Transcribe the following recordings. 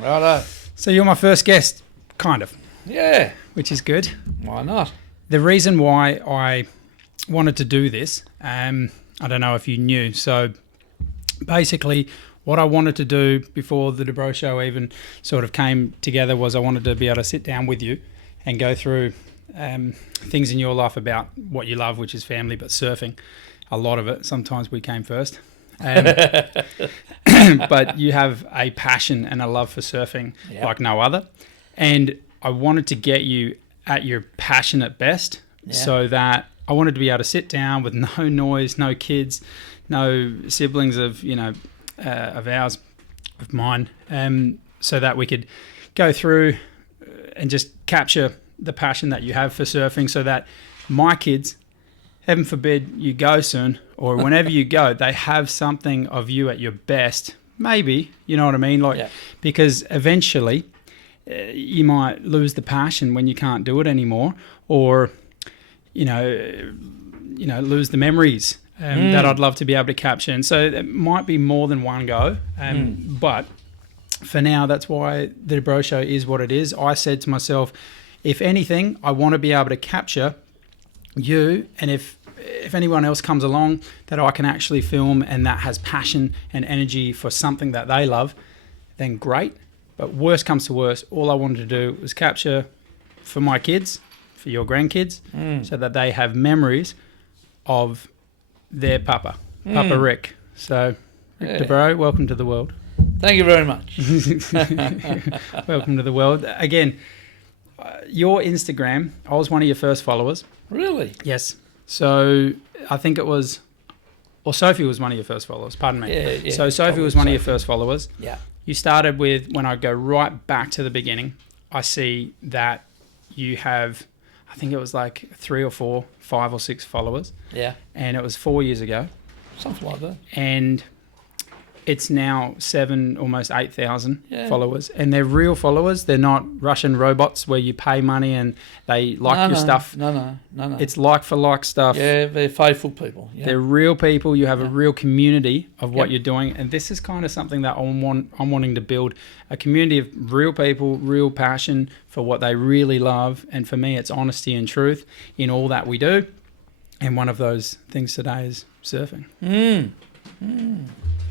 Righto. So you're my first guest, kind of. Yeah. Which is good. Why not? The reason why I wanted to do this, I don't know if you knew. So basically what I wanted to do before the Dabrow Show even sort of came together was I wanted to be able to sit down with you and go through things in your life about what you love, which is family, but surfing. A lot of it. Sometimes we came first. But you have a passion and a love for surfing like no other. And I wanted to get you at your passion at best so that I wanted to be able to sit down with no noise, no kids, no siblings of, of ours, of mine, so that we could go through and just capture the passion that you have for surfing so that my kids, heaven forbid you go soon, or whenever you go, they have something of you at your best. Maybe, you know what I mean? Because eventually you might lose the passion when you can't do it anymore, or, lose the memories that I'd love to be able to capture. And so it might be more than one go. But for now, that's why the Dabrow Show is what it is. I said to myself, if anything, I want to be able to capture you, and if anyone else comes along that I can actually film and that has passion and energy for something that they love, then great. But worst comes to worst, all I wanted to do was capture for my kids, for your grandkids, so that they have memories of their Papa Rick. So, Rick Dabrow, welcome to the world. Thank you very much. Welcome to the world. Again, your Instagram, I was one of your first followers. Really? Yes. So I think it was, or Sophie was one of your first followers, pardon me. Yeah, so Sophie was one of your first followers. Yeah. You started with, when I go right back to the beginning, I see that you have, I think it was like 3 or 4, 5 or 6 followers. Yeah. And it was 4 years ago. Something like that. And it's now 7, almost 8,000 followers. And they're real followers. They're not Russian robots where you pay money and they like your stuff. No. It's like for like stuff. Yeah, they're faithful people. Yeah. They're real people. You have a real community of what you're doing. And this is kind of something that I'm wanting to build, a community of real people, real passion for what they really love. And for me, it's honesty and truth in all that we do. And one of those things today is surfing.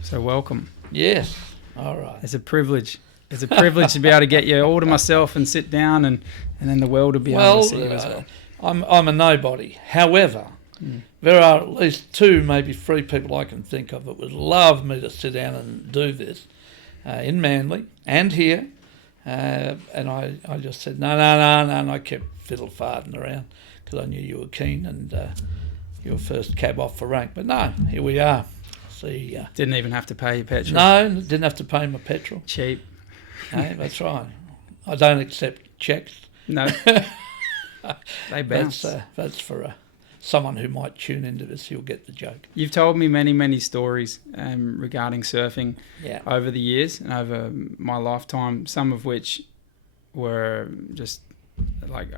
So welcome. Yes. All right. It's a privilege. It's a privilege to be able to get you all to myself and sit down, and then the world will be able to see you as well. I'm a nobody. However, there are at least 2, maybe 3 people I can think of that would love me to sit down and do this in Manly and here. And I just said, no. And I kept fiddle-farting around because I knew you were keen and you were first cab off for rank. But no, here we are. See, didn't even have to pay your petrol. No, didn't have to pay my petrol. Cheap. No, that's right. I don't accept checks. No. They bounce. That's for someone who might tune into this. You'll get the joke. You've told me many, many stories regarding surfing over the years and over my lifetime, some of which were just like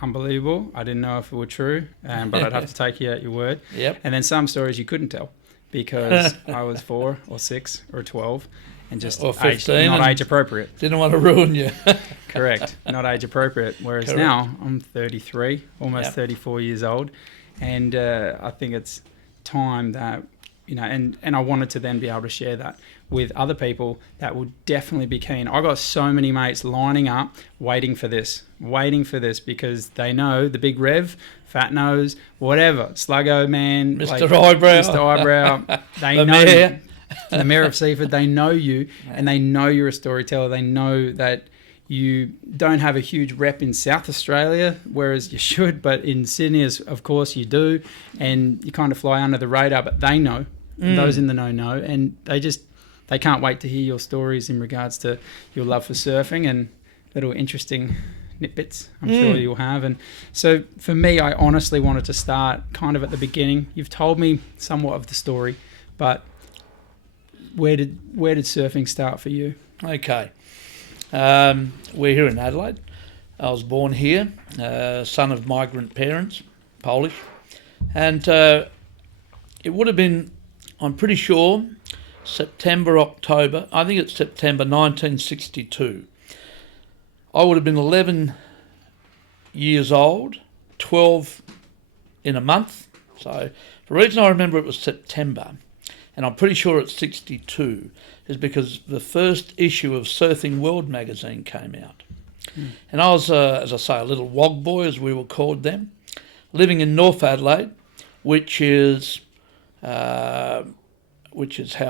unbelievable. I didn't know if it were true, but I'd have to take you at your word. Yep. And then some stories you couldn't tell because I was 4 or 6 or 12 and just or 15 not age appropriate. Didn't want to ruin you. Correct. Not age appropriate. Whereas now I'm 33, almost 34 years old. And I think it's time that, and I wanted to then be able to share that with other people that would definitely be keen. I got so many mates lining up, waiting for this because they know the big Rev, Fat Nose, whatever, Sluggo Man, Mr. Eyebrow. They the know mayor. The mayor of Seaford. They know you, and they know you're a storyteller. They know that you don't have a huge rep in South Australia, whereas you should, but in Sydney, of course, you do, and you kind of fly under the radar, but they know. Those in the know, and they can't wait to hear your stories in regards to your love for surfing and little interesting nitbits I'm sure you'll have. And so for me, I honestly wanted to start kind of at the beginning. You've told me somewhat of the story, but where did surfing start for you? Okay. We're here in Adelaide. I was born here, son of migrant parents, Polish. And it would have been, I'm pretty sure, September, October, I think it's September 1962. I would have been 11 years old, 12 in a month. So the reason I remember it was September, and I'm pretty sure it's 62, is because the first issue of Surfing World magazine came out. And I was, as I say, a little wog boy, as we were called then, living in North Adelaide, which is how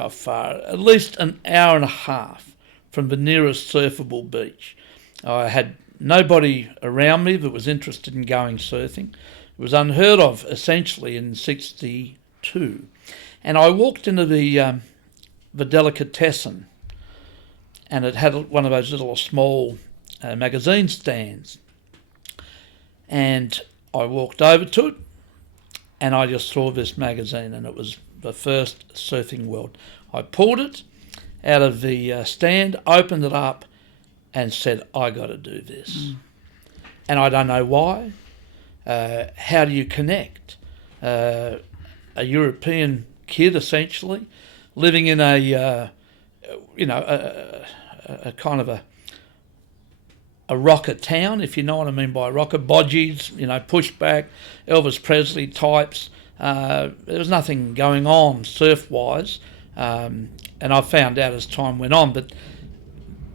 far? At least an hour and a half from the nearest surfable beach. I had nobody around me that was interested in going surfing. It was unheard of, essentially, in 62. And I walked into the delicatessen, and it had one of those little small magazine stands. And I walked over to it, and I just saw this magazine, and it was the first Surfing World. I pulled it out of the stand, opened it up, and said, I got to do this. And I don't know why. How do you connect? A European kid, essentially, living in a kind of a rocker town, if you know what I mean by rocker, bodgies, pushback, Elvis Presley types. There was nothing going on surf-wise, and I found out as time went on, but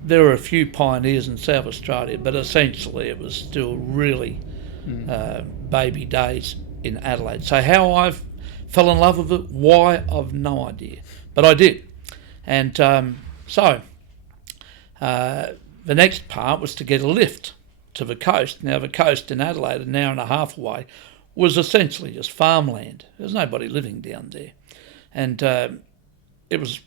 there were a few pioneers in South Australia, but essentially it was still really baby days in Adelaide. So how I fell in love with it, why, I've no idea, but I did. And so the next part was to get a lift to the coast. Now the coast in Adelaide, an hour and a half away, was essentially just farmland. There was nobody living down there. And it was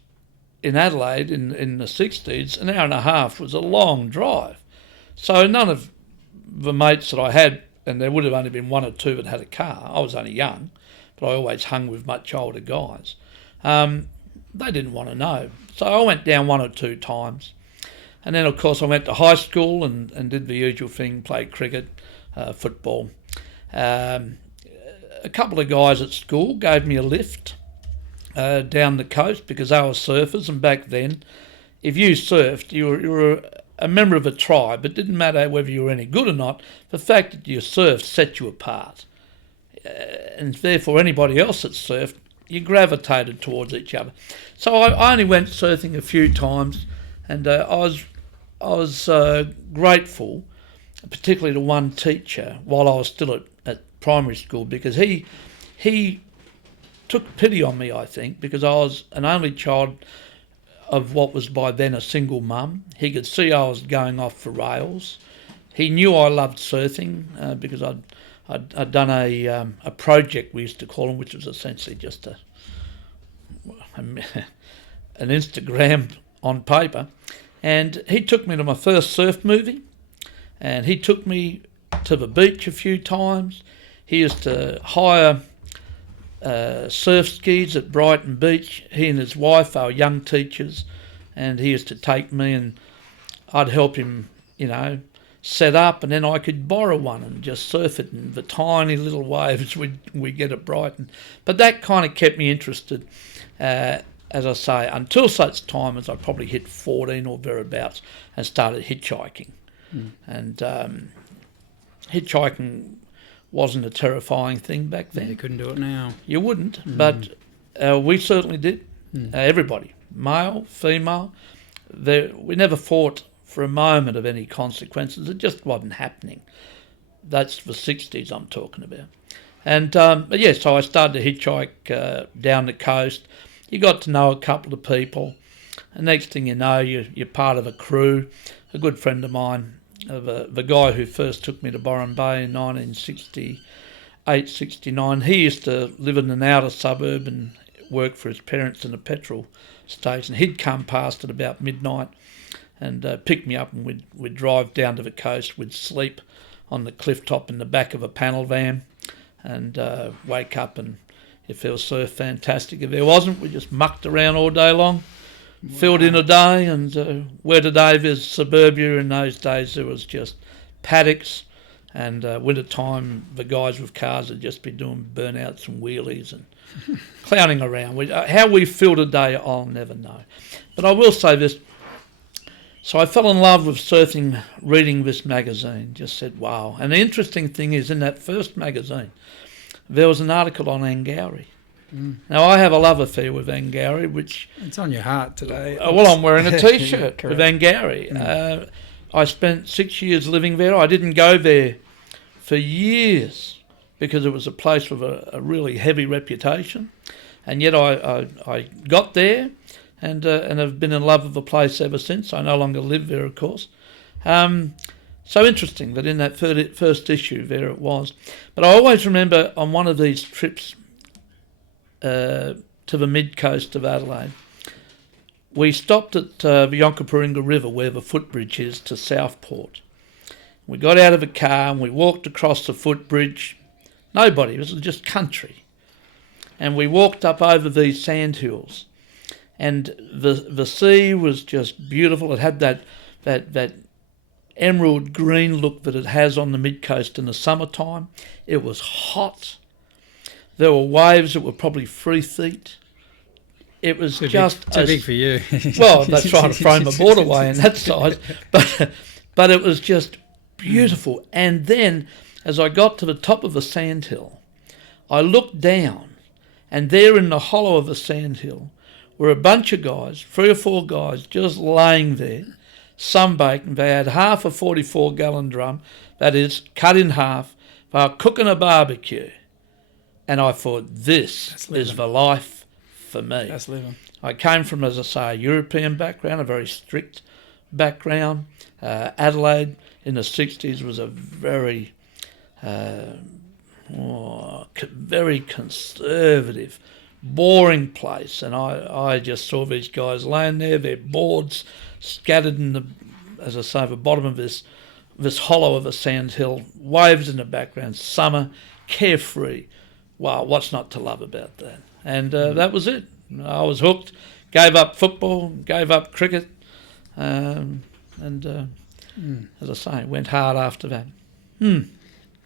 in Adelaide in the 60s, an hour and a half was a long drive. So none of the mates that I had, and there would have only been one or two that had a car, I was only young, but I always hung with much older guys, they didn't want to know. So I went down one or two times. And then, of course, I went to high school and did the usual thing, played cricket, football. A couple of guys at school gave me a lift down the coast because they were surfers, and back then, if you surfed, you were a member of a tribe. It didn't matter whether you were any good or not. The fact that you surfed set you apart. And therefore, anybody else that surfed, you gravitated towards each other. So I only went surfing a few times, and I was grateful, particularly to one teacher while I was still at primary school, because he took pity on me, I think, because I was an only child of what was by then a single mum. He could see I was going off the rails. He knew I loved surfing because I'd done a project, we used to call them, which was essentially just an Instagram on paper. And he took me to my first surf movie, and he took me to the beach a few times. He used to hire surf skis at Brighton Beach. He and his wife are young teachers, and he used to take me, and I'd help him, set up, and then I could borrow one and just surf it in the tiny little waves we get at Brighton. But that kind of kept me interested, as I say, until such time as I probably hit 14 or thereabouts and started hitchhiking. And hitchhiking wasn't a terrifying thing back then. You couldn't do it now. You wouldn't, but we certainly did. Everybody, male, female, we never thought for a moment of any consequences. It just wasn't happening. That's the 60s I'm talking about. And so I started to hitchhike down the coast. You got to know a couple of people. And next thing you know, you're part of a crew. A good friend of mine, the guy who first took me to Byron Bay in 1968, 69, he used to live in an outer suburb and work for his parents in a petrol station. He'd come past at about midnight and pick me up, and we'd drive down to the coast. We'd sleep on the cliff top in the back of a panel van and wake up, and if there was surf, fantastic. If there wasn't, we just mucked around all day long, filled in a day, and where today there's suburbia, in those days there was just paddocks, and winter time the guys with cars would just be doing burnouts and wheelies, and clowning around. How we feel today, I'll never know. But I will say this. So I fell in love with surfing, reading this magazine. Just said, wow. And the interesting thing is, in that first magazine, there was an article on Angourie. Now, I have a love affair with Angourie, which... It's on your heart today. Well, I'm wearing a T-shirt with Angourie. I spent 6 years living there. I didn't go there for years because it was a place with a really heavy reputation. And yet I got there and have been in love with the place ever since. I no longer live there, of course. So interesting that in that first issue there it was. But I always remember on one of these trips to the mid-coast of Adelaide, we stopped at the Yonkaparinga River where the footbridge is to Southport. We got out of the car and we walked across the footbridge. Nobody, it was just country. And we walked up over these sand hills. And the sea was just beautiful. It had that emerald green look that it has on the mid-coast in the summertime. It was hot. There were waves that were probably 3 feet. It was too big for you. Well, that's trying to throw my board away in that size. But it was just beautiful. And then, as I got to the top of the sandhill, I looked down, and there in the hollow of the sandhill were a bunch of guys, 3 or 4 guys, just laying there, sunbaking. They had half a 44-gallon drum, that is, cut in half. They were cooking a barbecue. And I thought, this is the life for me. That's living. I came from, as I say, a European background, a very strict background. Adelaide in the 60s was a very, very conservative, boring place. And I just saw these guys laying there, their boards scattered in the, as I say, the bottom of this hollow of a sandhill, waves in the background, summer, carefree. Wow, what's not to love about that? And that was it. I was hooked, gave up football, gave up cricket, and as I say, went hard after that. And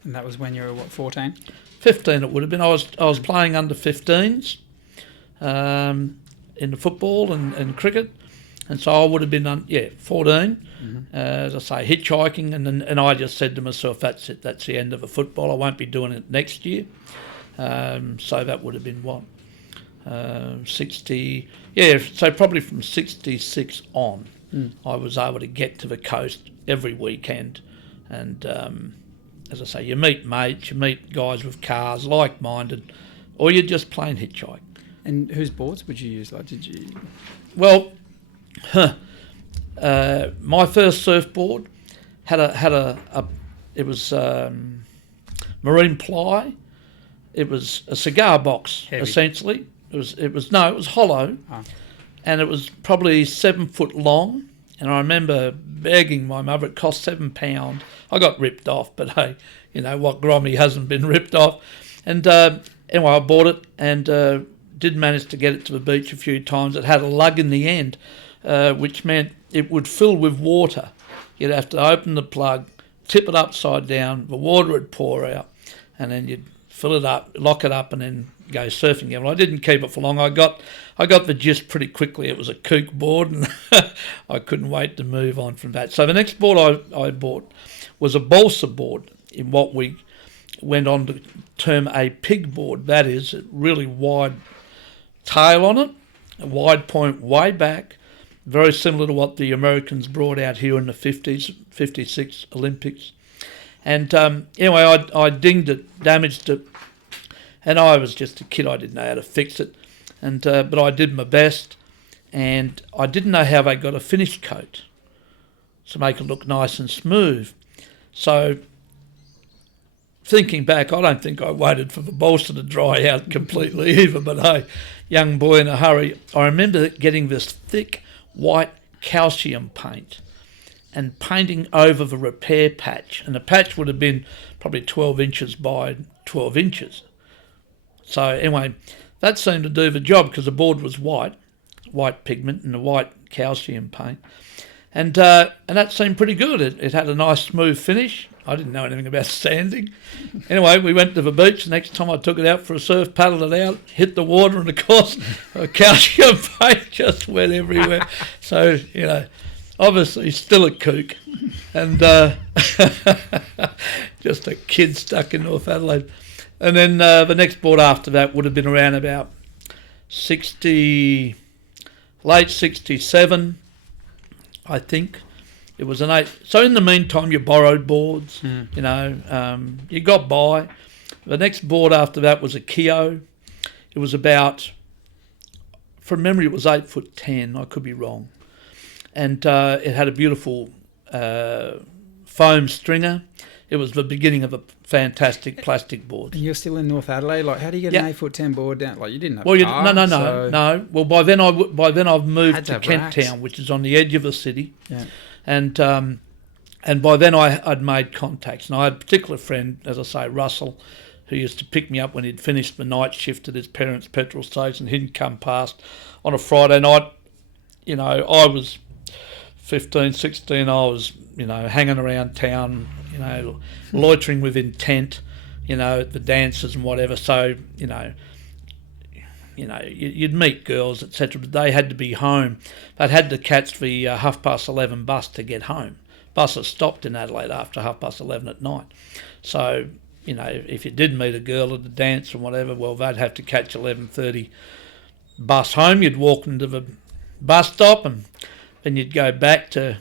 that was when you were, 14? 15 it would have been. I was playing under 15s in the football and cricket, and so I would have been, 14. As I say, hitchhiking, and I just said to myself, that's it, that's the end of the football. I won't be doing it next year. So that would have been what? 60, so probably from 66 on, I was able to get to the coast every weekend. And as I say, you meet mates, you meet guys with cars, like-minded, or you're just plain hitchhike. And whose boards would you use? Like, did you? Well, my first surfboard had it was marine ply. It was a cigar box, heavy. Essentially. It was hollow, and it was probably 7 foot long. And I remember begging my mother. It cost £7. I got ripped off, but hey, you know what grommy hasn't been ripped off? And anyway, I bought it and did manage to get it to the beach a few times. It had a lug in the end, which meant it would fill with water. You'd have to open the plug, tip it upside down, the water would pour out, and then you'd fill it up, lock it up, and then go surfing again. Well, I didn't keep it for long. I got the gist pretty quickly. It was a kook board, and I couldn't wait to move on from that. So the next board I bought was a balsa board, in what we went on to term a pig board. That is, a really wide tail on it, a wide point way back, very similar to what the Americans brought out here in the 50s, 56 Olympics. And anyway, I dinged it, damaged it, and I was just a kid. I didn't know how to fix it, and but I did my best, and I didn't know how they got a finish coat to make it look nice and smooth. So thinking back, I don't think I waited for the balsa to dry out completely either, but hey, young boy in a hurry. I remember getting this thick white calcium paint and painting over the repair patch. And the patch would have been probably 12 inches by 12 inches. So anyway, that seemed to do the job because the board was white pigment and the white calcium paint. And that seemed pretty good. It had a nice smooth finish. I didn't know anything about sanding. Anyway, we went to the beach. Next time I took it out for a surf, paddled it out, hit the water, and of course, the calcium paint just went everywhere. So, obviously still a kook, and just a kid stuck in North Adelaide. And then the next board after that would have been around about late 67, I think. It was an 8. So in the meantime, you borrowed boards, you got by. The next board after that was a Keo. It was about, from memory, it was 8'10". I could be wrong. And it had a beautiful foam stringer. It was the beginning of a fantastic plastic board. And you're still in North Adelaide. Like, how do you get an 8'10" board down? Like, you didn't have. Well, a car, no. Well, by then I've moved to Kent racks. Town, which is on the edge of the city. Yeah. And by then I'd made contacts. And I had a particular friend, as I say, Russell, who used to pick me up when he'd finished the night shift at his parents' petrol station. He'd come past on a Friday night. I was 15, 16. I was, hanging around town, loitering with intent, at the dances and whatever. So, you'd meet girls, etc., but they had to be home. They'd had to catch the 11:30 bus to get home. Buses stopped in Adelaide after 11:30 at night. So, if you did meet a girl at the dance or whatever, well, they'd have to catch 11:30 bus home. You'd walk into the bus stop and then you'd go back to,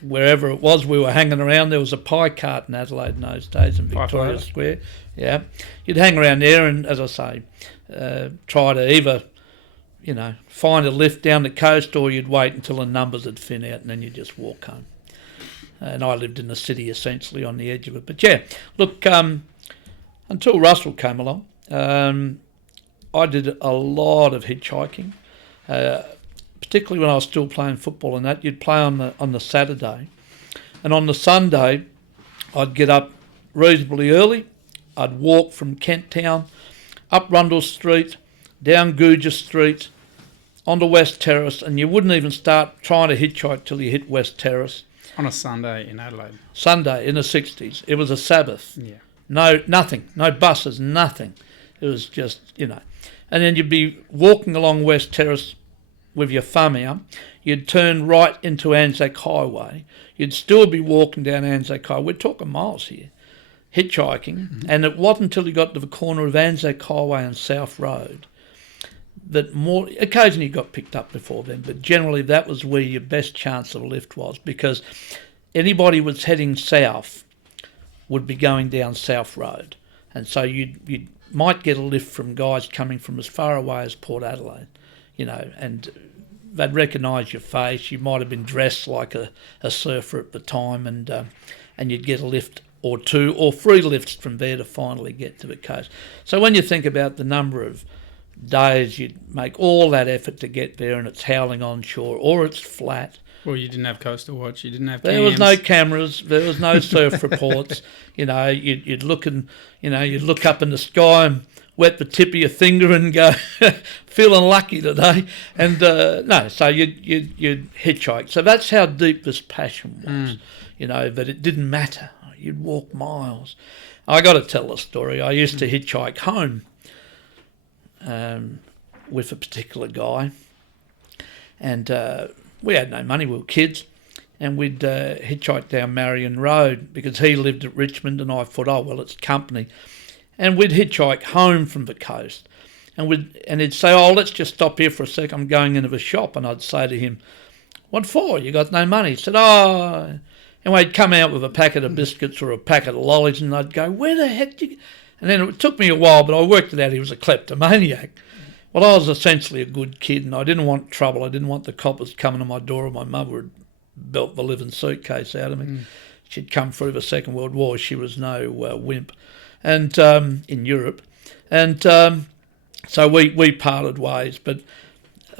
wherever it was we were hanging around. There was a pie cart in Adelaide in those days in Victoria Square. Yeah. You'd hang around there and, as I say, try to either, find a lift down the coast, or you'd wait until the numbers had thinned out and then you'd just walk home. And I lived in the city essentially on the edge of it. But yeah, look, until Russell came along, I did a lot of hitchhiking, particularly when I was still playing football and that. You'd play on the Saturday, and on the Sunday I'd get up reasonably early. I'd walk from Kent Town up Rundle Street, down Gooja Street, onto West Terrace, and you wouldn't even start trying to hitchhike till you hit West Terrace. On a Sunday in Adelaide. Sunday in the 60s. It was a Sabbath. Yeah. No, nothing. No buses, nothing. It was just, And then you'd be walking along West Terrace with your thumb out. You'd turn right into Anzac Highway. You'd still be walking down Anzac Highway. We're talking miles here. Hitchhiking. Mm-hmm. And it wasn't until you got to the corner of Anzac Highway and South Road that occasionally you got picked up before then, but generally that was where your best chance of a lift was, because anybody was heading south would be going down South Road, and so you might get a lift from guys coming from as far away as Port Adelaide, and they'd recognise your face. You might have been dressed like a surfer at the time, and you'd get a lift or two or three lifts from there to finally get to the coast. So when you think about the number of days you'd make all that effort to get there, and it's howling onshore or it's flat. Well, you didn't have Coastal Watch, you didn't have There cams. was no cameras, there was no surf reports. You'd look up in the sky and wet the tip of your finger and go, feeling lucky today. And so you'd hitchhike. So that's how deep this passion was. That it didn't matter. You'd walk miles. I got to tell a story. I used to hitchhike home with a particular guy, and we had no money. We were kids, and we'd hitchhike down Marion Road because he lived at Richmond, and I thought, oh well, it's company, and we'd hitchhike home from the coast, and he'd say, oh, let's just stop here for a sec, I'm going into the shop. And I'd say to him, what for? You got no money? He said, oh, and he'd come out with a packet of biscuits or a packet of lollies, and I'd go, where the heck did you... And then it took me a while, but I worked it out he was a kleptomaniac. Well, I was essentially a good kid, and I didn't want trouble. I didn't want the coppers coming to my door, and my mother would belt the living suitcase out of me. She'd come through the Second World War. She was no wimp, and in Europe. And so we parted ways. But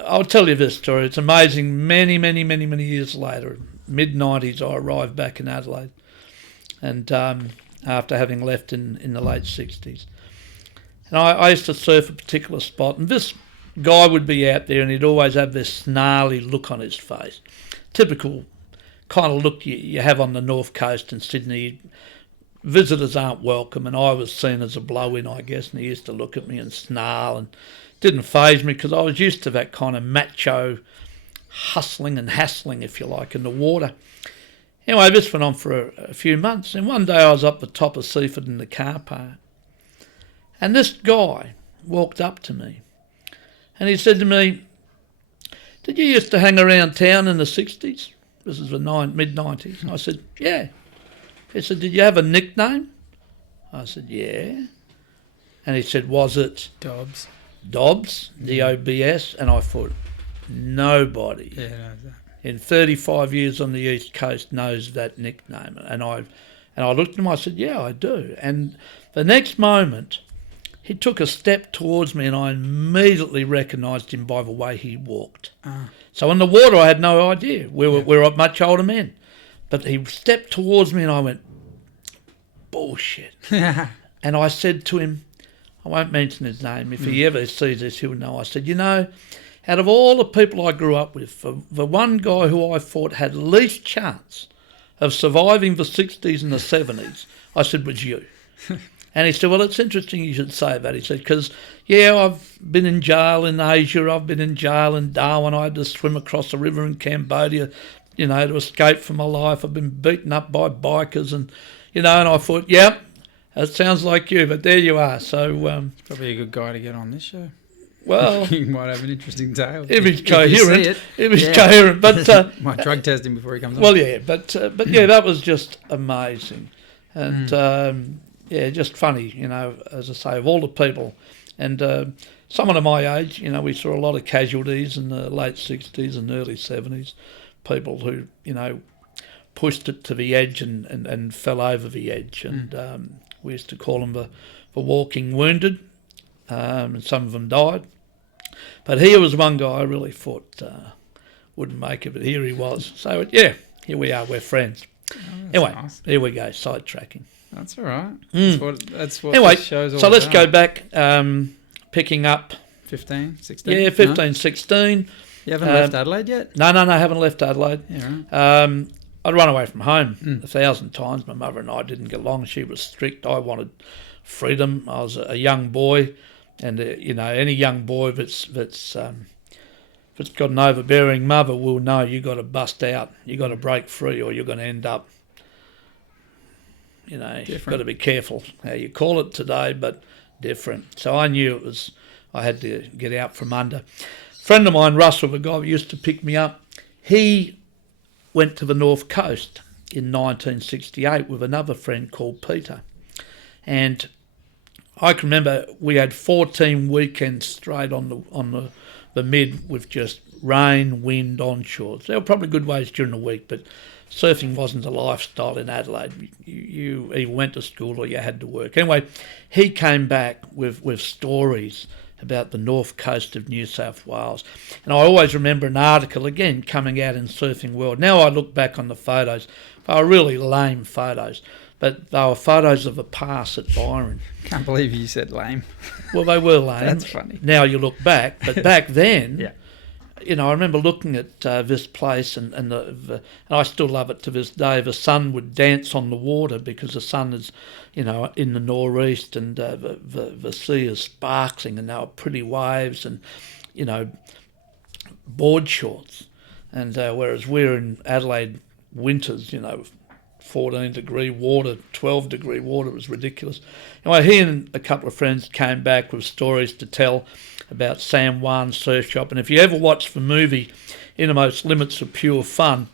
I'll tell you this story. It's amazing. Many, many, many, many years later, mid-90s, I arrived back in Adelaide, and after having left in the late 60s. And I used to surf a particular spot, and this guy would be out there, and he'd always have this snarly look on his face. Typical kind of look you have on the north coast in Sydney. Visitors aren't welcome, and I was seen as a blow-in, I guess, and he used to look at me and snarl, and didn't faze me because I was used to that kind of macho hustling and hassling, if you like, in the water. Anyway, this went on for a few months, and one day I was up the top of Seaford in the car park, and this guy walked up to me, and he said to me, "Did you used to hang around town in the 60s? This is the mid-90s. I said, "Yeah." He said, "Did you have a nickname?" I said, "Yeah." And he said, "Was it Dobbs? Dobbs, D-O-B-S?" And I thought, nobody in 35 years on the East Coast knows that nickname. And I looked at him, I said, "Yeah, I do." And the next moment, he took a step towards me, and I immediately recognised him by the way he walked. So in the water, I had no idea. We were much older men. But he stepped towards me, and I went, "Bullshit." And I said to him, I won't mention his name. If he ever sees this, he'll know. I said, "You know, out of all the people I grew up with, the one guy who I thought had least chance of surviving the 60s and the 70s, I said, was you." And he said, "Well, it's interesting you should say that." He said, "Because, yeah, I've been in jail in Asia, I've been in jail in Darwin, I had to swim across a river in Cambodia, to escape for my life. I've been beaten up by bikers," and I thought, "Yep, that sounds like you," but there you are. So probably a good guy to get on this show. Well, he might have an interesting tale. If he's coherent, coherent. But might drug test him before he comes on. Well, yeah, but yeah, that was just amazing, and just funny. As I say, of all the people, and someone of my age, we saw a lot of casualties in the late 60s and early 70s. People who, pushed it to the edge and fell over the edge. And we used to call them the walking wounded, and some of them died. But here was one guy I really thought wouldn't make it, but here he was. So, yeah, here we are, we're friends. Anyway, nice. Here we go, sidetracking. That's all right. That's what anyway, this show's all so let's about. go back, picking up... 15, 16? Yeah, 15, 16. You haven't left Adelaide yet? No, I haven't left Adelaide. Yeah, right. I'd run away from home 1,000 times. My mother and I didn't get along. She was strict. I wanted freedom. I was a young boy, and any young boy that's got an overbearing mother will know you got to bust out. You got to break free, or you're going to end up. You've got to be careful how you call it today, but different. So I knew I had to get out from under. A friend of mine, Russell, the guy who used to pick me up, he went to the North Coast in 1968 with another friend called Peter. And I can remember we had 14 weekends straight on the mid with just rain, wind, onshore. There were probably good ways during the week, but surfing wasn't a lifestyle in Adelaide. You either went to school or you had to work. Anyway, he came back with stories about the north coast of New South Wales. And I always remember an article, again, coming out in Surfing World. Now I look back on the photos, they were really lame photos, but they were photos of a pass at Byron. Can't believe you said lame. Well, they were lame. That's funny. Now you look back, but back then... Yeah. I remember looking at this place, and I still love it to this day. The sun would dance on the water because the sun is, in the northeast, and the sea is sparkling, and there were pretty waves, and board shorts, and whereas we're in Adelaide winters, 14-degree water, 12-degree water, was ridiculous. Anyway, he and a couple of friends came back with stories to tell about Sam Wan's surf shop. And if you ever watch the movie Innermost Limits of Pure Fun,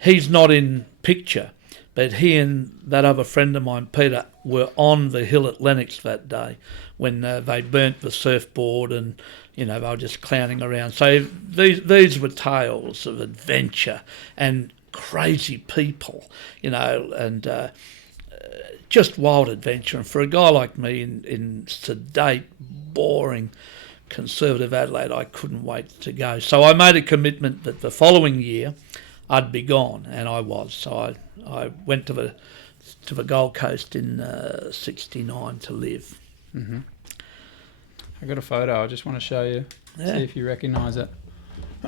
he's not in picture, but he and that other friend of mine, Peter, were on the hill at Lennox that day when they burnt the surfboard, and they were just clowning around. So these were tales of adventure and crazy people, and just wild adventure. And for a guy like me in sedate, boring, conservative Adelaide, I couldn't wait to go. So I made a commitment that the following year I'd be gone, and I was. So I went to the Gold Coast in '69 to live. Mm-hmm. I got a photo. I just want to show you. Yeah. See if you recognise it.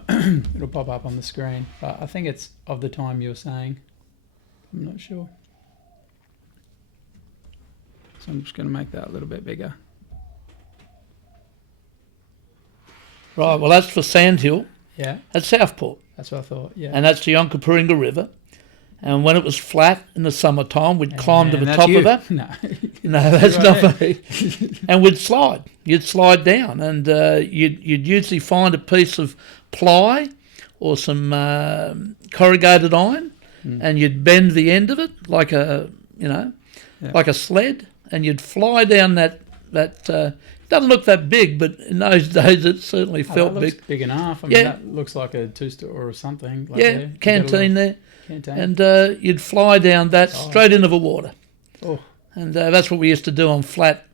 It'll pop up on the screen. But I think it's of the time you were saying. I'm not sure. So I'm just going to make that a little bit bigger. Right, well, that's for Sandhill. Yeah, That's Southport. that's what I thought. Yeah. And that's the Onkaparinga River. And when it was flat in the summertime, we'd climb to the And top that's you. of that. No. No, that's Right not me. And we'd slide. You'd slide down, and you'd usually find a piece of ply or some corrugated iron, and you'd bend the end of it like a like a sled, and you'd fly down that. Doesn't look that big, but in those days it certainly felt that looks big. big enough. I mean, Yeah. that looks like a two-store or something. Like Yeah, there. You got a canteen little there, Canteen. and you'd fly down that straight into the water. Oh, And that's what we used to do on flat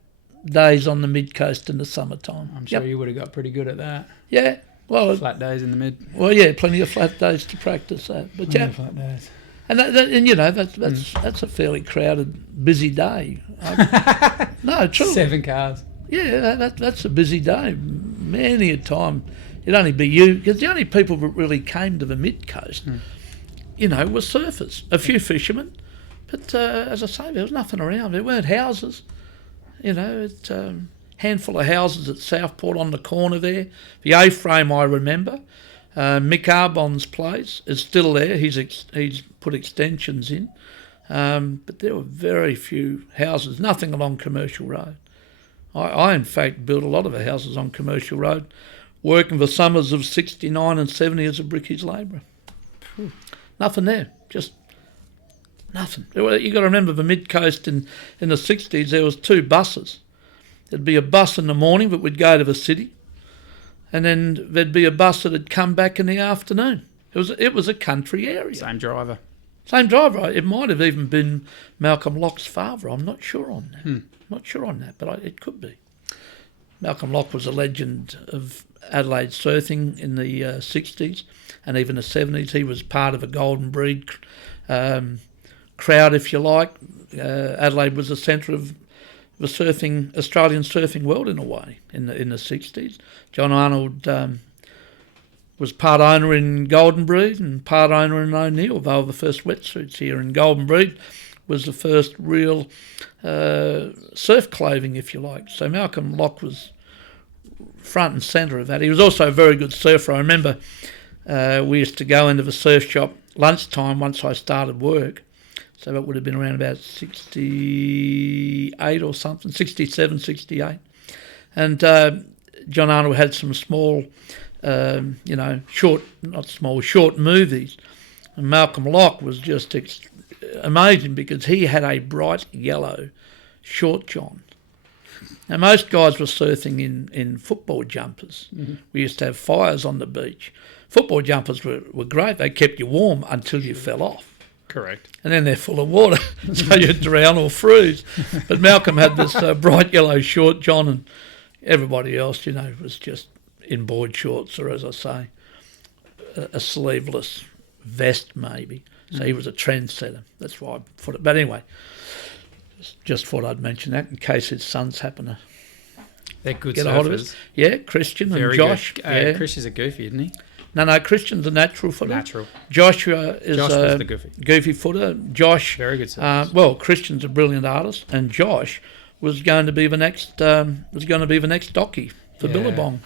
days on the mid-coast in the summertime. I'm sure you would have got pretty good at that. Yeah, well, Flat days in the mid. plenty of flat days to practice that. But yeah, Flat days. and that's a fairly crowded, busy day. No, true. 7 cars. Yeah, that's a busy day. Many a time, it'd only be you, because the only people that really came to the mid-coast, were surfers, a few fishermen. But as I say, there was nothing around. There weren't houses. It's handful of houses at Southport on the corner there. The A-frame I remember. Mick Arbon's place is still there. He's put extensions in. But there were very few houses, nothing along Commercial Road. I in fact, built a lot of the houses on Commercial Road, working for summers of 69 and 70 as a brickies labourer. Nothing there, just nothing. You got to remember the mid-coast in the 60s, there was 2 buses. There'd be a bus in the morning that would go to the city, and then there'd be a bus that'd come back in the afternoon. It was a country area. Same driver. Same driver. It might have even been Malcolm Locke's father. I'm not sure on that. Not sure on that, but it could be. Malcolm Locke was a legend of Adelaide surfing in the 60s and even the 70s. He was part of a golden breed crowd, if you like. Adelaide was the centre of the Australian surfing world in a way in the 60s. John Arnold was part owner in Golden Breed and part owner in O'Neill. They were the first wetsuits here, and Golden Breed was the first real surf clothing, if you like. So Malcolm Locke was front and centre of that. He was also a very good surfer. I remember we used to go into the surf shop lunchtime once I started work. So that would have been around about 68 or something, 67, 68. And John Arnold had some small, short movies. And Malcolm Locke was just amazing because he had a bright yellow short john. Now, most guys were surfing in football jumpers. Mm-hmm. We used to have fires on the beach. Football jumpers were great. They kept you warm until you fell off. Correct. And then they're full of water, so you'd drown or freeze. But Malcolm had this bright yellow short john, and everybody else, was just in board shorts, or as I say, a sleeveless vest maybe. So he was a trendsetter. That's why I put it. But anyway, just thought I'd mention that in case his sons happen to They're good get surfers. a hold of it. Yeah, Christian Very and Josh. good. Chris is a goofy, isn't he? No, Christian's a natural footer. Natural. Joshua is Josh was the goofy footer. Josh, very good surfer. Well, Christian's a brilliant artist, and Josh was going to be the next docky for Billabong.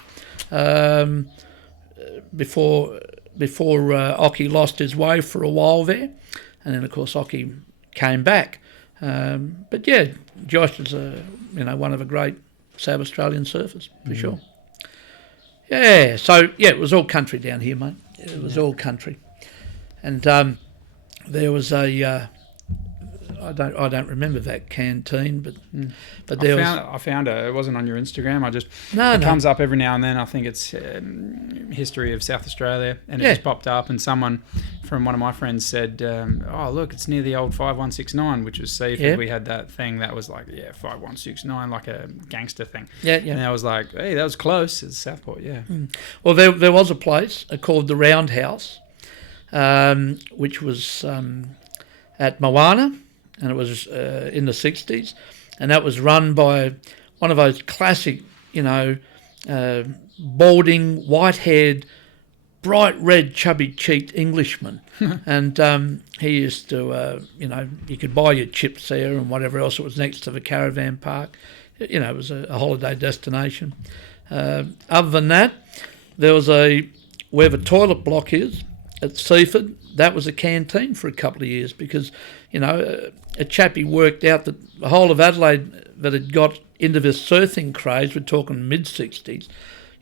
Before Occy lost his way for a while there, and then of course Occy came back. But yeah, Josh is one of the great South Australian surfers for sure. Yeah, so yeah, it was all country down here, mate. It was all country, and there was a I don't remember that canteen, but there I found it. It wasn't on your Instagram. It comes up every now and then. I think it's history of South Australia, and it just popped up. And someone from one of my friends said, "Oh, look, it's near the old 5169, which was Seaford. Yeah. We had that thing that was like 5169, like a gangster thing." Yeah. And I was like, "Hey, that was close. It's Southport, yeah." Well, there was a place called the Roundhouse, which was at Moana. And it was in the 60s, and that was run by one of those classic, balding, white-haired, bright red, chubby-cheeked Englishman. And he used to, you could buy your chips there and whatever else. It was next to the caravan park. It was a holiday destination. Other than that, there was where the toilet block is at Seaford, that was a canteen for a couple of years because, a chappie worked out that the whole of Adelaide that had got into this surfing craze, we're talking mid-60s,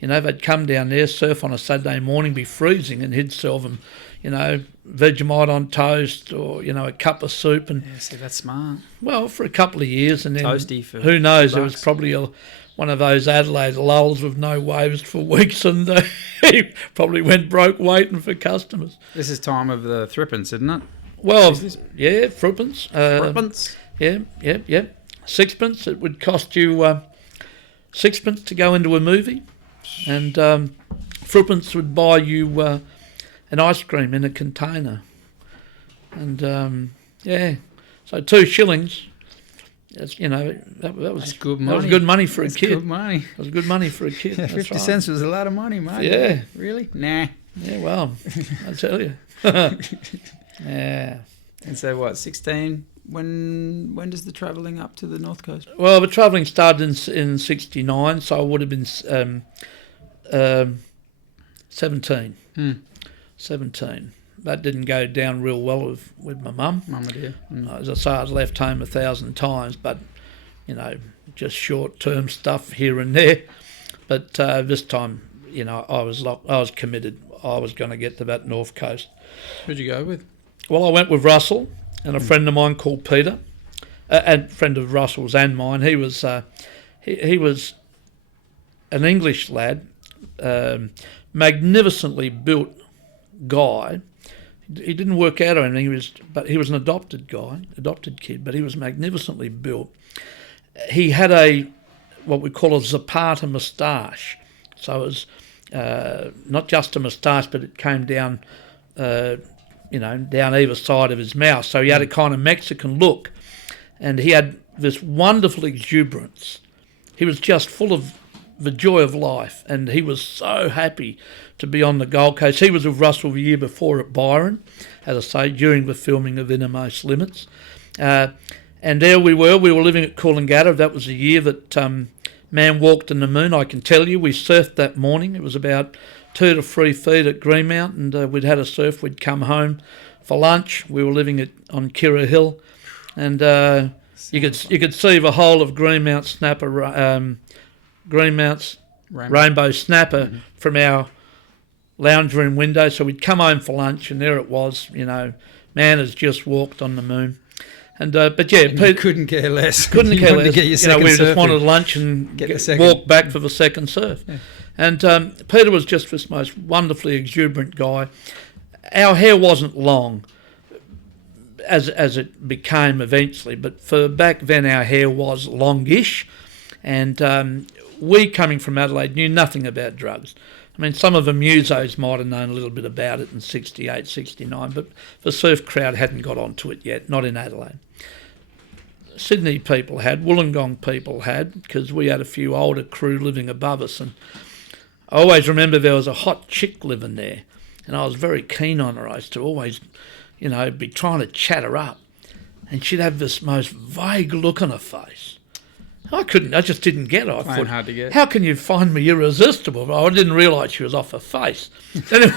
they'd come down there, surf on a Saturday morning, be freezing, and he'd sell them, Vegemite on toast or, a cup of soup. And yeah, see, that's smart. Well, for a couple of years. And then Toasty for who knows, $2. it was probably one of those Adelaide lulls with no waves for weeks, and he probably went broke waiting for customers. This is time of the threepence, isn't it? Well, yeah, threepence. Threepence? Yeah. Sixpence. It would cost you sixpence to go into a movie, and threepence would buy you an ice cream in a container. And, so 2 shillings... that was good money. That was good money for a kid. Good money. That was good money for a kid. That's 50 right. cents was a lot of money, mate. Yeah. Really? Nah. Yeah, well, I tell you. Yeah. And so what? 16. When does the travelling up to the North Coast? Well, the travelling started in 69, so I would have been 17. 17. That didn't go down real well with my mum. Mum, dear. As I say, I'd left home 1,000 times, but, just short-term stuff here and there. But this time, I was committed. I was going to get to that North Coast. Who'd you go with? Well, I went with Russell and a friend of mine called Peter, a friend of Russell's and mine. He was he was an English lad, magnificently built guy. He didn't work out or anything. But he was an adopted kid. But he was magnificently built. He had what we call a Zapata moustache. So it was not just a moustache, but it came down, down either side of his mouth. So he had a kind of Mexican look, and he had this wonderful exuberance. He was just full of the joy of life, and he was so happy to be on the Gold Coast. He was with Russell the year before at Byron, as I say, during the filming of Innermost Limits. And there we were living at Coolangatta. That was the year that Man Walked in the Moon. I can tell you, we surfed that morning. It was about 2 to 3 feet at Greenmount, and we'd had a surf. We'd come home for lunch. We were living on Kirra Hill, and you could see the whole of Greenmount Snapper, Greenmount's Rainbow Snapper from our lounge room window. So we'd come home for lunch, and there it was. Man has just walked on the moon. And but yeah, Pete couldn't care less. Couldn't care less. We just wanted lunch and walk back for the second surf. Yeah. And Peter was just this most wonderfully exuberant guy. Our hair wasn't long, as it became eventually, but for back then our hair was longish, and we, coming from Adelaide, knew nothing about drugs. I mean, some of the musos might have known a little bit about it in 68, 69, but the surf crowd hadn't got onto it yet, not in Adelaide. Sydney people had, Wollongong people had, because we had a few older crew living above us, and I always remember there was a hot chick living there, and I was very keen on her. I used to always, be trying to chat her up, and she'd have this most vague look on her face. I just didn't get it. I thought, hard to get. How can you find me irresistible? I didn't realise she was off her face. Anyway,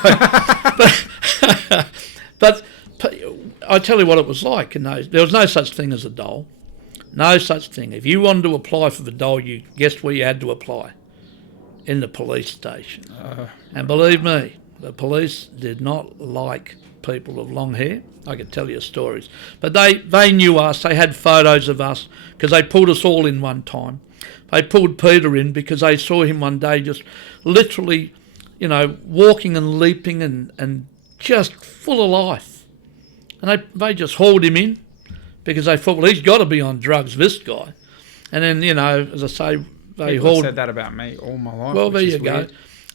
but I tell you what it was like. There was no such thing as a dole. No such thing. If you wanted to apply for the dole, you guessed where you had to apply? In the police station. And believe me, the police did not like people with long hair. I could tell you stories. But they knew us. They had photos of us because they pulled us all in one time. They pulled Peter in because they saw him one day just literally, walking and leaping and just full of life. And they just hauled him in because they thought, well, he's got to be on drugs, this guy. And then, as I say, they People hauled... said that about me all my life. Well, there you go.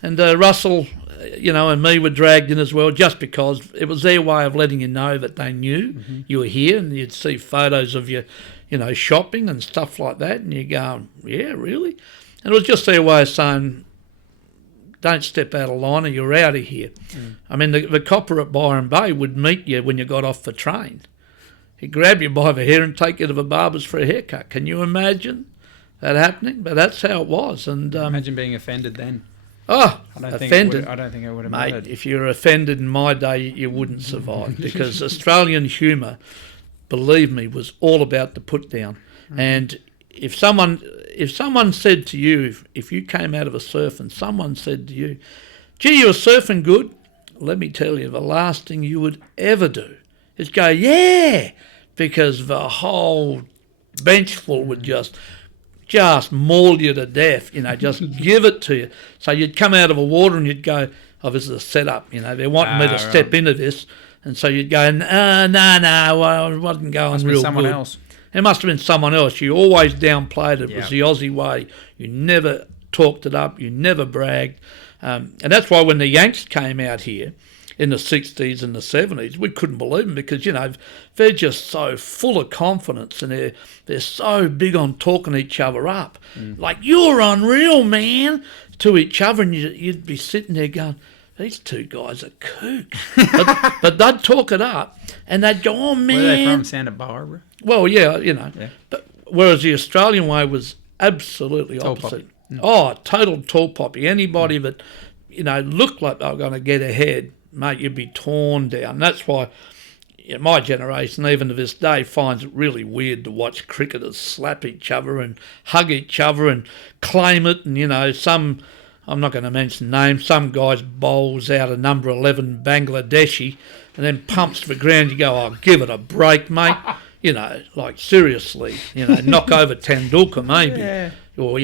And Russell, and me were dragged in as well, just because it was their way of letting you know that they knew you were here, and you'd see photos of you, shopping and stuff like that, and you go, yeah, really? And it was just their way of saying, don't step out of line or you're out of here. I mean, the copper at Byron Bay would meet you when you got off the train. He'd grab you by the hair and take you to the barber's for a haircut. Can you imagine that happening? But that's how it was. And imagine being offended then. Oh, I don't offended. think it would have Mate, mattered. if you were offended in my day, you wouldn't survive because Australian humour, believe me, was all about the put down. And if someone said to you, if you came out of a surf and someone said to you, gee, you were surfing good, let me tell you, the last thing you would ever do is go, yeah, because the whole bench full would just maul you to death, just give it to you. So you'd come out of the water and you'd go, oh, this is a setup, they're wanting me to step into this. And so you'd go, no, I wasn't going real good. Someone else. It must have been someone else. You always downplayed it. It was the Aussie way. You never talked it up. You never bragged. And that's why when the Yanks came out here in the 60s and the 70s, we couldn't believe them because, they're just so full of confidence and they're so big on talking each other up. Like, you're unreal, man, to each other. And you'd be sitting there going, these two guys are kooks. but they'd talk it up and they'd go, oh, man. Were they from Santa Barbara? Well, yeah. But whereas the Australian way was absolutely opposite. Oh, total tall poppy. Anybody that, looked like they were going to get ahead, mate, you'd be torn down. That's why my generation, even to this day, finds it really weird to watch cricketers slap each other and hug each other and claim it. And, some, I'm not going to mention names, some guys bowls out a number 11 Bangladeshi and then pumps the ground. You go, oh, give it a break, mate. Like seriously, knock over Tendulkar maybe. Yeah. Or,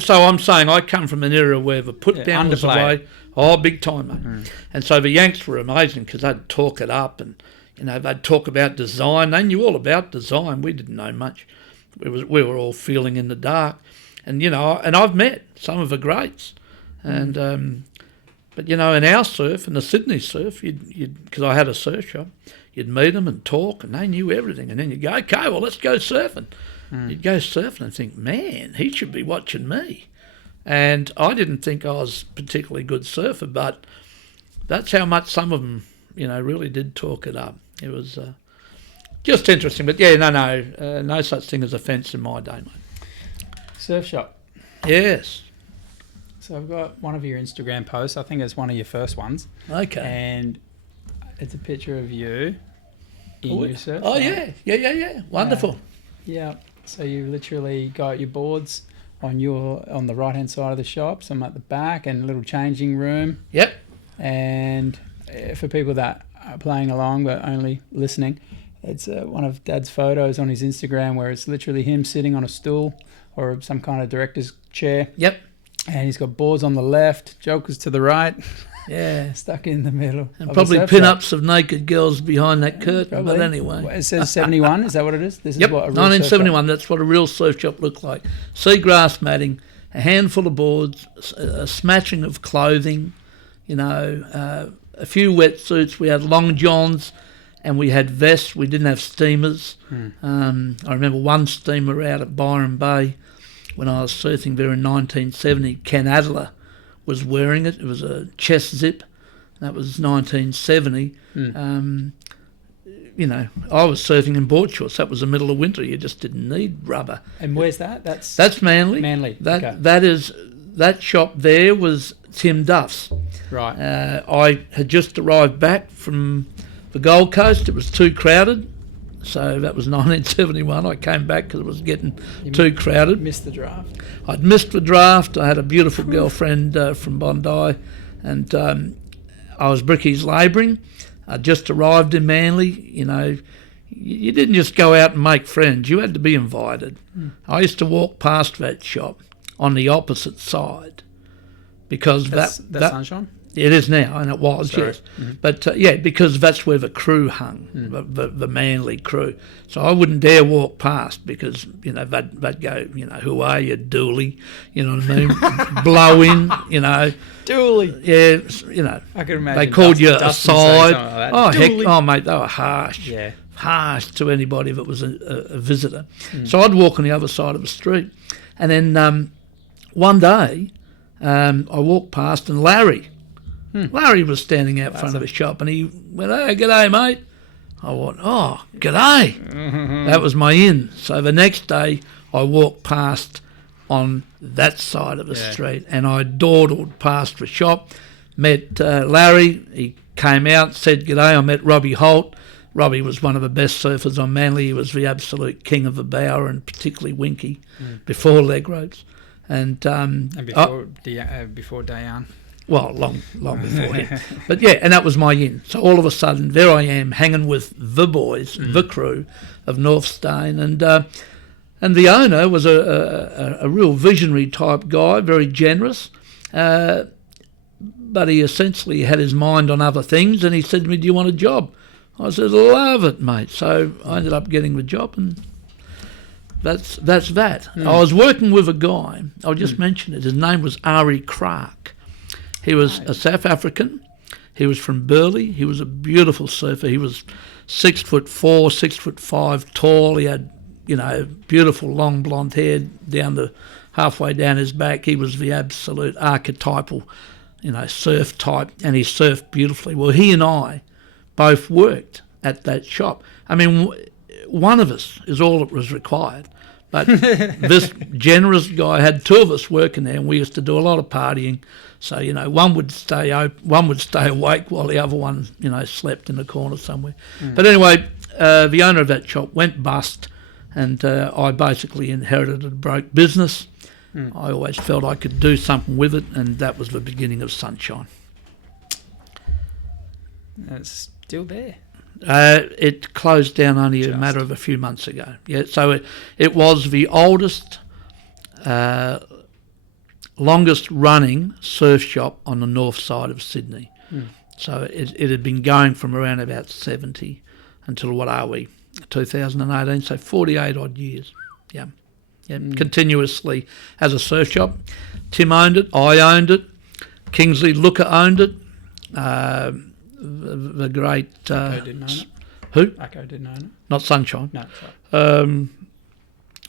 So I'm saying I come from an era where the put down was the way. Oh, big time, mate. And so the Yanks were amazing because they'd talk it up and, they'd talk about design. They knew all about design. We didn't know much. We were all feeling in the dark. And, and I've met some of the greats. And, but, in our surf, in the Sydney surf, because I had a surf shop, you'd meet them and talk and they knew everything. And then you'd go, okay, well, let's go surfing. You'd go surfing and think, man, he should be watching me. And I didn't think I was a particularly good surfer, but that's how much some of them, really did talk it up. It was just interesting. But, yeah, no such thing as offence in my day, mate. Surf shop. Yes. So I've got one of your Instagram posts. I think it's one of your first ones. Okay. And it's a picture of you in your surf shop. Oh, yeah. Wonderful. Yeah. So you literally got your boards on the right-hand side of the shop, some at the back, and a little changing room. Yep. And for people that are playing along but only listening, it's one of Dad's photos on his Instagram where it's literally him sitting on a stool or some kind of director's chair. Yep. And he's got boards on the left, jokers to the right. Yeah. Stuck in the middle. And probably pin-ups of naked girls behind that curtain, probably. But anyway. It says 71, is that what it is? This yep, is what a real 1971, that's what a real surf shop looked like. Seagrass matting, a handful of boards, a smashing of clothing, a few wetsuits. We had long johns and we had vests. We didn't have steamers. I remember one steamer out at Byron Bay when I was surfing there in 1970. Ken Adler was wearing it. It was a chest zip. That was 1970. I was surfing in board shorts. That was the middle of winter. You just didn't need rubber. And where's that? That's Manly. Manly. That shop there was Tim Duff's. Right. I had just arrived back from the Gold Coast. It was too crowded. So that was 1971. I came back because it was getting too crowded. Missed the draft. I'd missed the draft. I had a beautiful girlfriend from Bondi, and I was brickies labouring. I just arrived in Manly. You didn't just go out and make friends. You had to be invited. I used to walk past that shop on the opposite side because that's Sunshine? It is now, and it was, Sorry. yes. But, because that's where the crew hung, the Manly crew. So I wouldn't dare walk past because, they'd go, who are you, Dooley? You know what I mean? Blow in, Dooley. Yeah, I can imagine. They called you Dustin aside. Like oh, Dooley. Heck, oh, mate, they were harsh. Yeah. Harsh to anybody that was a visitor. So I'd walk on the other side of the street. And then one day, I walked past and Larry was standing out front of a shop, and he went, "Hey, g'day, mate." I went, "Oh, g'day." That was my in. So the next day I walked past on that side of the street, and I dawdled past the shop, met Larry. He came out, said g'day. I met Robbie Holt. Robbie was one of the best surfers on Manly. He was the absolute king of the bower, and particularly Winky before leg ropes. And before Dayan. Well, long before him. But yeah, and that was my in. So all of a sudden, there I am hanging with the boys, the crew of North Stain, and the owner was a real visionary type guy, very generous, but he essentially had his mind on other things, and he said to me, "Do you want a job?" I said, "Love it, mate." So I ended up getting the job, and that's that. I was working with a guy, I'll just mention it, his name was Ari Clark. He was a South African. He was from Burleigh. He was a beautiful surfer. He was 6'4", 6'5" tall. He had, beautiful long blonde hair halfway down his back. He was the absolute archetypal, surf type, and he surfed beautifully. Well, he and I both worked at that shop. I mean, one of us is all that was required. But this generous guy had two of us working there, and we used to do a lot of partying. So, one would stay awake while the other one, slept in the corner somewhere. But anyway, the owner of that shop went bust, and I basically inherited a broke business. I always felt I could do something with it, and that was the beginning of Sunshine. It's still there. It closed down only a matter of a few months ago. Yeah, so it was the oldest, longest running surf shop on the north side of Sydney. So it had been going from around about 70 until, 2018, so 48 odd years. Yeah, continuously as a surf shop. Tim owned it, I owned it, Kingsley Looker owned it. The great... Acco didn't own it. Who? Acco didn't own it. Not Sunshine. No, sorry.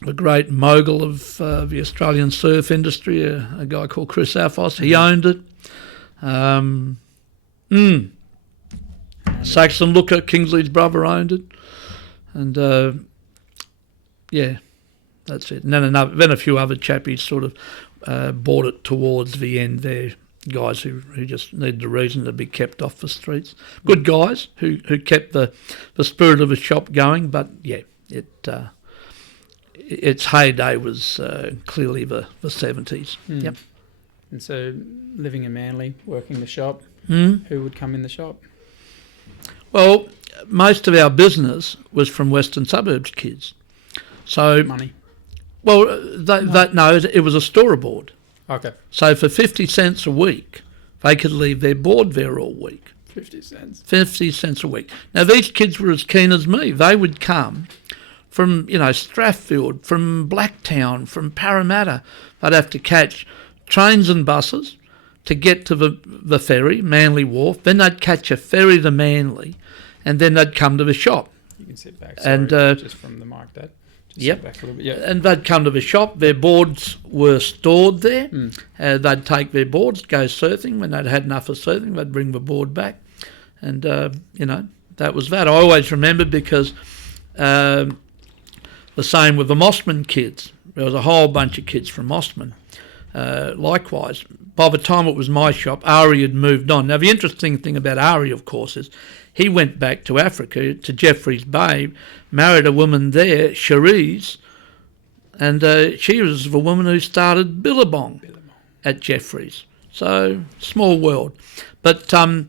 The great mogul of the Australian surf industry, a guy called Chris Alphos, he owned it. Saxon Looker, Kingsley's brother, owned it. And, that's it. And then a few other chappies sort of bought it towards the end there. Guys who just needed a reason to be kept off the streets. Good guys who kept the spirit of the shop going, but its heyday was clearly the 70s. Yep. And so living in Manly, working the shop, who would come in the shop? Well, most of our business was from Western Suburbs kids. So money? Well, it was a store aboard. Okay. So for 50 cents a week, they could leave their board there all week. 50 cents? 50 cents a week. Now, these kids were as keen as me. They would come from, Strathfield, from Blacktown, from Parramatta. They'd have to catch trains and buses to get to the ferry, Manly Wharf. Then they'd catch a ferry to Manly, and then they'd come to the shop. You can sit back, just from the mic, Dad. Yep. Back a little bit. And they'd come to the shop. Their boards were stored there. They'd take their boards, go surfing. When they'd had enough of surfing, they'd bring the board back. And, that was that. I always remember because the same with the Mossman kids. There was a whole bunch of kids from Mossman. Likewise, by the time it was my shop, Ari had moved on. Now, the interesting thing about Ari, of course, is he went back to Africa, to Jeffreys Bay, married a woman there, Cherise, and she was the woman who started Billabong at Jeffreys. So, small world. But, so,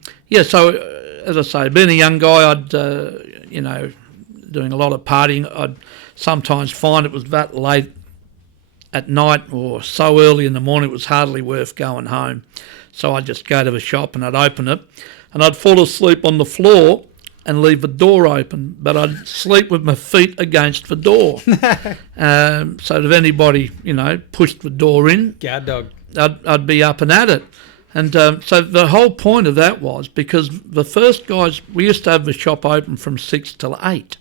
as I say, being a young guy, I'd, doing a lot of partying, I'd sometimes find it was that late at night or so early in the morning it was hardly worth going home. So I'd just go to the shop and I'd open it and I'd fall asleep on the floor and leave the door open, but I'd sleep with my feet against the door. So if anybody, pushed the door in, guard dog, I'd be up and at it. And so the whole point of that was because the first guys, we used to have the shop open from 6 till 8,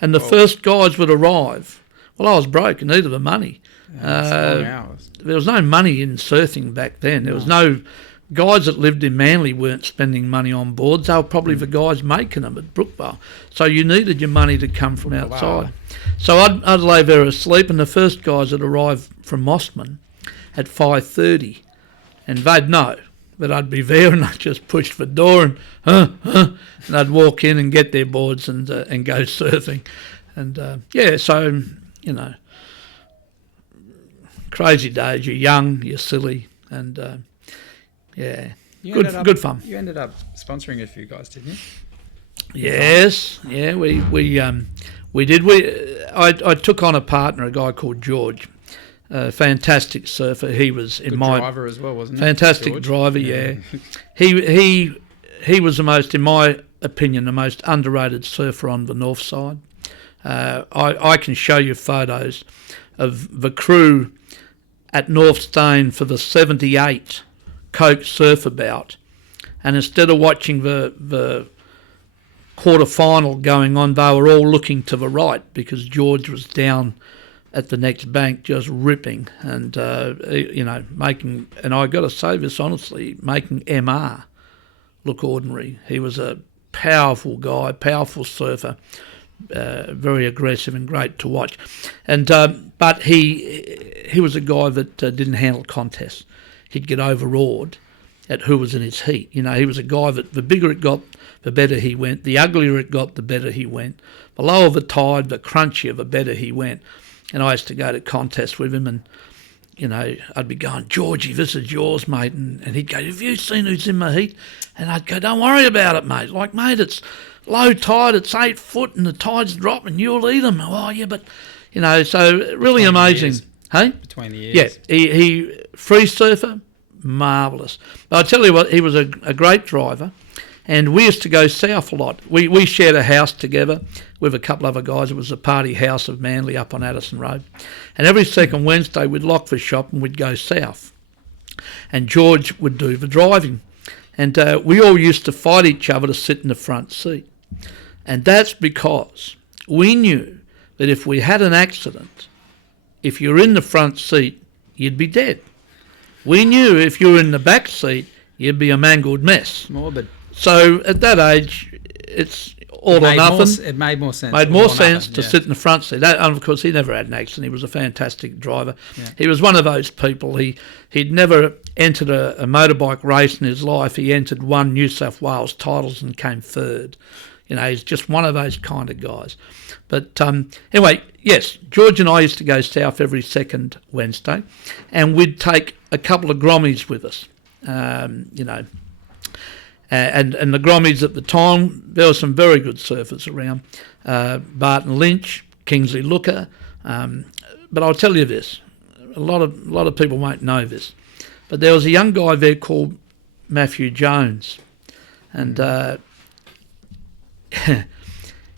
and the first guys would arrive Well, I was broke and needed the money. It's long hours. There was no money in surfing back then. There was no guys that lived in Manly weren't spending money on boards. They were probably the guys making them at Brookvale. So you needed your money to come from outside. So I'd lay there asleep, and the first guys that arrived from Mossman at 5:30, and they'd know that I'd be there, and I'd just push the door and and I'd walk in and get their boards and go surfing. And so crazy days. You're young, you're silly, and good fun. You ended up sponsoring a few guys, didn't you? Yes, yeah, we did. I took on a partner, a guy called George, a fantastic surfer. He was Good driver as well, wasn't he? Fantastic George? driver, yeah. He was the most, in my opinion, the most underrated surfer on the north side. I can show you photos of the crew at North Stone for the 78 Coke surfer bout, and instead of watching the quarter final going on, they were all looking to the right because George was down at the next bank just ripping and making, and I got to say this honestly, making MR look ordinary. He was a powerful guy, powerful surfer, very aggressive and great to watch. And but he was a guy that didn't handle contests. He'd get overawed at who was in his heat. He was a guy that the bigger it got, the better he went. The uglier it got, the better he went. The lower the tide, the crunchier, the better he went. And I used to go to contests with him, and I'd be going, Georgie, this is yours, mate. And he'd go, have you seen who's in my heat? And I'd go, don't worry about it, mate. Like, mate, it's low tide, it's 8 foot, and the tide's dropping. You'll eat them. Oh, yeah, but, so really Between amazing. Hey? Between the years. Yeah, he free surfer, marvellous. But I tell you what, he was a great driver, and we used to go south a lot. We shared a house together with a couple of other guys. It was the Party House of Manly up on Addison Road. And every second Wednesday we'd lock the shop and we'd go south. And George would do the driving. And we all used to fight each other to sit in the front seat. And that's because we knew that if we had an accident, if you're in the front seat, you'd be dead. We knew if you were in the back seat, you'd be a mangled mess. Morbid. So at that age, it's all or nothing. It made more sense. Made more sense to sit in the front seat. And of course, he never had an accident. He was a fantastic driver. Yeah. He was one of those people. He'd never entered a motorbike race in his life. He entered one New South Wales titles and came third. He's just one of those kind of guys. But anyway, yes, George and I used to go south every second Wednesday, and we'd take a couple of grommies with us, and the grommies at the time, there were some very good surfers around, Barton Lynch, Kingsley Looker, but I'll tell you this, a lot of people won't know this, but there was a young guy there called Matthew Jones, and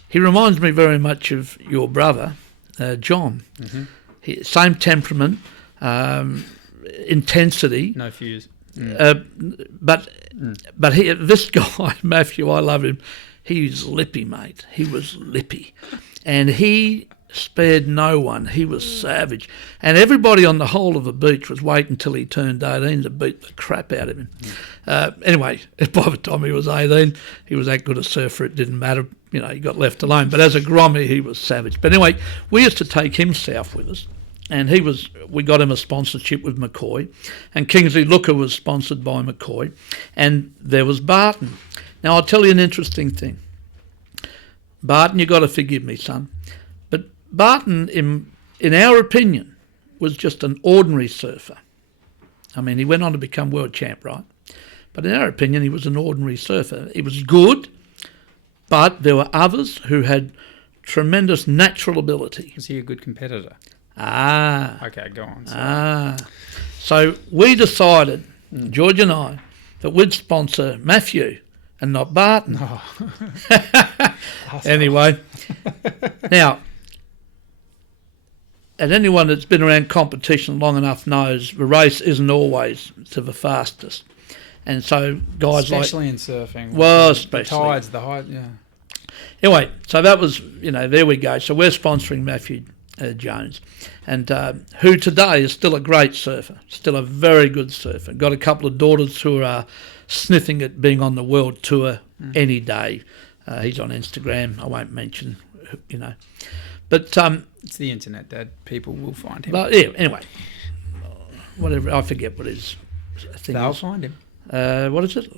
he reminds me very much of your brother, John. Mm-hmm. Same temperament, intensity. No fuse. But this guy, Matthew, I love him. He's lippy, mate. He was lippy. And he spared no one. He was savage. And everybody on the whole of the beach was waiting until he turned 18 to beat the crap out of him. Anyway, by the time he was 18, he was that good a surfer, it didn't matter. He got left alone. But as a grommy, he was savage. But anyway, we used to take him south with us. And we got him a sponsorship with McCoy. And Kingsley Looker was sponsored by McCoy. And there was Barton. Now, I'll tell you an interesting thing. Barton, you got to forgive me, son. But Barton, in our opinion, was just an ordinary surfer. I mean, he went on to become world champ, right? But in our opinion, he was an ordinary surfer. He was good, but there were others who had tremendous natural ability. Was he a good competitor? Okay, go on. So we decided, George and I, that we'd sponsor Matthew and not Barton. Oh. Anyway, now, and anyone that's been around competition long enough knows the race isn't always to the fastest. And so guys especially in surfing. Well, especially. The tides, the height, yeah. Anyway, so that was, there we go. So we're sponsoring Matthew. Jones, and who today is still a great surfer, still a very good surfer. Got a couple of daughters who are sniffing at being on the world tour any day. He's on Instagram. I won't mention, but it's the internet, Dad. People will find him. But yeah, anyway, whatever. I forget what his thing They'll is. find him. What is it?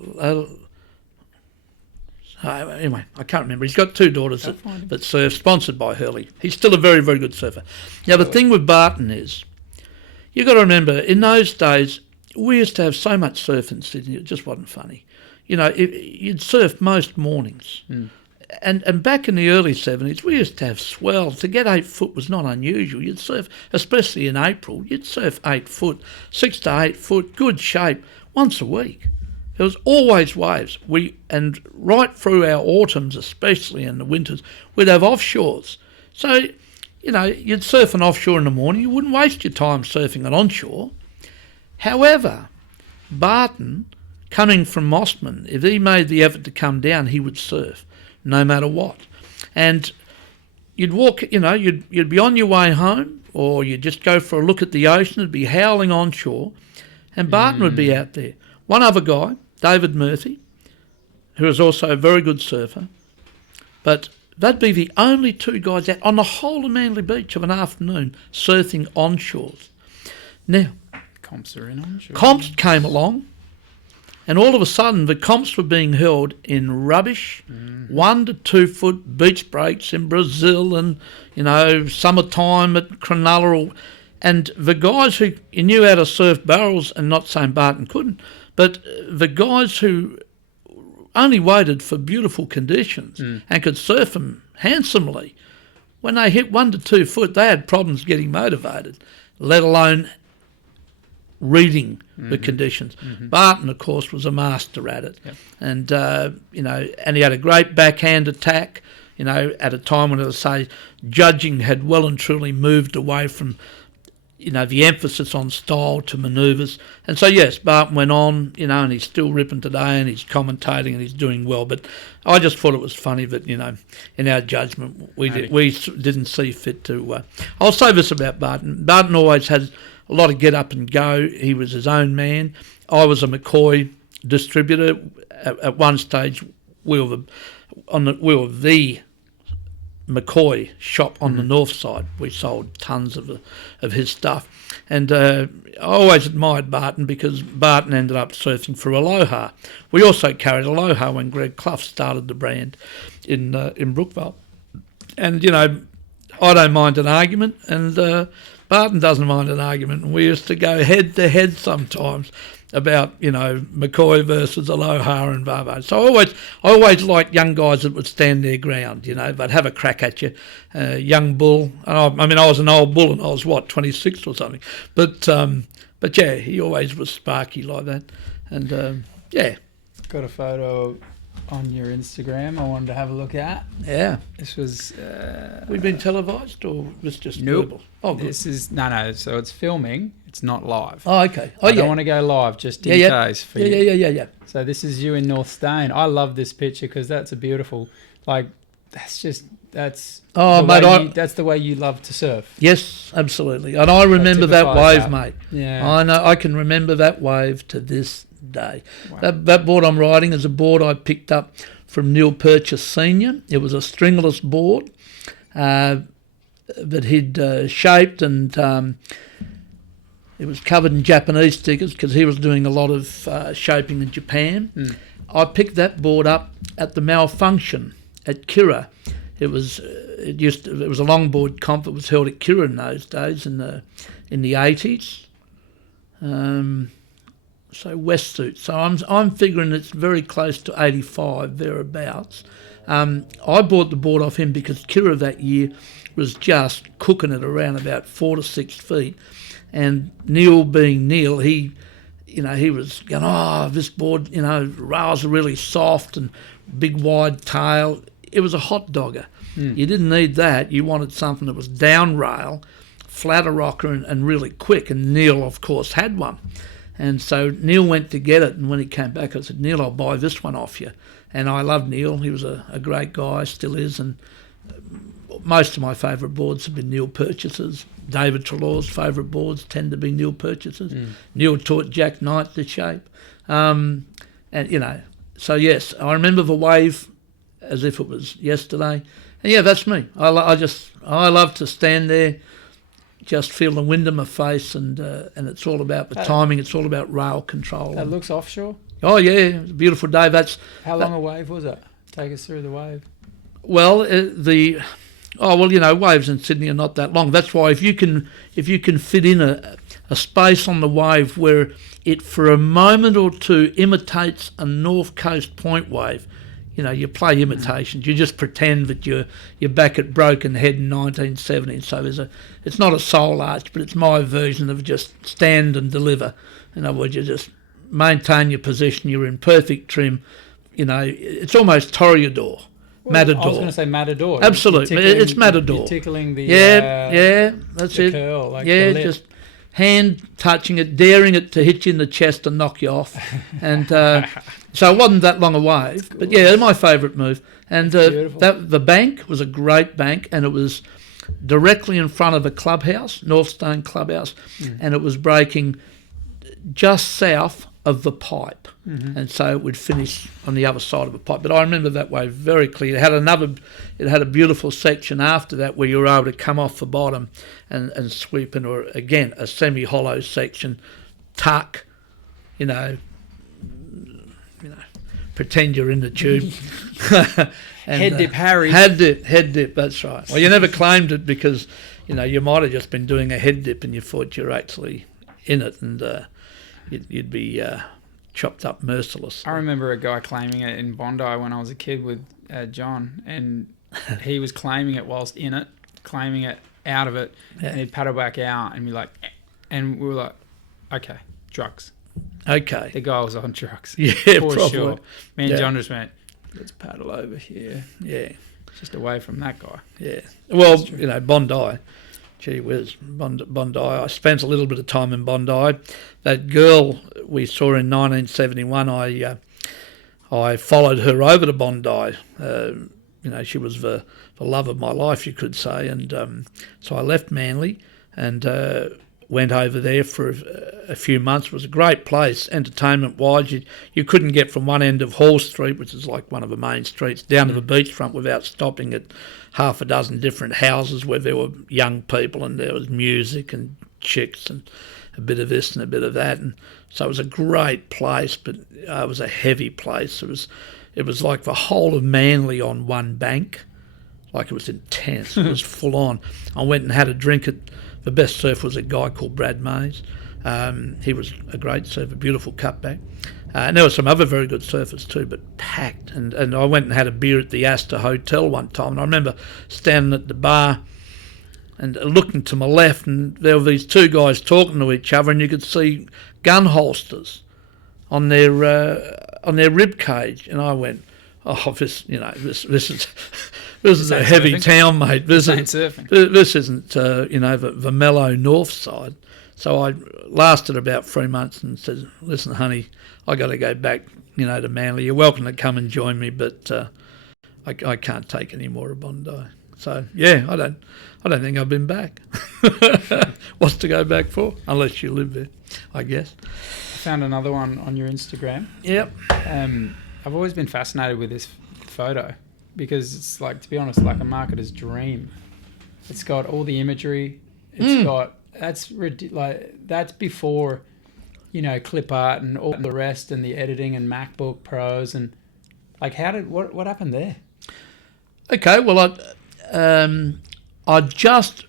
Anyway, I can't remember. He's got two daughters that surf, sponsored by Hurley. He's still a very, very good surfer. Now, the thing with Barton is, you've got to remember, in those days, we used to have so much surf in Sydney, it just wasn't funny. You'd surf most mornings. And back in the early 70s, we used to have swells. To get 8 foot was not unusual. You'd surf, especially in April, you'd surf 8 foot, 6 to 8 foot, good shape, once a week. There was always waves. And right through our autumns, especially in the winters, we'd have offshores. So, you'd surf an offshore in the morning. You wouldn't waste your time surfing an onshore. However, Barton, coming from Mossman, if he made the effort to come down, he would surf, no matter what. And you'd walk, you'd be on your way home, or you'd just go for a look at the ocean. It'd be howling onshore, and Barton would be out there. One other guy, David Murphy, who is also a very good surfer, but they'd be the only two guys out on the whole of Manly Beach of an afternoon surfing onshores. Now, Comps are in onshore. Comps came along, and all of a sudden the comps were being held in rubbish, 1 to 2 foot beach breaks in Brazil, and summertime at Cronulla, and the guys who knew how to surf barrels, and not saying Barton couldn't, but the guys who only waited for beautiful conditions and could surf them handsomely, when they hit 1 to 2 foot, they had problems getting motivated, let alone reading the conditions. Barton, of course, was a master at it. Yep. And, and he had a great backhand attack, at a time when, as I say, judging had well and truly moved away from, the emphasis on style to manoeuvres. And so, yes, Barton went on, and he's still ripping today, and he's commentating, and he's doing well. But I just thought it was funny that, in our judgment, we didn't see fit to... I'll say this about Barton. Barton always had a lot of get up and go. He was his own man. I was a McCoy distributor. At one stage, we were the McCoy shop on the north side. We sold tons of his stuff. And I always admired Barton because Barton ended up surfing for Aloha. We also carried Aloha when Greg Clough started the brand in Brookvale. And, I don't mind an argument, and Barton doesn't mind an argument. And we used to go head-to-head sometimes about, McCoy versus Aloha and Varvo. So I always liked young guys that would stand their ground, they'd have a crack at you. Young bull. I was an old bull and I was, 26 or something. But yeah, he always was sparky like that. And, yeah. Got a photo on your Instagram I wanted to have a look at. Yeah. This was... We've been televised, or was just nope. verbal? Oh, good. This is... No, so it's filming. It's not live. Oh, okay. I don't want to go live, just in case. For you. Yeah. So this is you in North Stain. I love this picture because that's a beautiful... That's oh, mate, that's the way you love to surf. Yes, absolutely. And I remember that wave, mate. Yeah. I know. I can remember that wave to this day. Wow. That board I'm riding is a board I picked up from Neil Purchase Senior. It was a stringless board that he'd shaped, and it was covered in Japanese stickers because he was doing a lot of shaping in Japan. I picked that board up at the Malfunction at Kira. It was a longboard comp that was held at Kira in those days in the 80s. So wetsuit. So I'm figuring it's very close to 85 thereabouts. I bought the board off him because Kira that year was just cooking it around about 4 to 6 feet, and Neil being Neil, he was going, this board, rails are really soft and big wide tail. It was a hot dogger. You didn't need that. You wanted something that was down rail, flatter rocker, and really quick. And Neil, of course, had one. And so Neil went to get it, and when he came back, I said, Neil, I'll buy this one off you. And I loved Neil. He was a great guy, still is, and most of my favourite boards have been Neil Purchasers. David Trelaw's favourite boards tend to be Neil Purchasers. Neil taught Jack Knight the shape. And, so yes, I remember the wave as if it was yesterday. And yeah, that's me. I love to stand there, just feel the wind in my face, and it's all about the timing. It's all about rail control. That looks offshore? Oh, yeah, it was a beautiful day. How long a wave was it? Take us through the wave. Well, waves in Sydney are not that long. That's why if you can fit in a space on the wave where it for a moment or two imitates a North Coast point wave, you play imitations. You just pretend that you're back at Broken Head in 1970. So it's not a soul arch, but it's my version of just stand and deliver. In other words, you just maintain your position. You're in perfect trim. It's almost Toreador. Matador. I was going to say Matador. Absolutely, it's Matador. You're tickling the that's the it. Curl, like the lip. Just hand touching it, daring it to hit you in the chest and knock you off, and so it wasn't that long a wave. But yeah, my favourite move. And the bank was a great bank, and it was directly in front of a clubhouse, Northstone Clubhouse, and it was breaking just south of the pipe, and so it would finish on the other side of the pipe. But I remember that wave very clearly. It had a beautiful section after that where you were able to come off the bottom and sweep into again a semi-hollow section, tuck, pretend you're in the tube. And, head dip, Harry. Head dip. That's right. Well, you never claimed it because you might have just been doing a head dip and you thought you're actually in it, and you'd be chopped up merciless. I remember a guy claiming it in Bondi when I was a kid with John, and he was claiming it whilst in it, claiming it out of it, and he'd paddle back out and be like, and we were like, okay, drugs. Okay. The guy was on drugs. Yeah, for probably. Sure. Me and John just went, let's paddle over here. Yeah. Just away from that guy. Yeah. Well, Bondi. Gee whiz, Bondi. I spent a little bit of time in Bondi. That girl we saw in 1971, I followed her over to Bondi. She was the love of my life, you could say. And so I left Manly and went over there for a few months. It was a great place, entertainment-wise. You couldn't get from one end of Hall Street, which is like one of the main streets, down to the beachfront without stopping at half a dozen different houses where there were young people and there was music and chicks and a bit of this and a bit of that. And so it was a great place, but it was a heavy place. It was like the whole of Manly on one bank. Like, it was intense. It was full on. I went and had a drink at the best surfer was a guy called Brad Mays. He was a great surfer, beautiful cutback. And there were some other very good surfers too, but packed. And I went and had a beer at the Astor Hotel one time, and I remember standing at the bar and looking to my left, and there were these two guys talking to each other, and you could see gun holsters on their rib cage, and I went, "Oh, this is a heavy surfing town, mate. This isn't the mellow north side." So I lasted about 3 months and said, "Listen, honey, I got to go back, to Manly. You're welcome to come and join me, but I can't take any more of Bondi." So yeah, I don't think I've been back. What's to go back for? Unless you live there, I guess. I found another one on your Instagram. Yep. I've always been fascinated with this photo because it's like, to be honest, like a marketer's dream. It's got all the imagery. It's got that's before, clip art and all the rest and the editing and MacBook Pros and like what happened there? Okay, well I just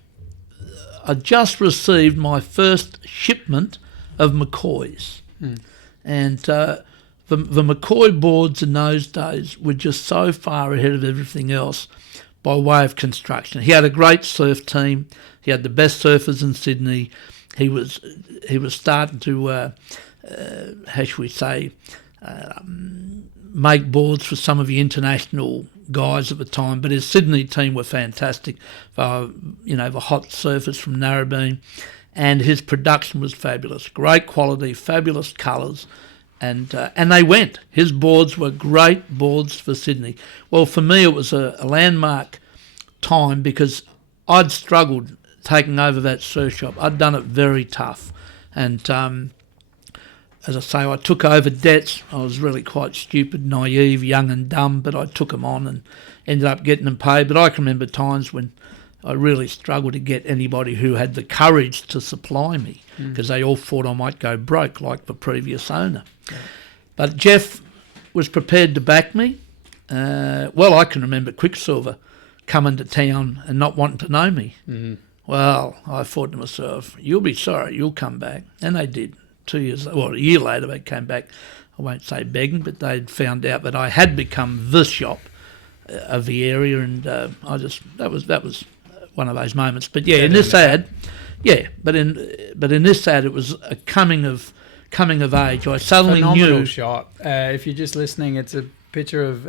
received my first shipment of McCoys, and the McCoy boards in those days were just so far ahead of everything else by way of construction. He had a great surf team. He had the best surfers in Sydney. He was starting to how should we say, make boards for some of the international guys at the time. But his Sydney team were fantastic. The hot surfers from Narrabeen, and his production was fabulous. Great quality, fabulous colours. And they went. His boards were great boards for Sydney. Well, for me, it was a landmark time because I'd struggled taking over that surf shop. I'd done it very tough. And as I say, I took over debts. I was really quite stupid, naive, young and dumb, but I took them on and ended up getting them paid. But I can remember times when I really struggled to get anybody who had the courage to supply me because they all thought I might go broke like the previous owner. Yeah. But Jeff was prepared to back me. Well, I can remember Quicksilver coming to town and not wanting to know me. Mm-hmm. Well, I thought to myself, you'll be sorry, you'll come back. And they did. A year later they came back, I won't say begging, but they'd found out that I had become the shop of the area, and that was one of those moments. But yeah, in this ad, but in this ad it was a coming of age. I suddenly Phenomenal knew. Shot. If you're just listening, it's a picture of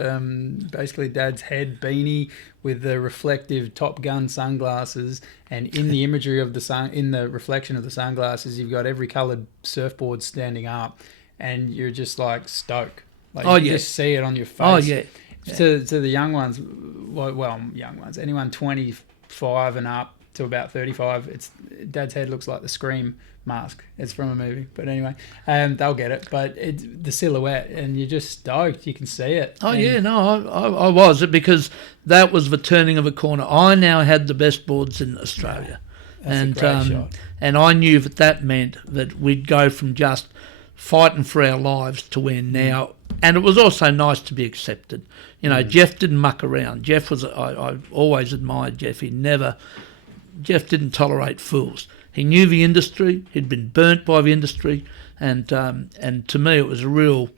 basically Dad's head beanie with the reflective Top Gun sunglasses, and in the imagery of the sun, in the reflection of the sunglasses, you've got every coloured surfboard standing up, and you're just like stoked. Like you just see it on your face. Oh yeah. To the young ones, young ones, anyone 25 and up to about 35, Dad's head looks like the Scream mask. It's from a movie, but anyway, they'll get it. But the silhouette, and you're just stoked. You can see it. Oh yeah, no, I was because that was the turning of a corner. I now had the best boards in Australia, That's a great shot. And I knew that meant that we'd go from just fighting for our lives to where now. And it was also nice to be accepted. Jeff didn't muck around. Jeff was. I always admired Jeff. Jeff didn't tolerate fools. He knew the industry. He'd been burnt by the industry, and to me it was a real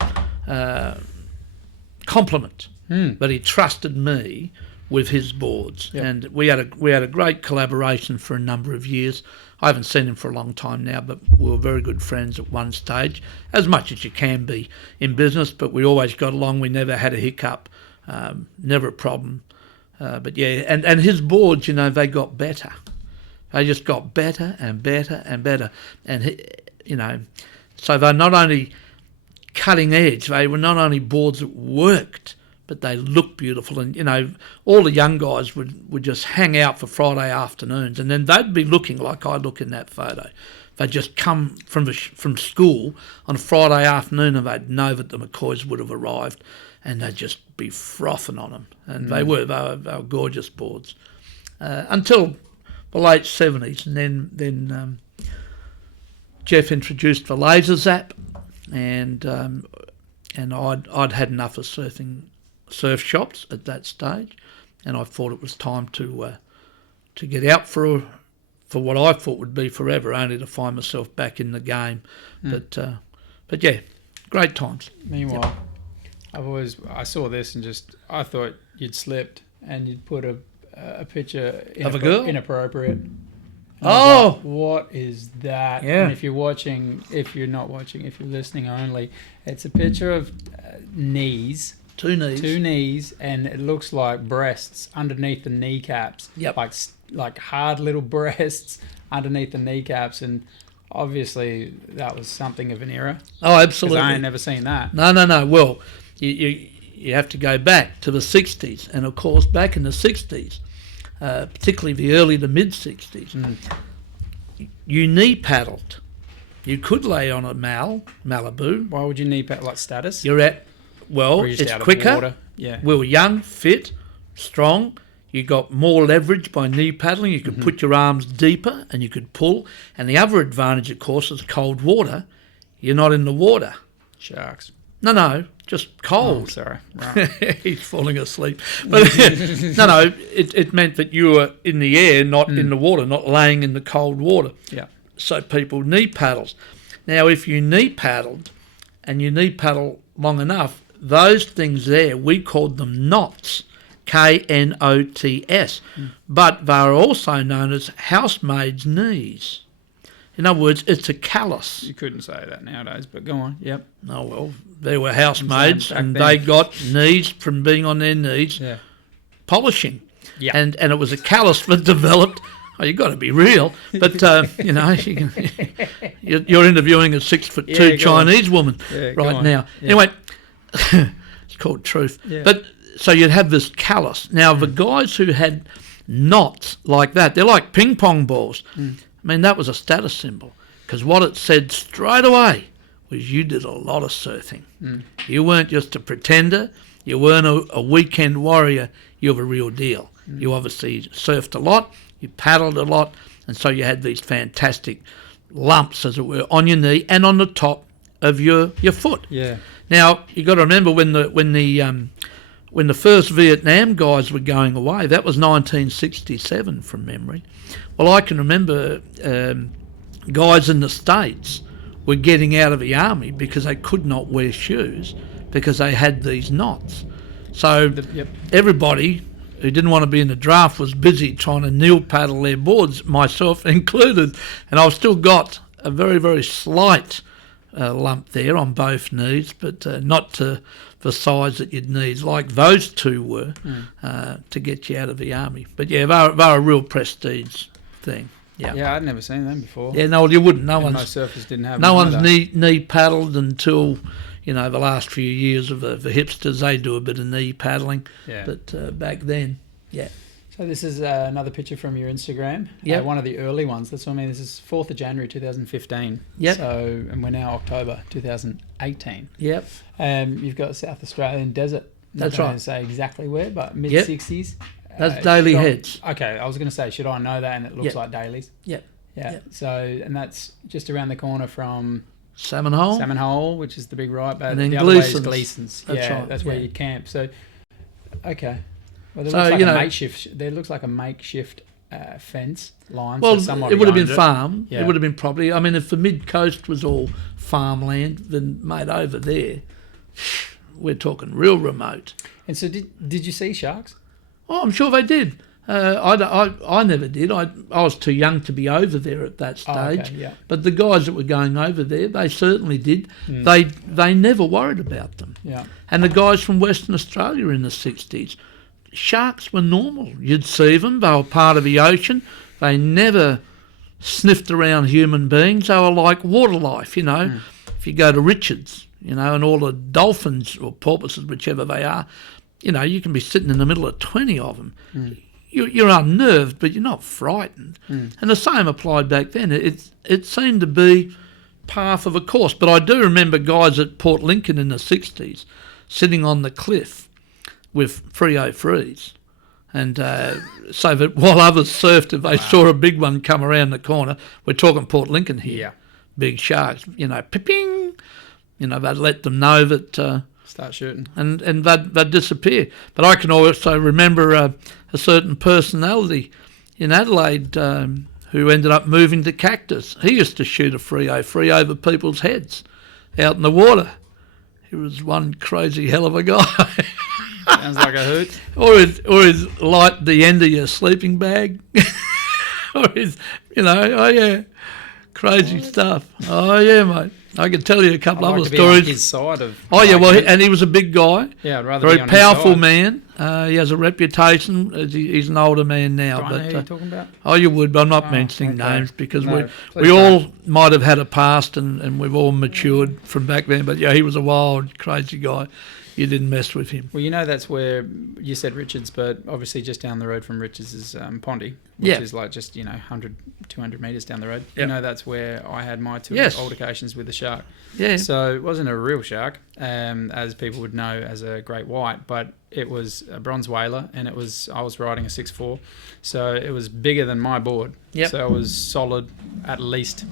compliment that he trusted me with his boards. Yep. And we had a great collaboration for a number of years. I haven't seen him for a long time now, but we were very good friends at one stage, as much as you can be in business. But we always got along. We never had a hiccup, never a problem. But yeah, and his boards, they got better. They just got better and better and better. And, so they're not only cutting edge, they were not only boards that worked, but they looked beautiful. And, all the young guys would just hang out for Friday afternoons, and then they'd be looking like I look in that photo. They'd just come from school on a Friday afternoon, and they'd know that the McCoys would have arrived, and they'd just be frothing on them. And they were gorgeous boards. Until the late 70s, and then Jeff introduced the laser zap, and I'd had enough of surf shops at that stage, and I thought it was time to get out for what I thought would be forever, only to find myself back in the game. But yeah, great times. Meanwhile, I saw this and I thought you'd slipped and you'd put a picture of a girl? Inappropriate. Oh, like, what is that? Yeah. And if you're listening only, it's a picture of knees. Two knees, and it looks like breasts underneath the kneecaps. Yep. Like hard little breasts underneath the kneecaps, and obviously that was something of an era. Oh, absolutely. Because I ain't never seen that. No. Well, you have to go back to the 60s, and of course back in the 60s, particularly the early to mid 60s, you knee paddled. You could lay on a Malibu. Why would you knee paddle? Like status? It's quicker. Yeah. We were young, fit, strong. You got more leverage by knee paddling. You could put your arms deeper and you could pull. And the other advantage, of course, is cold water. You're not in the water. Sharks. No, just cold. Oh, sorry. Right. He's falling asleep. But no, it meant that you were in the air, not in the water, not laying in the cold water. Yeah. So people knee paddles. Now, if you knee paddled and you knee paddle long enough, those things there, we called them knots, Knots, but they are also known as housemaid's knees. In other words, it's a callus. You couldn't say that nowadays, but go on. Yep. Oh, well, they were housemaids, and they got knees from being on their knees, polishing. Yeah. And it was a callus that developed. Oh, you've got to be real. But, you're interviewing a 6'2" Chinese woman right now. Yeah. Anyway, it's called truth. Yeah. But so you'd have this callus. Now, the guys who had knots like that. They're like ping pong balls. I mean, that was a status symbol, because what it said straight away was you did a lot of surfing. You weren't just a pretender. You weren't a weekend warrior. You're the real deal. You obviously surfed a lot. You paddled a lot, and so you had these fantastic lumps, as it were, on your knee and on the top of your foot. Yeah. Now you got to remember when the first Vietnam guys were going away. That was 1967 from memory. Well, I can remember guys in the States were getting out of the army because they could not wear shoes because they had these knots. So everybody who didn't want to be in the draft was busy trying to kneel paddle their boards, myself included, and I've still got a very, very slight lump there on both knees, but not to the size that you'd need, like those two were, to get you out of the army. But yeah, they're a real prestige thing. Yeah, I'd never seen them before. Yeah, no, you wouldn't. Most surfers didn't have. No one's knee paddled until, the last few years of the hipsters. They do a bit of knee paddling, but back then, yeah. So this is another picture from your Instagram. Yep. One of the early ones. That's what I mean. This is 4th of January 2015. Yep. So, and we're now October 2018. Yep. You've got South Australian desert. That's Not right. going to say exactly where, but mid-60s. That's Daily Heads. Okay, I was going to say, should I know that? And it looks like Dailies. Yep. Yeah. Yep. So, and that's just around the corner from Salmon Hole, which is the big right, but and then the other way is Gleason's. Gleason's. That's right. That's where you camp. So, okay. Well, there So, looks like a makeshift. There looks like a makeshift fence line. Well, so it would have been owned farm. Yeah. It would have been property. I mean, if the mid-coast was all farmland, then, mate, over there, we're talking real remote. And so did you see sharks? Oh, I'm sure they did. I never did. I was too young to be over there at that stage. Oh, okay, yeah. But the guys that were going over there, they certainly did. They never worried about them. Yeah. And the guys from Western Australia in the 60s, sharks were normal. You'd see them. They were part of the ocean. They never sniffed around human beings. They were like water life, If you go to Richards, and all the dolphins or porpoises, whichever they are, you can be sitting in the middle of 20 of them. You're unnerved, but you're not frightened. And the same applied back then. It seemed to be par for the course. But I do remember guys at Port Lincoln in the 60s sitting on the cliff with 303s. And so that while others surfed, if they saw a big one come around the corner, we're talking Port Lincoln here, big sharks, pipping, they'd let them know that... Start shooting. And they'd disappear. But I can also remember a certain personality in Adelaide who ended up moving to Cactus. He used to shoot a 303 over people's heads out in the water. He was one crazy hell of a guy. Sounds like a hoot. Or his light the end of your sleeping bag. Or his, crazy stuff. Oh, yeah, mate. I can tell you a couple other stories. On his side of. Oh, yeah, well, and he was a big guy. Yeah, I'd rather very be on powerful his side. man. He has a reputation. He's an older man now. Do I know who you're talking about? Oh, you would, but I'm not mentioning names because No, we all might have had a past and we've all matured from back then. But yeah, he was a wild, crazy guy. You didn't mess with him. Well, that's where you said Richards, but obviously just down the road from Richards is Pondy, which is like just 100, 200 metres down the road. Yep. That's where I had my two altercations with the shark. Yeah. So it wasn't a real shark, as people would know as a great white, but it was a bronze whaler, and I was riding a 6'4", so it was bigger than my board. Yep. So it was solid, at least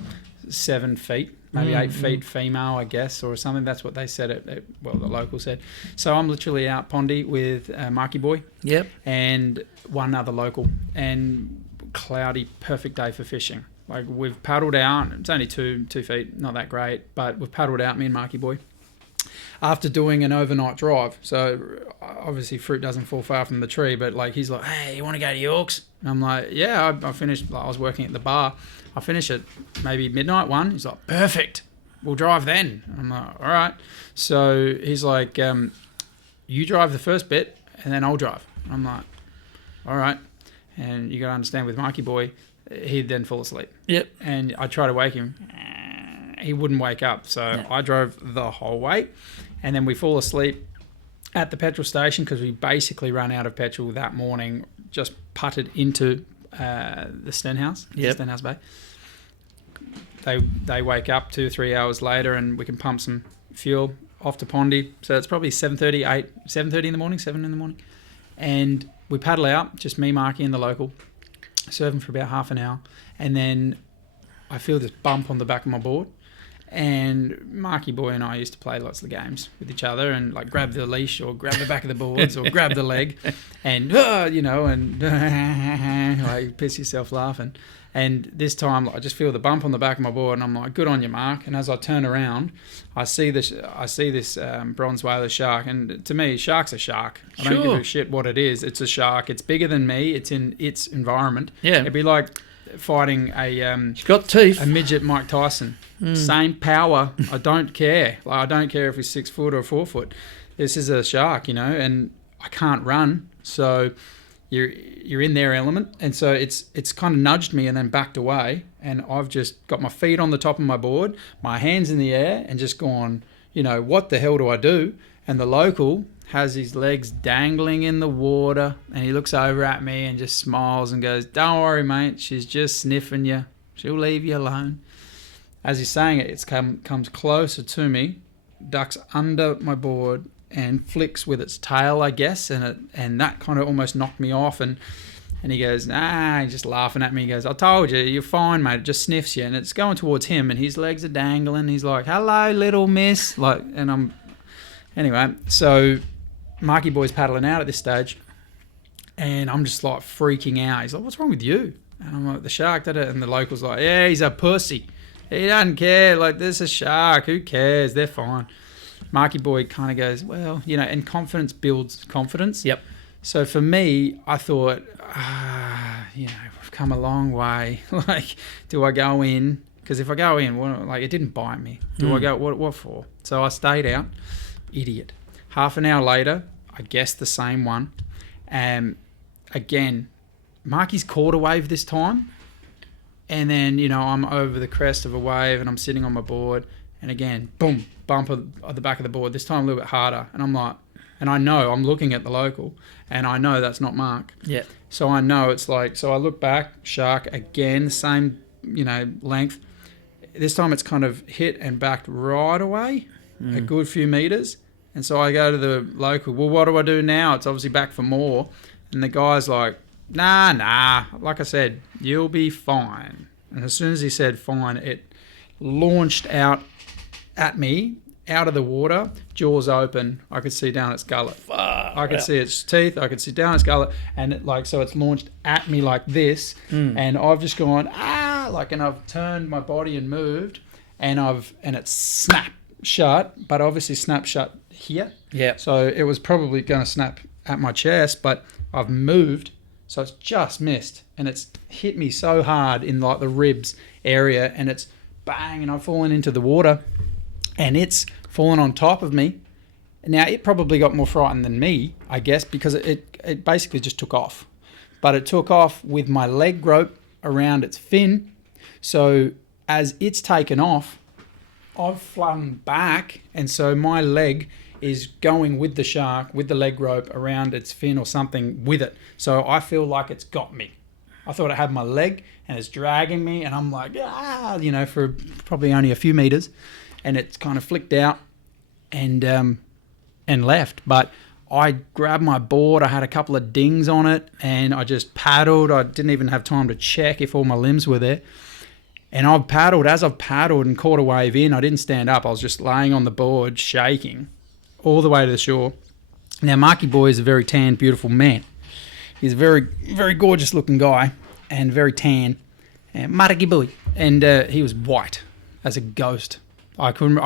7 feet. Maybe 8 feet female, I guess, or something. That's what they said. The local said. So I'm literally out Pondy with Marky Boy. Yep. And one other local. And cloudy, perfect day for fishing. Like, we've paddled out. It's only 2 feet, not that great. But we've paddled out, me and Marky Boy, after doing an overnight drive. So obviously fruit doesn't fall far from the tree. But he's like, hey, you want to go to Yorks? And I'm like, yeah, I finished. I was working at the bar. I finish at maybe midnight 1. He's like, perfect. We'll drive then. I'm like, all right. So he's like, you drive the first bit and then I'll drive. I'm like, all right. And you got to understand with Marky Boy, he'd then fall asleep. Yep. And I tried to wake him. He wouldn't wake up. So I drove the whole way. And then we fall asleep at the petrol station because we basically ran out of petrol that morning just putted into the Stenhouse, Stenhouse Bay. They wake up 2 or 3 hours later, and we can pump some fuel off to Pondy. So it's probably 7:30 in the morning, 7 in the morning. And we paddle out, just me, Marky, and the local, surfing for about half an hour. And then I feel this bump on the back of my board. And Marky boy and I used to play lots of games with each other and like grab the leash or grab the back of the boards or grab the leg and, and like piss yourself laughing. And this time I just feel the bump on the back of my board and I'm like, good on you, Mark. And as I turn around, I see this bronze whaler shark. And to me, shark's a shark. I don't give a shit what it is. It's a shark. It's bigger than me. It's in its environment. Yeah. It'd be like fighting She's got teeth. a midget Mike Tyson. Same power. I don't care. Like, I don't care if he's 6 foot or 4 foot. This is a shark, and I can't run. So you're in their element, and so it's kind of nudged me and then backed away, and I've just got my feet on the top of my board, my hands in the air, and just gone, what the hell do I do? And the local has his legs dangling in the water, and he looks over at me and just smiles and goes, "Don't worry, mate, she's just sniffing you. She'll leave you alone." As he's saying it, comes closer to me, ducks under my board, and flicks with its tail, I guess, and that kind of almost knocked me off. And he goes, "Nah," he's just laughing at me. He goes, "I told you, you're fine, mate. It just sniffs you." And it's going towards him, and his legs are dangling. He's like, "Hello, little miss." Anyway, so Marky boy's paddling out at this stage, and I'm just like freaking out. He's like, "What's wrong with you?" And I'm like, "The shark did it." And the local's like, "Yeah, he's a pussy. He doesn't care. Like, there's a shark. Who cares? They're fine." Marky boy kind of goes, "Well, and confidence builds confidence." Yep. So for me, I thought, we've come a long way. Like, do I go in? Because if I go in, it didn't bite me. Do I go, what for? So I stayed out. Idiot. Half an hour later, I guessed the same one. And again, Marky's caught a wave this time. And then, I'm over the crest of a wave and I'm sitting on my board. And again, boom, bump at the back of the board. This time a little bit harder. And I'm like, and I know I'm looking at the local and I know that's not Mark. Yeah. So I know it's like, so I look back, shark again, same, length. This time it's kind of hit and backed right away, a good few meters. And so I go to the local, "Well, what do I do now?" It's obviously back for more. And the guy's like, nah, like I said, "You'll be fine." And as soon as he said fine, it launched out at me, out of the water, jaws open. I could see down its gullet. I could see its teeth. I could see down its gullet. And so it's launched at me like this. And I've just gone, and I've turned my body and moved. And it's snapped shut, but obviously snapped shut here. Yeah. So it was probably going to snap at my chest, but I've moved. So it's just missed, and it's hit me so hard in like the ribs area, and it's bang, and I've fallen into the water, and it's fallen on top of me. Now, it probably got more frightened than me, I guess, because it basically just took off. But it took off with my leg rope around its fin. So as it's taken off, I've flung back, and so my leg is going with the shark, with the leg rope around its fin or something with it. So I feel like it's got me. I thought it had my leg and it's dragging me, and I'm like, for probably only a few meters, and it's kind of flicked out and left. But I grabbed my board, I had a couple of dings on it, and I just paddled. I didn't even have time to check if all my limbs were there. And I've paddled. As I've paddled and caught a wave in, I didn't stand up. I was just laying on the board, shaking, all the way to the shore. Now, Marky boy is a very tan, beautiful man. He's a very, very gorgeous looking guy and very tan. And Marky boy. And he was white as a ghost. I can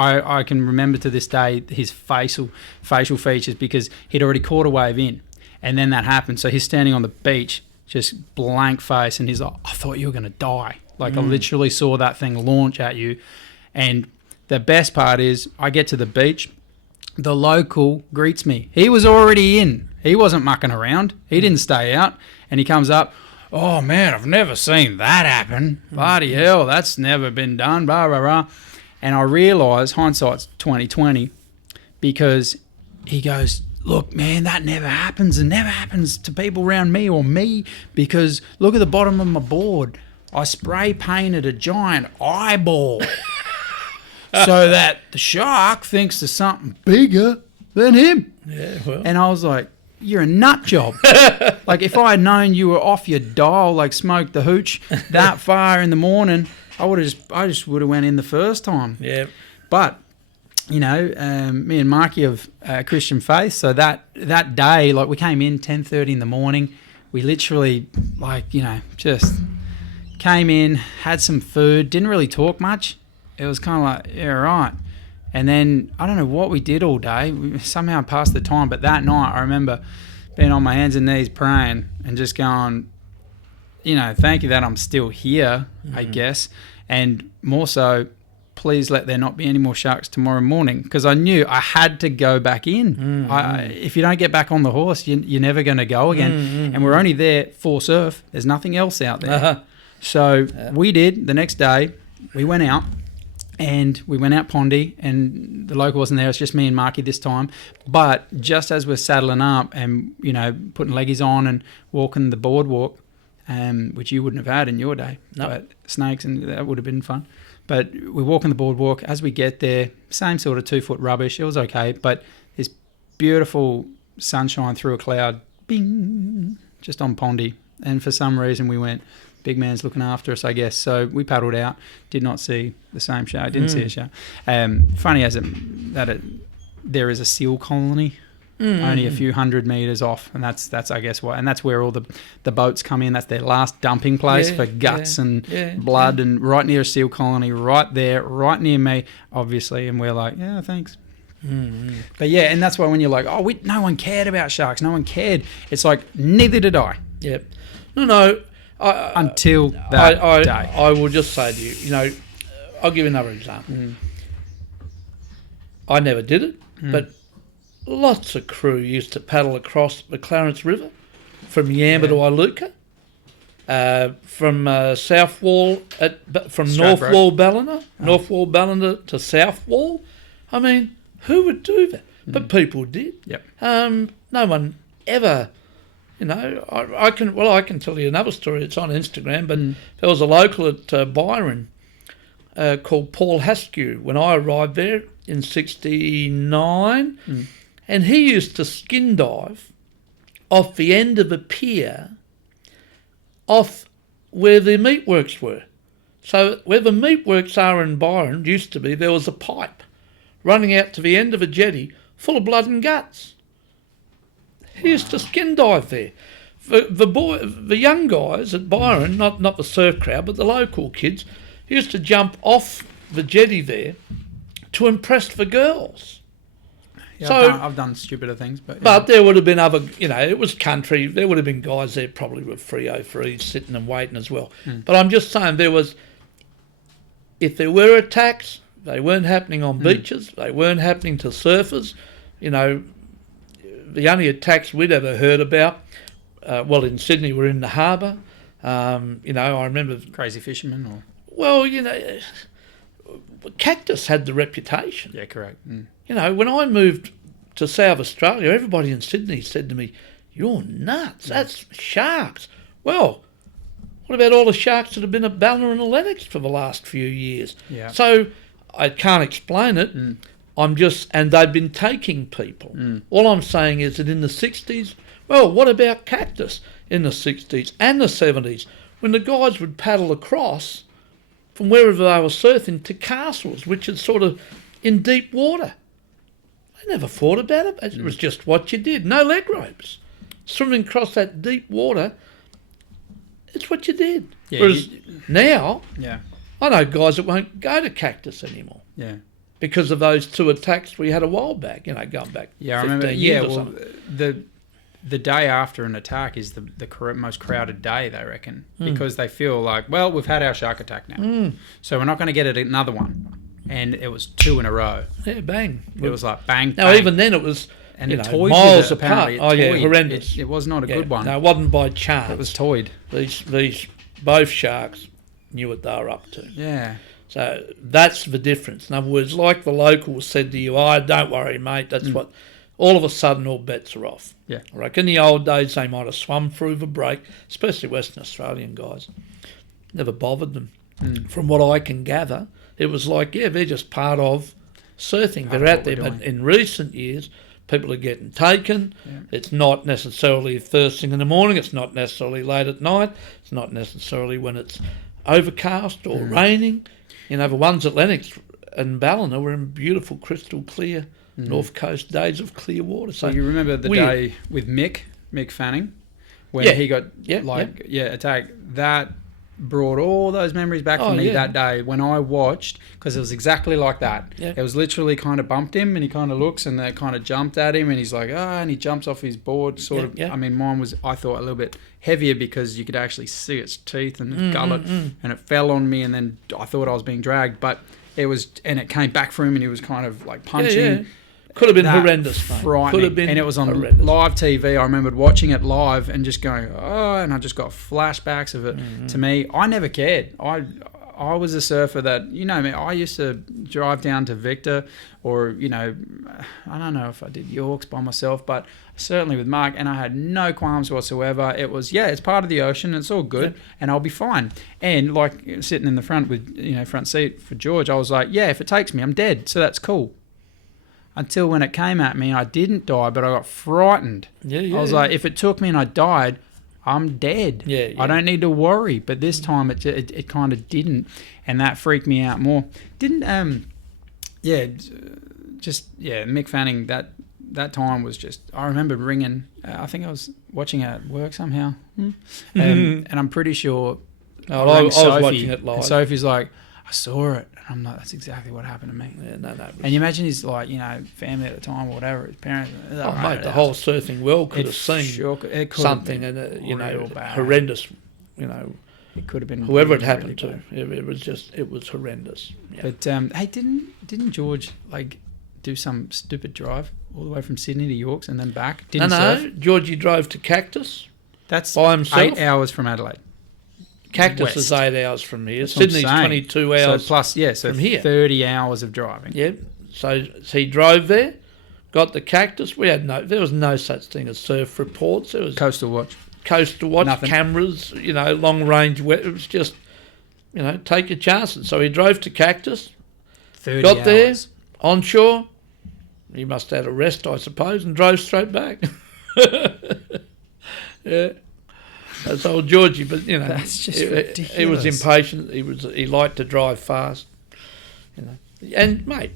remember to this day his facial features, because he'd already caught a wave in. And then that happened. So he's standing on the beach, just blank face, and he's like, "I thought you were going to die." Like, I literally saw that thing launch at you. And the best part is, I get to the beach, the local greets me. He was already in. He wasn't mucking around. He didn't stay out. And he comes up, "Oh, man, I've never seen that happen. Bloody hell, that's never been done, blah, blah, blah." And I realise, hindsight's 20/20, because he goes, look, man, that never happens, and never happens to people around me or me, because look at the bottom of my board. I spray painted a giant eyeball so that the shark thinks there's something bigger than him. Yeah, well. And I was like, you're a nut job. Like, if I had known you were off your dial, like smoked the hooch that far in the morning, I just would have went in the first time. Yeah. But, you know, me and Marky of Christian faith, so that day, like, we came in 10:30 in the morning. We literally, like, you know, just came in, had some food, didn't really talk much. It was kind of like, yeah, right. And then I don't know what we did all day. We somehow passed the time. But that night I remember being on my hands and knees praying and just going, you know, thank you that I'm still here, I guess. And more so, please let there not be any more sharks tomorrow morning, because I knew I had to go back in. If you don't get back on the horse, you're never going to go again. And we're only there for surf. There's nothing else out there. So we did. The next day, we went out. And we went out Pondy, and the local wasn't there. It's just me and Marky this time. But just as we're saddling up and, you know, putting leggies on and walking the boardwalk, which you wouldn't have had in your day, but snakes, and that would have been fun. But we're walking the boardwalk. As we get there, same sort of 2-foot rubbish. It was okay, but this beautiful sunshine through a cloud, bing, just on Pondy. And for some reason we went, big man's looking after us, I guess. So we paddled out, did not see the same shark, didn't see a shark. Funny as there is a seal colony only a few hundred metres off, and that's I guess why, and that's where all the boats come in. That's their last dumping place for guts and blood, and right near a seal colony, right there, right near me, obviously. And we're like, yeah, thanks. But yeah, and that's why when you're like, oh, no one cared about sharks, no one cared. It's like, neither did I. Yep. No. Until that day. I will just say to you, you know, I'll give you another example. I never did it, but lots of crew used to paddle across the Clarence River from Yamba to Iluka, from South Wall, from North Wall Ballina, North Wall Ballina to South Wall. I mean, who would do that? But people did. Yep. No one ever... You know, I can tell you another story. It's on Instagram, but there was a local at Byron called Paul Haskew when I arrived there in '69, and he used to skin dive off the end of a pier off where the meatworks were. So where the meatworks are in Byron used to be, there was a pipe running out to the end of a jetty full of blood and guts. He used to skin dive there. The young guys at Byron, not the surf crowd, but the local kids, used to jump off the jetty there to impress the girls. Yeah, so I've done stupider things, but... But there would have been other, you know, it was country. There would have been guys there probably with 303s sitting and waiting as well. But I'm just saying if there were attacks, they weren't happening on beaches, they weren't happening to surfers, you know. The only attacks we'd ever heard about, in Sydney, were in the harbour. You know, I remember... Crazy fishermen or... Well, you know, Cactus had the reputation. Yeah, correct. You know, when I moved to South Australia, everybody in Sydney said to me, you're nuts, that's sharks. Well, what about all the sharks that have been at Ballina and Lennox for the last few years? Yeah. So I can't explain it. And they've been taking people. All I'm saying is that in the 60s, well, what about Cactus in the 60s and the 70s, when the guys would paddle across from wherever they were surfing to castles, which is sort of in deep water. They never thought about it. It was just what you did. No leg ropes. Swimming across that deep water, it's what you did. Yeah, Whereas now, yeah, I know guys that won't go to Cactus anymore. Yeah. Because of those two attacks we had a while back, you know, going back 15 years or something. The day after an attack is the most crowded day, they reckon, because they feel like, well, we've had our shark attack now, so we're not going to get another one. And it was 2 in a row. Yeah, bang. It was like bang, Now, bang. even then it was, and you it know, toyed miles with it, apart. apparently. Oh, yeah, horrendous. It was not a good one. No, it wasn't by chance. It was toyed. These both sharks knew what they were up to. Yeah. So that's the difference. In other words, like the locals said to you, oh, don't worry, mate, that's what all of a sudden all bets are off. Yeah. I reckon in the old days they might have swum through the break, especially Western Australian guys. Never bothered them. From what I can gather, it was like, yeah, they're just part of surfing. They're out there. But in recent years, people are getting taken. Yeah. It's not necessarily first thing in the morning. It's not necessarily late at night. It's not necessarily when it's overcast or raining. You know, the ones at Lennox and Ballina were in beautiful, crystal clear North Coast days of clear water. So you remember the day with Mick Fanning, when he got attacked? That brought all those memories back for me that day when I watched, because it was exactly like that. Yeah. It was literally kind of bumped him and he kind of looks and they kind of jumped at him and he's like, and he jumps off his board sort of. Yeah. I mean, mine was, I thought, a little bit heavier because you could actually see its teeth and its gullet and it fell on me and then I thought I was being dragged, but it was, and it came back for him and he was kind of like punching. Yeah. Could have been horrendous, mate. Frightening. Could have been, and it was on live TV. I remembered watching it live and just going, and I just got flashbacks of it. To me, I never cared. I was a surfer that, you know me, I used to drive down to Victor or, you know, I don't know if I did Yorks by myself, but certainly with Mark, and I had no qualms whatsoever. It was, it's part of the ocean, it's all good, and I'll be fine. And like sitting in the front with, you know, front seat for George, I was like, if it takes me, I'm dead, so that's cool. Until when it came at me, I didn't die, but I got frightened. I was like, if it took me and I died, I'm dead. I don't need to worry. But this time it kind of didn't, and that freaked me out more. Mick Fanning, that time was just, I remember ringing, I think I was watching it at work somehow, and I'm pretty sure I was watching it live. And Sophie's like, I saw it. I'm like, that's exactly what happened to me. Yeah, no. And you imagine his, like, you know, family at the time or whatever, his parents. Mate, the whole surfing world could have seen something, horrendous, you know. It could have been whoever it happened to. It was horrendous. Yeah. But hey, didn't George like do some stupid drive all the way from Sydney to Yorks and then back? Didn't surf? Georgie drove to Cactus. That's by himself. 8 hours from Adelaide. Cactus is 8 hours from here. Sydney's 22 hours. So plus, from here. 30 hours of driving. Yeah. So he drove there, got the Cactus. There was no such thing as surf reports. There was Coastal Watch, nothing. Cameras, you know, long range. It was just, you know, take your chances. So he drove to Cactus. 30 got hours. There, onshore. He must have had a rest, I suppose, and drove straight back. Yeah. That's old Georgie, but you know, that's just ridiculous. He was impatient. He liked to drive fast, you know. And mate,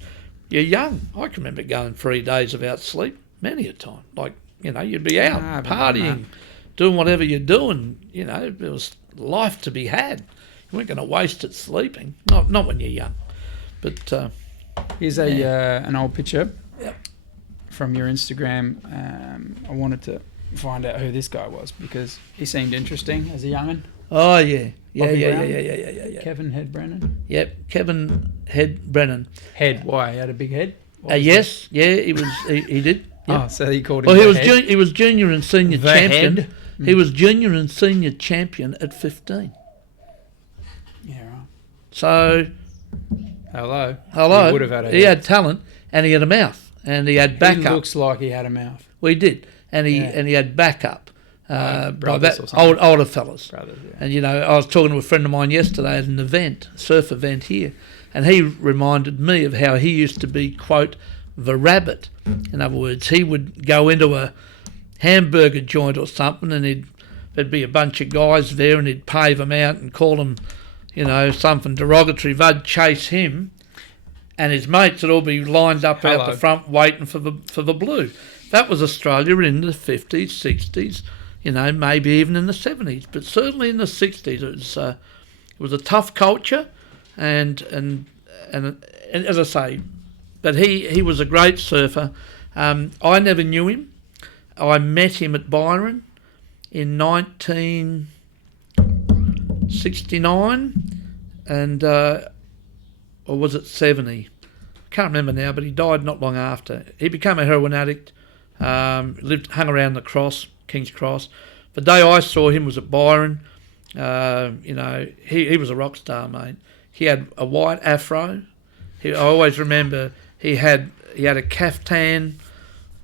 you're young. I can remember going 3 days without sleep many a time. Like, you know, you'd be out partying, doing whatever you're doing. You know, there was life to be had. You weren't going to waste it sleeping. Not when you're young. But here's an old picture from your Instagram. I wanted to find out who this guy was because he seemed interesting as a young'un. Oh yeah. Kevin Head Brennan. Yep, Kevin Head Brennan. Head? Why? He had a big head? Yes, he was. He did. Yep. Oh, so he called him. Well, he was junior and senior champion. Head. He was junior and senior champion at 15. Yeah, right. So. Hello. He would have had a head. He had talent and he had a mouth and he had backup. He looks like he had a mouth. Well, he did. And he had backup by that older fellas. Brothers, yeah. And, you know, I was talking to a friend of mine yesterday at an event, surf event here, and he reminded me of how he used to be, quote, the rabbit. In other words, he would go into a hamburger joint or something and there'd be a bunch of guys there and he'd pave them out and call them, you know, something derogatory. They'd chase him and his mates would all be lined up out the front waiting for the blue. That was Australia in the 50s, 60s, you know, maybe even in the 70s, but certainly in the 60s. It was a tough culture, and as I say, but he was a great surfer. I never knew him. I met him at Byron in 1969, and or was it 70? Can't remember now, but he died not long after. He became a heroin addict. Hung around the King's Cross. The day I saw him was at Byron. You know, he was a rock star, mate. He had a white afro. I always remember he had a caftan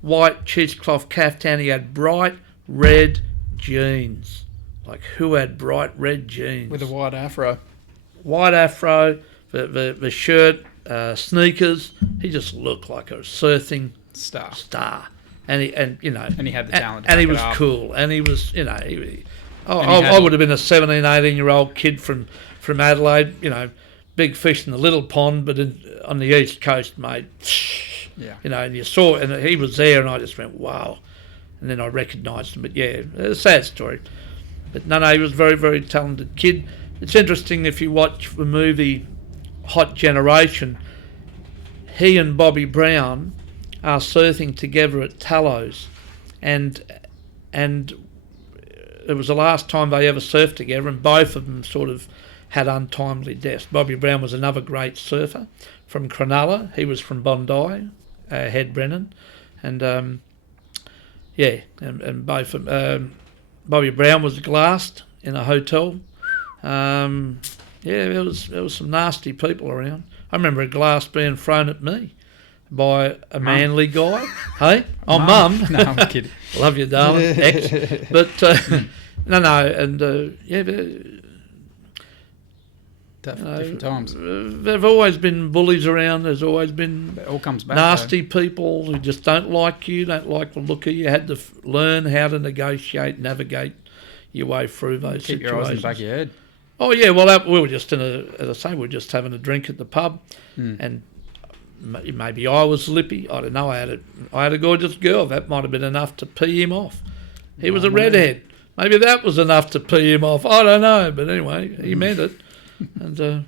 white cheesecloth caftan. He had bright red jeans. Like, who had bright red jeans? With a white afro. White afro, the shirt, sneakers. He just looked like a surfing star. And he had the talent. And he was cool. And he was, I would have been a 17, 18-year-old kid from Adelaide, big fish in the little pond, but on the east coast, mate. Yeah. And you saw, and he was there, and I just went, wow. And then I recognised him. But yeah, it's a sad story. But no, he was a very, very talented kid. It's interesting if you watch the movie Hot Generation, he and Bobby Brown are surfing together at Tallows, and it was the last time they ever surfed together, and both of them sort of had untimely deaths. Bobby Brown was another great surfer from Cronulla. He was from Bondi, Head Brennan, and and both of Bobby Brown was glassed in a hotel. There was some nasty people around. I remember a glass being thrown at me by a manly guy. Hey, Mum. No, I'm kidding. Love you, darling. Ex. But different times. There've always been bullies around. There's always been it all comes back, nasty people who just don't like you, don't like the look of you. You had to learn how to negotiate, navigate your way through those situations. Keep your eyes in the back of your head. Oh yeah, well we were just we were just having a drink at the pub, and maybe I was lippy. I don't know. I had a gorgeous girl. That might have been enough to pee him off. He was a redhead. Maybe that was enough to pee him off. I don't know. But anyway, he meant it, and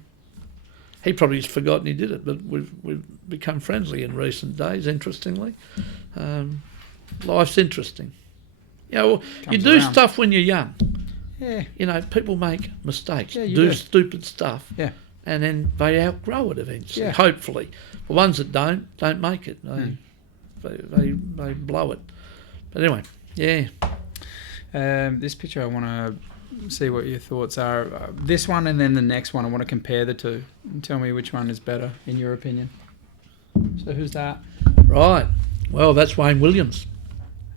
he probably has forgotten he did it. But we've become friendly in recent days. Interestingly, life's interesting. You do around. stuff when you're young. Yeah. People make mistakes, Yeah, you do do. Stupid stuff, Yeah. and then they outgrow it eventually. Yeah. Hopefully, the ones that don't make it. They blow it. But anyway, yeah. This picture, I want to see what your thoughts are. This one and then the next one, I want to compare the two and tell me which one is better in your opinion. So who's that? Right. Well, that's Wayne Williams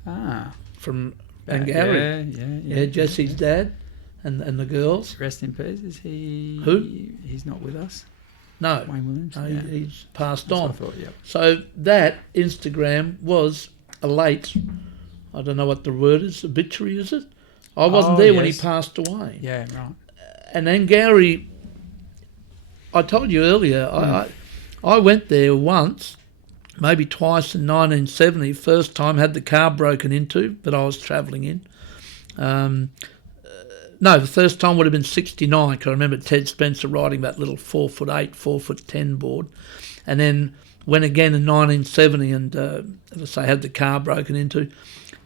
from Angari. Yeah. Jesse's dad, and the girls. Rest in peace. Is he? Who? He's not with us. No. Wayne Williams. No, Yeah. he's passed That's on. what I thought. Yep. So that Instagram was a late, I don't know what the word is, obituary, is it? I wasn't there when he passed away. Yeah, right. And Angari, I told you earlier, I went there once, maybe twice in 1970. First time had the car broken into that I was travelling in. No, the first time would have been 69, because I remember Ted Spencer riding that little 4'8", 4'10" board. And then went again in 1970 and, as I say, had the car broken into.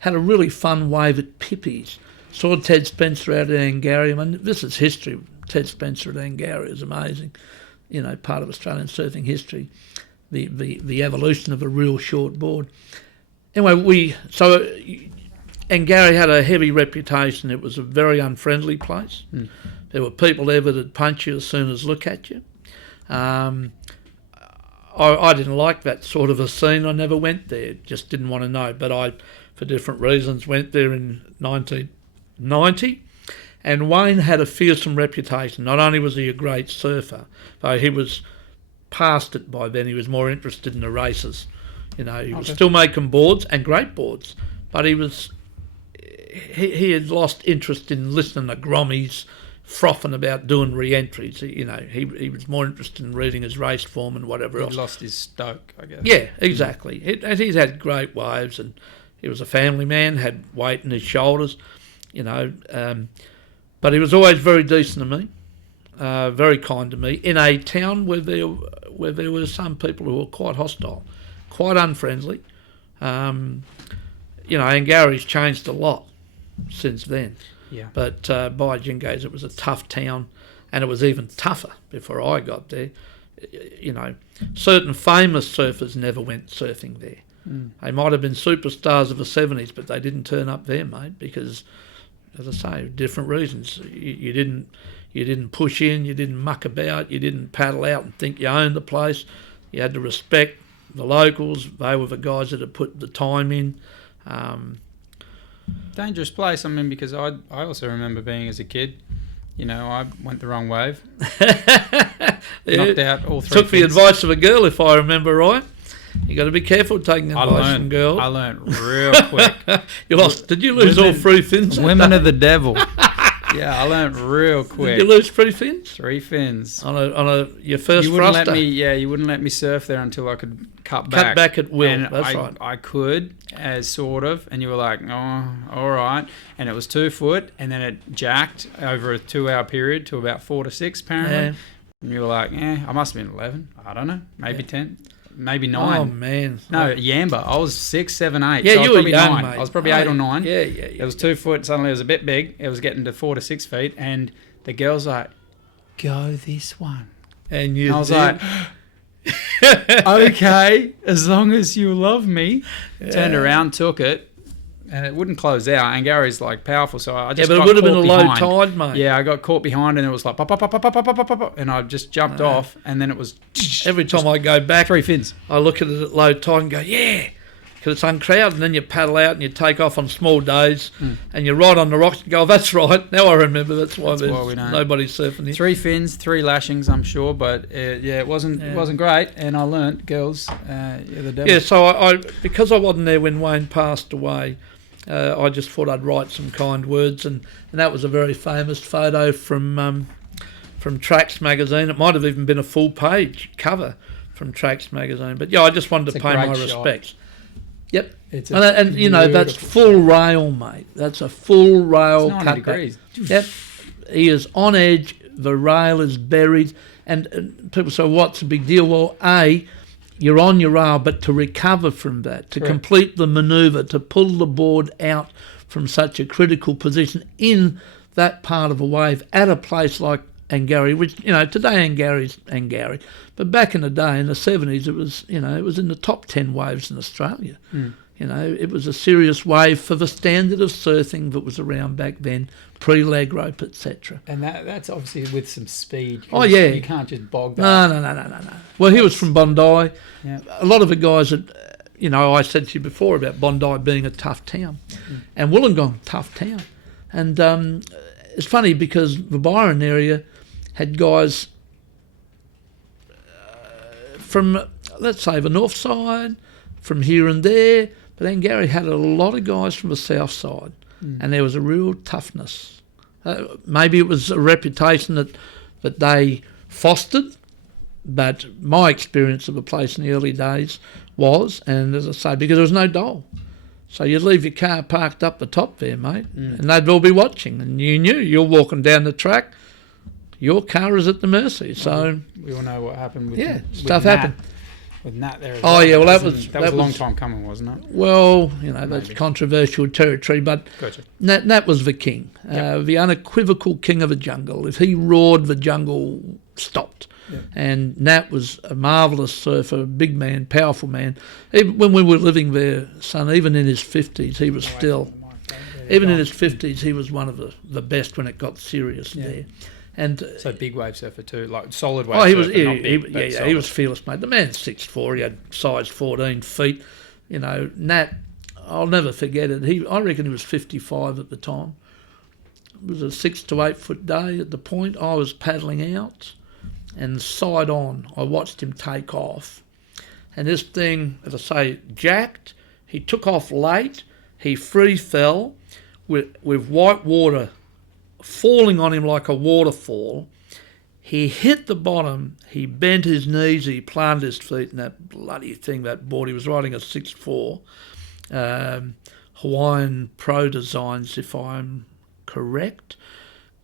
Had a really fun wave at Pippi's. Saw Ted Spencer out at Angari. I mean, this is history. Ted Spencer at Angari is amazing. Part of Australian surfing history. The evolution of a real short board. Anyway, Angari had a heavy reputation. It was a very unfriendly place. There were people there that'd punch you as soon as look at you. I didn't like that sort of a scene. I never went there. Just didn't want to know. But I, for different reasons, went there in 1990. And Wayne had a fearsome reputation. Not only was he a great surfer, though he was past it by then. He was more interested in the races. He was still making boards, and great boards, but he had lost interest in listening to Grommies frothing about doing re-entries. He was more interested in reading his race form and whatever else. He lost his stoke, I guess. Yeah, exactly. He's had great waves, and he was a family man, had weight in his shoulders, but he was always very decent to me. Very kind to me, in a town where there were some people who were quite hostile, quite unfriendly. Angari's changed a lot since then. Yeah. But by Jingoes, it was a tough town, and it was even tougher before I got there. Certain famous surfers never went surfing there. They might have been superstars of the 70s, but they didn't turn up there, mate, because, as I say, different reasons. You didn't push in, you didn't muck about, you didn't paddle out and think you owned the place. You had to respect the locals. They were the guys that had put the time in. Dangerous place. I mean, because I also remember being as a kid. You know, I went the wrong wave. Knocked out all 3 Took the fins. advice of a girl, if I remember right. You got to be careful taking advice from girls. I learned real quick. You lost. Did you lose all 3 fins? Women are the devil. Yeah, I learned real quick. Did you lose 3 fins? 3 fins. On your first You wouldn't thruster? let me. Yeah, you wouldn't let me surf there until I could cut back. Cut back at will. And That's right. I could, as sort of, and you were like, oh, all right. And it was 2 foot, and then it jacked over a 2-hour period to about 4 to 6, apparently. Yeah. And you were like, I must have been 11. I don't know, maybe 10, maybe 9. Oh man. No, Yamba. I was 6, 7, 8. Yeah, so you I was were probably young, 9. mate. I was probably 8 or 9. Yeah. It was 2 foot. Suddenly it was a bit big. It was getting to 4 to 6 feet, and the girl's like, "Go this one." And you. And I was like, "Okay, as long as you love me." Yeah. Turned around, took it, and it wouldn't close out. And Gary's like powerful, so I just but it got would have been a caught low behind. tide, mate. Yeah, I got caught behind, and it was like pop, pop, pop, pop, pop, pop, pop, pop, and I just jumped off, and then it was Every time I go back, 3 fins. I look at it at low tide and go, yeah, because it's uncrowded, and then you paddle out and you take off on small days, and you're right on the rocks and go, oh, that's right. Now I remember that's why there's we don't. nobody surfing here. 3 fins, 3 lashings, I'm sure, but it wasn't great, and I learnt, girls, you're the devil. Yeah, so I because I wasn't there when Wayne passed away, I just thought I'd write some kind words, and that was a very famous photo from Tracks magazine. It might have even been a full page cover from Tracks magazine. But yeah, I just wanted to pay my respects. Yep. And you know, that's full rail, mate. That's a full rail it's 90 cut. degrees. Yep. He is on edge. The rail is buried. And people say, what's the big deal? Well, A, you're on your rail, but to recover from that, to complete the manoeuvre, to pull the board out from such a critical position in that part of a wave at a place like Angary, which, you know, today Angary's Angary, but back in the day, in the 70s, it was, you know, it was in the top 10 waves in Australia. You know, it was a serious wave for the standard of surfing that was around back then, pre-leg rope, etc. And that's obviously with some speed. Oh, yeah. You can't just bog that. No. Well, he was from Bondi. Yeah. A lot of the guys that, you know, I said to you before about Bondi being a tough town. And Wollongong, tough town. And it's funny because the Byron area had guys from, let's say, the north side, from here and there, but then Gary had a lot of guys from the south side, and there was a real toughness. Maybe it was a reputation that they fostered, but my experience of the place in the early days was, and as I say, because there was no dole. So you'd leave your car parked up the top there, mate, and they'd all be watching, and you knew you're walking down the track, your car is at the mercy. So we all know what happened with stuff happened. With Nat there. Oh, yeah, well, that was a long time coming, wasn't it? Well, you know, that's controversial territory, but Gotcha. Nat was the king, the unequivocal king of the jungle. If he roared, the jungle stopped. Yep. And Nat was a marvellous surfer, a big man, powerful man. Even when we were living there, son, even in his 50s, he was still, even in his 50s, he was one of the best when it got serious there. And so big wave surfer too, like solid wave. Oh, he was, surfer, he was fearless, mate. The man's 6'4", he had size 14 feet. You know, Nat, I'll never forget it. I reckon he was 55 at the time. It was a 6 to 8 foot day at the point. I was paddling out, and side on, I watched him take off. And this thing, as I say, jacked. He took off late. He free fell with white water falling on him like a waterfall. He hit the bottom, he bent his knees, he planted his feet in that bloody thing, that board. He was riding a 6'4", Hawaiian Pro Designs, if I'm correct,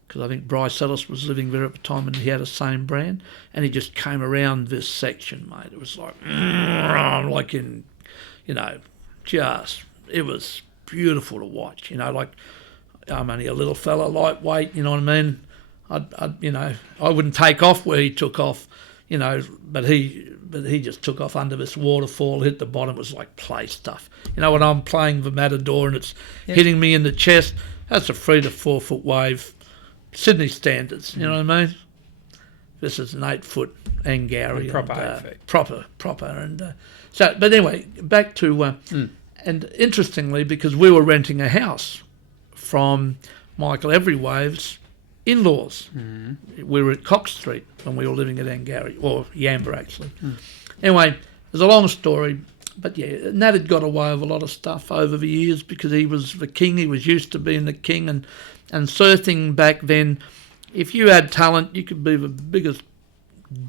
because I think Bryce Ellis was living there at the time and he had the same brand, and he just came around this section, mate. It was like in, you know, just, it was beautiful to watch, you know, like, I'm only a little fella, lightweight, you know what I mean? I wouldn't take off where he took off, you know, but he just took off under this waterfall, hit the bottom. It was like play stuff. You know, when I'm playing the Matador and it's hitting me in the chest, that's a 3 to 4 foot wave, Sydney standards, you know what I mean? This is an 8 foot Angary. Proper feet. Proper. And so, but anyway, back to... And interestingly, because we were renting a house from Michael Everywave's in-laws. We were at Cox Street when we were living at Angary, or Yamba actually. Anyway, there's a long story, but yeah, Nat had got away with a lot of stuff over the years because he was the king. He was used to being the king, and surfing back then, if you had talent, you could be the biggest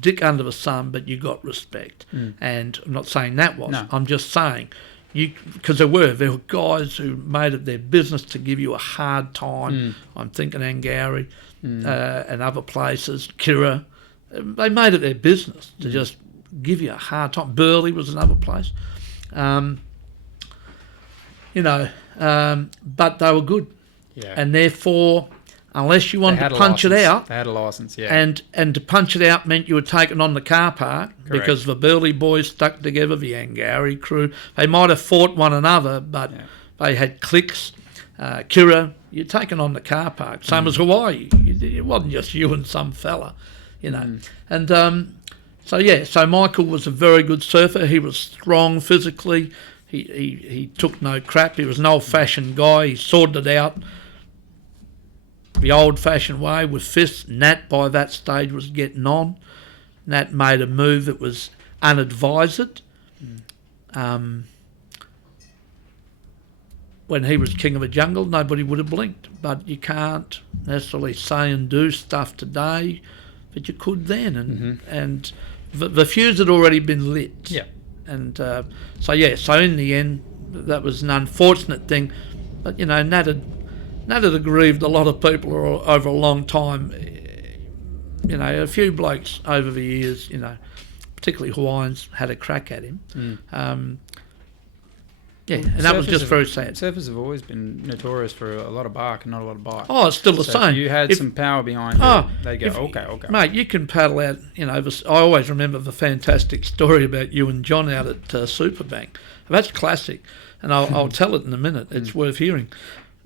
dick under the sun, but you got respect. And I'm not saying that was. No. I'm just saying, because there were guys who made it their business to give you a hard time. I'm thinking Angary and other places, Kira. They made it their business to just give you a hard time. Burley was another place. But they were good. Yeah. And therefore, unless you wanted to punch it out... They had a licence, yeah. And to punch it out meant you were taken on the car park. Correct. Because the Burley boys stuck together, the Angary crew. They might have fought one another, but they had cliques. Kira, you're taken on the car park. Same as Hawaii. It wasn't just you and some fella, And so Michael was a very good surfer. He was strong physically. He took no crap. He was an old-fashioned guy. He sorted it out the old-fashioned way with fists. Nat, by that stage, was getting on. Nat made a move that was unadvised. When he was king of the jungle, nobody would have blinked. But you can't necessarily say and do stuff today that you could then. And the fuse had already been lit. Yeah. And so in the end, that was an unfortunate thing. But, Nat had aggrieved a lot of people over a long time. A few blokes over the years, particularly Hawaiians, had a crack at him. And that was just very sad. Surfers have always been notorious for a lot of bark and not a lot of bite. Oh, it's still the same. If you had some power behind it, they'd go, okay. Mate, you can paddle out, I always remember the fantastic story about you and John out at Superbank. That's classic, and I'll tell it in a minute. It's worth hearing.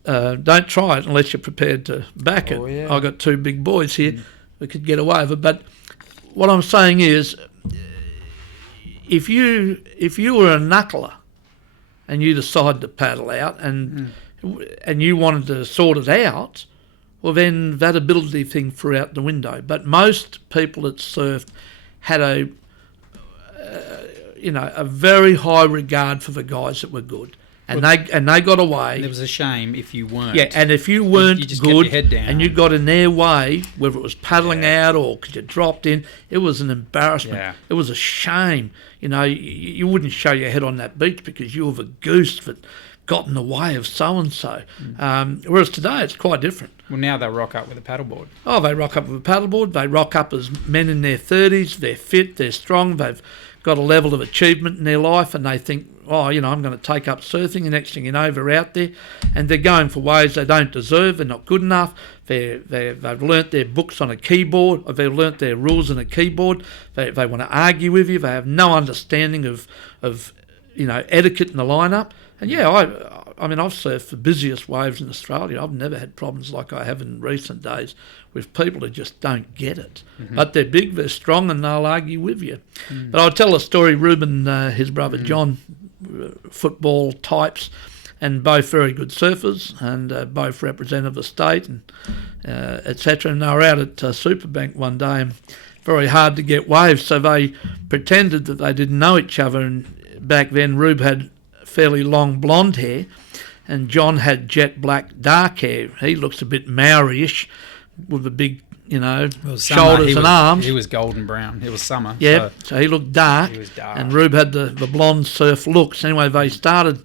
Don't try it unless you're prepared to back it. Yeah. I've got two big boys here that could get away with it. But what I'm saying is, if you were a knuckler and you decided to paddle out and you wanted to sort it out, well then that ability thing threw out the window. But most people that surfed had a very high regard for the guys that were good. And they got away. There was a shame if you weren't. Yeah, and if you weren't you just good kept your head down. And you got in their way, whether it was paddling out or because you dropped in, it was an embarrassment. Yeah. It was a shame. You wouldn't show your head on that beach because you were the goose that got in the way of so-and-so. Whereas today it's quite different. Well, now they rock up with a paddleboard. Oh, they rock up with a paddleboard. They rock up as men in their 30s. They're fit, they're strong, they've got a level of achievement in their life, and they think, I'm going to take up surfing. The next thing you know, they're out there, and they're going for ways they don't deserve. They're not good enough. They've learnt their books on a keyboard, or they've learnt their rules on a keyboard. They want to argue with you. They have no understanding of etiquette in the lineup. And I've surfed the busiest waves in Australia. I've never had problems like I have in recent days with people who just don't get it. But they're big, they're strong, and they'll argue with you. But I'll tell a story. Reuben, his brother John, football types, and both very good surfers, and both represented the state, and etc. And they were out at Superbank one day, and very hard to get waves, so they pretended that they didn't know each other. And back then, Rube had fairly long blonde hair, and John had jet black dark hair. He looks a bit Maori-ish with the big, shoulders and arms. He was golden brown. It was summer. Yeah, so he looked dark. He was dark. And Rube had the blonde surf looks. Anyway, they started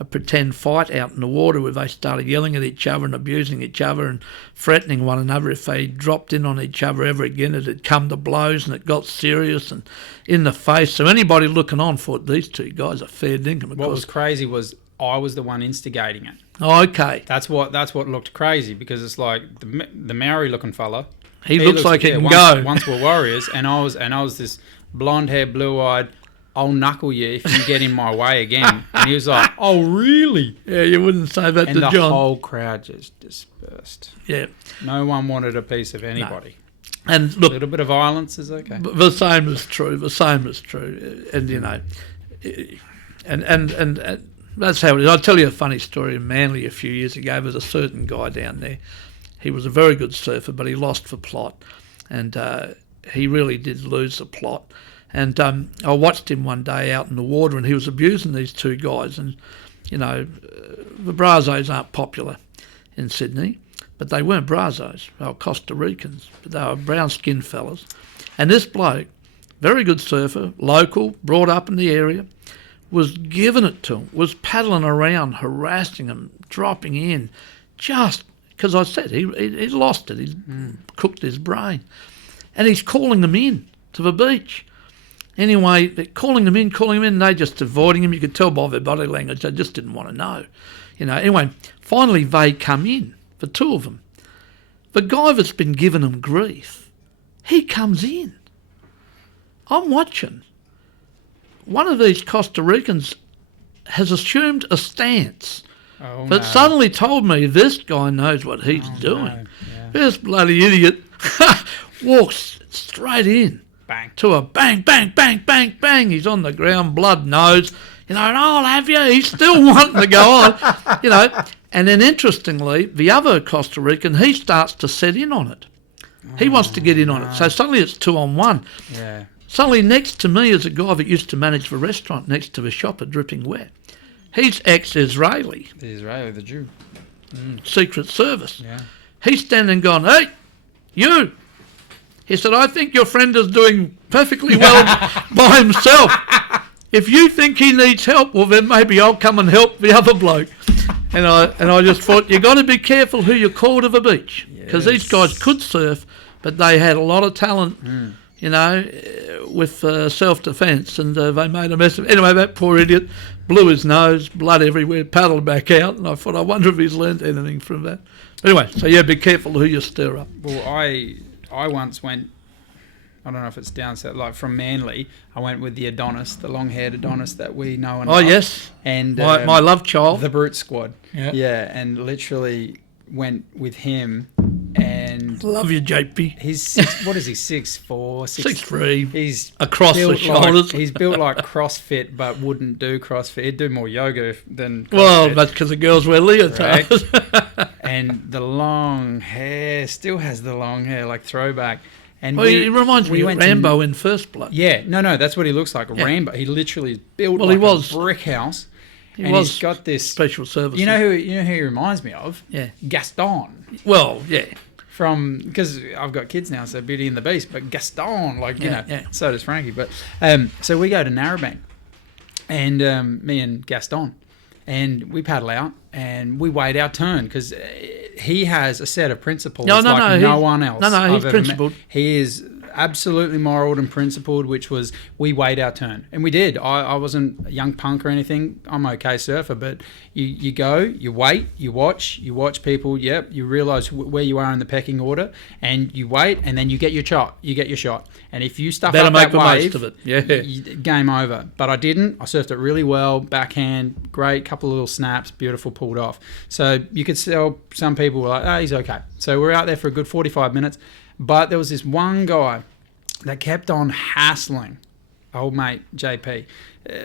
a pretend fight out in the water where they started yelling at each other and abusing each other and threatening one another. If they dropped in on each other ever again, it had come to blows, and it got serious and in the face. So anybody looking on thought these two guys are fair dinkum. What was crazy was I was the one instigating it. Oh, okay. That's what looked crazy, because it's like the Maori looking fella. He looks like he can go. Once we're warriors, and I was this blonde hair, blue eyed. I'll knuckle you if you get in my way again. And he was like, "Oh, really?" Yeah, you wouldn't say that to John. And the whole crowd just dispersed. Yeah. No one wanted a piece of anybody. And A look, little bit of violence is okay. the same is true. The same is true, and you know, and that's how it is. I'll tell you a funny story in Manly a few years ago. There was a certain guy down there. He was a very good surfer, but he lost the plot, and he really did lose the plot. And I watched him one day out in the water, and he was abusing these two guys. And you know, the Brazos aren't popular in Sydney. But they weren't Brazos, they were Costa Ricans, but they were brown-skinned fellas. And this bloke, very good surfer, local, brought up in the area, was giving it to him, was paddling around, harassing him, dropping in, just because I said he lost it, he's cooked his brain. And he's calling them in to the beach. Anyway, they're calling them in, and they just avoiding him. You could tell by their body language, they just didn't want to know. You know. Anyway, finally they come in. The two of them. The guy that's been giving them grief, he comes in. I'm watching. One of these Costa Ricans has assumed a stance, but suddenly told me this guy knows what he's doing. No. Yeah. This bloody idiot walks straight in. Bang. To a bang, bang, bang, bang, bang. He's on the ground, blood nose. You know, and I'll have you. He's still wanting to go on, you know. And then, interestingly, the other Costa Rican, he starts to set in on it. He wants to get in on it. So suddenly it's 2-on-1. Yeah. Suddenly next to me is a guy that used to manage the restaurant next to the shop at Dripping Wet. He's ex-Israeli. The Israeli, the Jew. Secret Service. Yeah. He's standing going, hey, you. He said, I think your friend is doing perfectly well by himself. If you think he needs help, well, then maybe I'll come and help the other bloke. And I just thought, you've got to be careful who you call to the beach, because these guys could surf, but they had a lot of talent, you know, with self-defence, and they made a mess of it. Anyway, that poor idiot blew his nose, blood everywhere, paddled back out, and I thought, I wonder if he's learnt anything from that. But anyway, so yeah, be careful who you stir up. Well, I once went, I don't know if it's down south, like from Manly, I went with the Adonis, the long-haired Adonis that we know and love. Oh, yes. And my love child. The Brute Squad. Yeah. Yeah, and literally went with him, and Love you, JP. he's six, what is he, 6'4", 6'3". He's Across the built shoulders. he's built like CrossFit, but wouldn't do CrossFit. He'd do more yoga than CrossFit. Well, that's because the girls wear leotards. And the long hair, still has the long hair, like throwback. And Well, he reminds me of went to- Rambo in First Blood. Yeah, no, that's what he looks like, Yeah. Rambo. He literally is built Well, like he was. a brick house. He and was he's got this. Special services. You know who he reminds me of? Yeah. Gaston. Well, yeah. From, because I've got kids now, so Beauty and the Beast, but Gaston, like, you Yeah, know, yeah. so does Frankie. But so we go to Narrabeen, and me and Gaston, and we paddle out, and we wait our turn, because he has a set of principles no one else. No, he's I've ever met. principled. He is absolutely moral and principled, which was we wait our turn, and we did. I wasn't a young punk or anything. I'm an okay surfer, but you go, you wait, you watch people. Yep, you realise where you are in the pecking order, and you wait, and then you get your shot. And if you stuff Better up make that the wave, most of it. Yeah. game over. But I didn't. I surfed it really well, backhand, great, couple of little snaps, beautiful, pulled off. So you could tell some people were like, oh, he's okay. So we're out there for a good 45 minutes. But there was this one guy that kept on hassling old mate JP.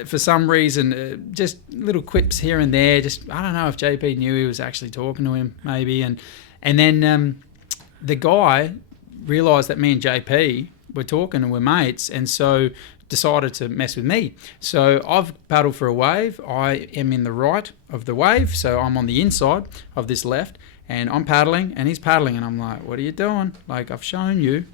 For some reason, just little quips here and there. Just, I don't know if JP knew he was actually talking to him, maybe. And then the guy realised that me and JP were talking and we're mates, and so decided to mess with me. So I've paddled for a wave. I am in the right of the wave, so I'm on the inside of this left, and I'm paddling and he's paddling, and I'm like, what are you doing? Like, I've shown you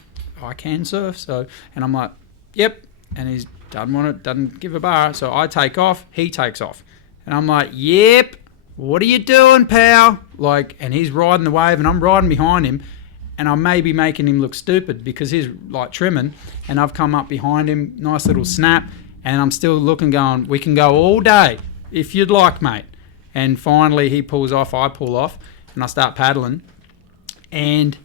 I can surf. So, and I'm like, yep. And he's doesn't give a bar. So I take off, he takes off. And I'm like, yep, what are you doing, pal? Like, and he's riding the wave and I'm riding behind him, and I may be making him look stupid because he's like trimming, and I've come up behind him, nice little snap, and I'm still looking going, we can go all day if you'd like, mate. And finally he pulls off, I pull off, and I start paddling, and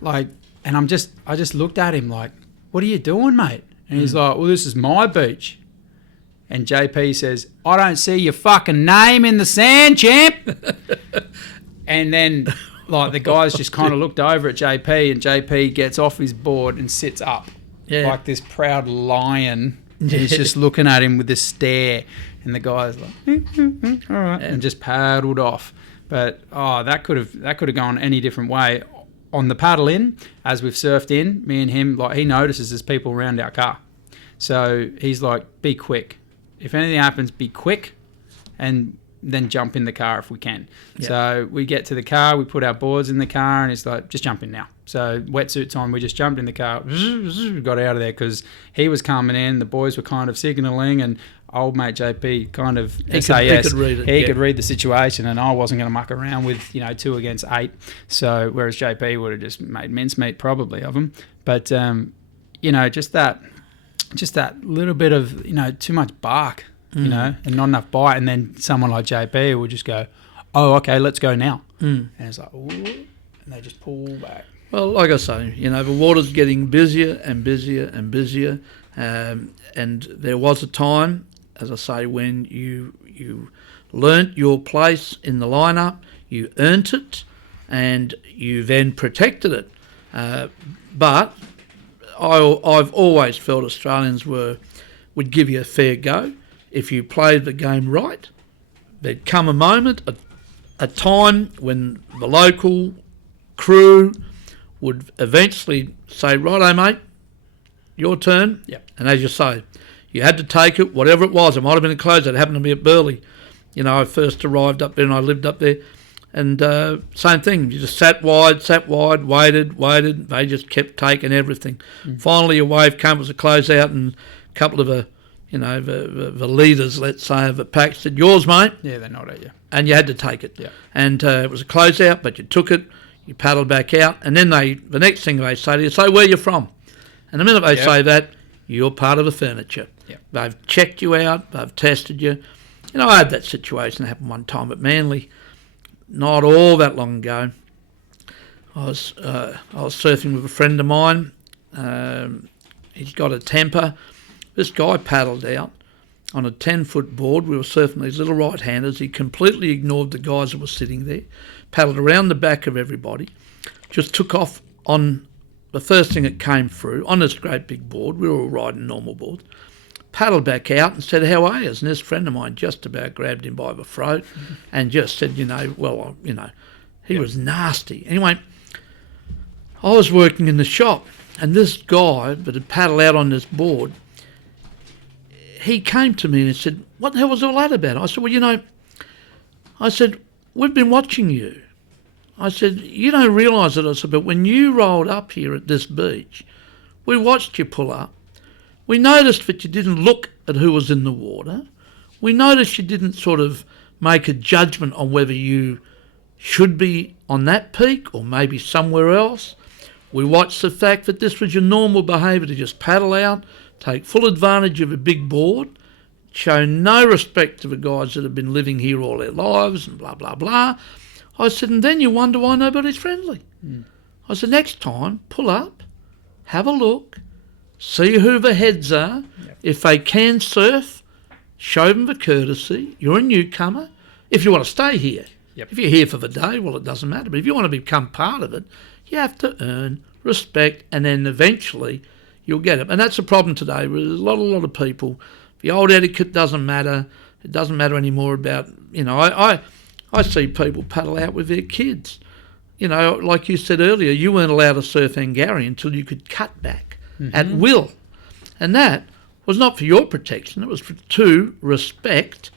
like, and I just looked at him like, what are you doing, mate? And he's like, well, this is my beach. And JP says, I don't see your fucking name in the sand, champ. And then like the guys just kind of looked over at JP, and JP gets off his board and sits up like this proud lion. And he's just looking at him with this stare, and the guy's like, all right, and just paddled off. But that could have gone any different way. On the paddle in, as we've surfed in, me and him, like he notices there's people around our car, so he's like, "Be quick. If anything happens, be quick, and then jump in the car if we can." Yeah. So we get to the car, we put our boards in the car, and he's like, "Just jump in now." So wetsuits on, we just jumped in the car, got out of there because he was coming in. The boys were kind of signalling, and old mate JP kind of SAS. He could read the situation, and I wasn't going to muck around with 2 against 8. So whereas JP would have just made mincemeat probably of them, but just that little bit of too much bark, and not enough bite, and then someone like JP would just go, "Oh, okay, let's go now," and it's like, ooh, and they just pull back. Well, like I say, the water's getting busier and busier and busier, and there was a time, as I say, when you learnt your place in the lineup, you earned it, and you then protected it. But I've always felt Australians would give you a fair go if you played the game right. There'd come a moment, a time when the local crew would eventually say, "Righto, mate, your turn." Yep. And as you say, you had to take it, whatever it was. It might have been a close. It happened to be at Burleigh. I first arrived up there and I lived up there. And same thing. You just sat wide, waited. They just kept taking everything. Finally, a wave came, it was a closeout, and a couple of the leaders, let's say, of a pack said, "Yours, mate." Yeah, they nod at you. And you had to take it. Yeah. And it was a closeout, but you took it. You paddled back out, and then the next thing they say to you, "Say where you're from." And the minute they say that, you're part of the furniture. Yep. They've checked you out, they've tested you. I had that situation happen one time at Manly, not all that long ago. I was surfing with a friend of mine. He's got a temper. This guy paddled out on a 10-foot board. We were surfing these little right-handers. He completely ignored the guys that were sitting there, paddled around the back of everybody, just took off on the first thing that came through on this great big board. We were all riding normal boards. Paddled back out and said, "How are you?" And this friend of mine just about grabbed him by the throat and just said, he was nasty. Anyway, I was working in the shop, and this guy that had paddled out on this board, he came to me and said, "What the hell was all that about?" I said, "Well, we've been watching you." I said, "You don't realise it." I said, "But when you rolled up here at this beach, we watched you pull up. We noticed that you didn't look at who was in the water. We noticed you didn't sort of make a judgment on whether you should be on that peak or maybe somewhere else. We watched the fact that this was your normal behaviour to just paddle out, take full advantage of a big board, show no respect to the guys that have been living here all their lives and blah, blah, blah." I said, "And then you wonder why nobody's friendly." I said, "Next time, pull up, have a look, see who the heads are. Yep. If they can surf, show them the courtesy. You're a newcomer. If you want to stay here. Yep. If you're here for the day, well, it doesn't matter. But if you want to become part of it, you have to earn respect, and then eventually you'll get it." And that's the problem today. There's a lot of people. The old etiquette doesn't matter. It doesn't matter anymore about, I see people paddle out with their kids. Like you said earlier, you weren't allowed to surf Angari until you could cut back at will. And that was not for your protection. It was to respect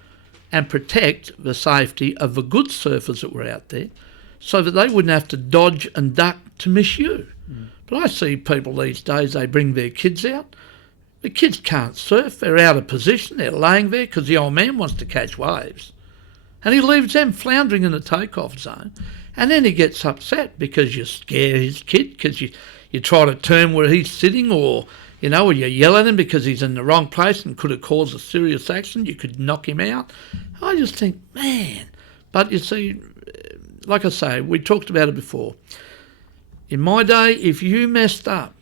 and protect the safety of the good surfers that were out there so that they wouldn't have to dodge and duck to miss you. But I see people these days, they bring their kids out. The kids can't surf. They're out of position. They're laying there because the old man wants to catch waves. And he leaves them floundering in the takeoff zone. And then he gets upset because you scare his kid, because you try to turn where he's sitting, or you yell at him because he's in the wrong place and could have caused a serious accident. You could knock him out. I just think, man. But you see, like I say, we talked about it before. In my day, if you messed up,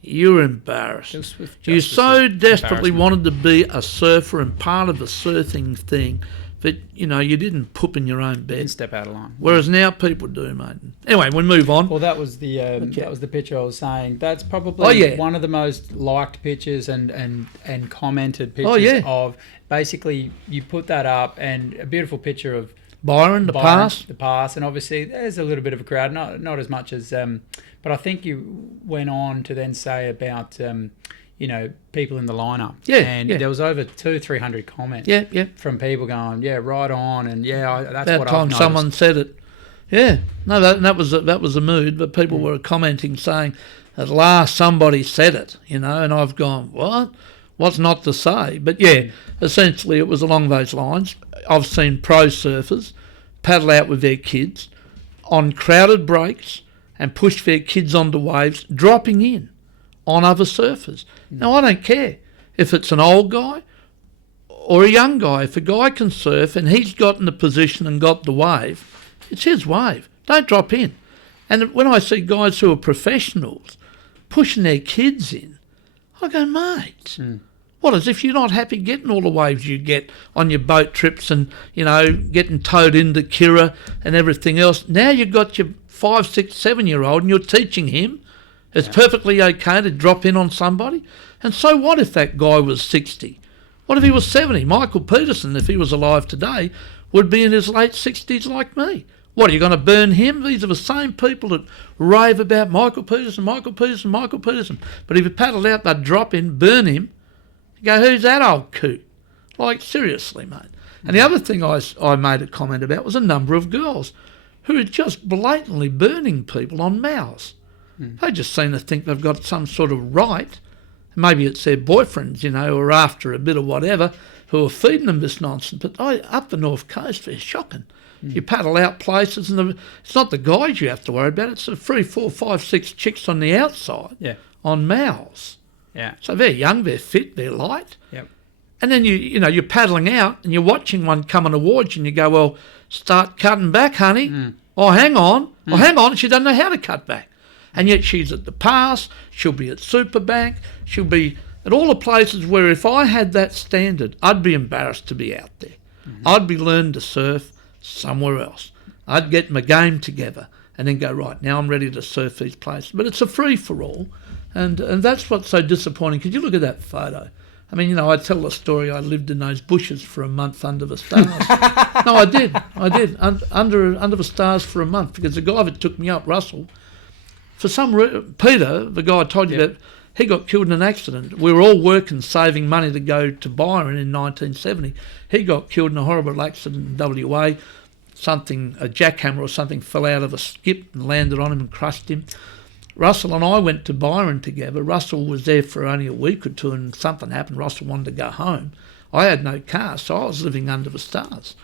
you were embarrassed. You so desperately wanted to be a surfer and part of the surfing thing that, you didn't poop in your own You bed. can step out of line. Whereas now people do, mate. Anyway, we move on. Well, that was the picture I was saying. That's probably one of the most liked pictures and commented pictures of. Basically, you put that up, and a beautiful picture of Byron, the pass, and obviously there's a little bit of a crowd, not as much as, but I think you went on to then say about people in the lineup. There was over 200-300 comments. From people going, right on, and that's about what time I've noticed. someone said it. Yeah, no, that was a mood, but people were commenting saying, at last somebody said it, and I've gone, what? What's not to say? But essentially it was along those lines. I've seen pro surfers paddle out with their kids on crowded breaks and push their kids onto waves, dropping in on other surfers. Now, I don't care if it's an old guy or a young guy. If a guy can surf and he's got in the position and got the wave, it's his wave. Don't drop in. And when I see guys who are professionals pushing their kids in, I go, mate, what, as if you're not happy getting all the waves you get on your boat trips and, getting towed into Kira and everything else. Now you've got your 5, 6, 7-year-old and you're teaching him it's perfectly okay to drop in on somebody. And so what if that guy was 60? What if he was 70? Michael Peterson, if he was alive today, would be in his late 60s like me. What, are you going to burn him? These are the same people that rave about Michael Peterson. But if he paddled out, they'd drop in, burn him. You go, who's that old coot? Like, seriously, mate. And the other thing I made a comment about was a number of girls who are just blatantly burning people on mouths. They just seem to think they've got some sort of right. Maybe it's their boyfriends, who are after a bit of whatever, who are feeding them this nonsense. But up the North Coast, they're shocking. You paddle out places, and it's not the guys you have to worry about. It's the 3, 4, 5, 6 chicks on the outside on mouths. Yeah. So they're young, they're fit, they're light. Yep. And then you're paddling out and you're watching one coming towards you and you go, well, start cutting back, honey. Oh, hang on. Oh, hang on. She doesn't know how to cut back. And yet she's at the pass, she'll be at Superbank, she'll be at all the places where if I had that standard, I'd be embarrassed to be out there. I'd be learning to surf somewhere else. I'd get my game together and then go, right, now I'm ready to surf these places. But it's a free-for-all, and that's what's so disappointing. Could you look at that photo? I mean, I tell the story, I lived in those bushes for a month under the stars. No, I did, under the stars for a month, because the guy that took me up, Russell, for some reason, Peter, the guy I told you about, he got killed in an accident. We were all working, saving money to go to Byron in 1970. He got killed in a horrible accident in WA. A jackhammer or something fell out of a skip and landed on him and crushed him. Russell and I went to Byron together. Russell was there for only a week or two and something happened. Russell wanted to go home. I had no car, so I was living under the stars,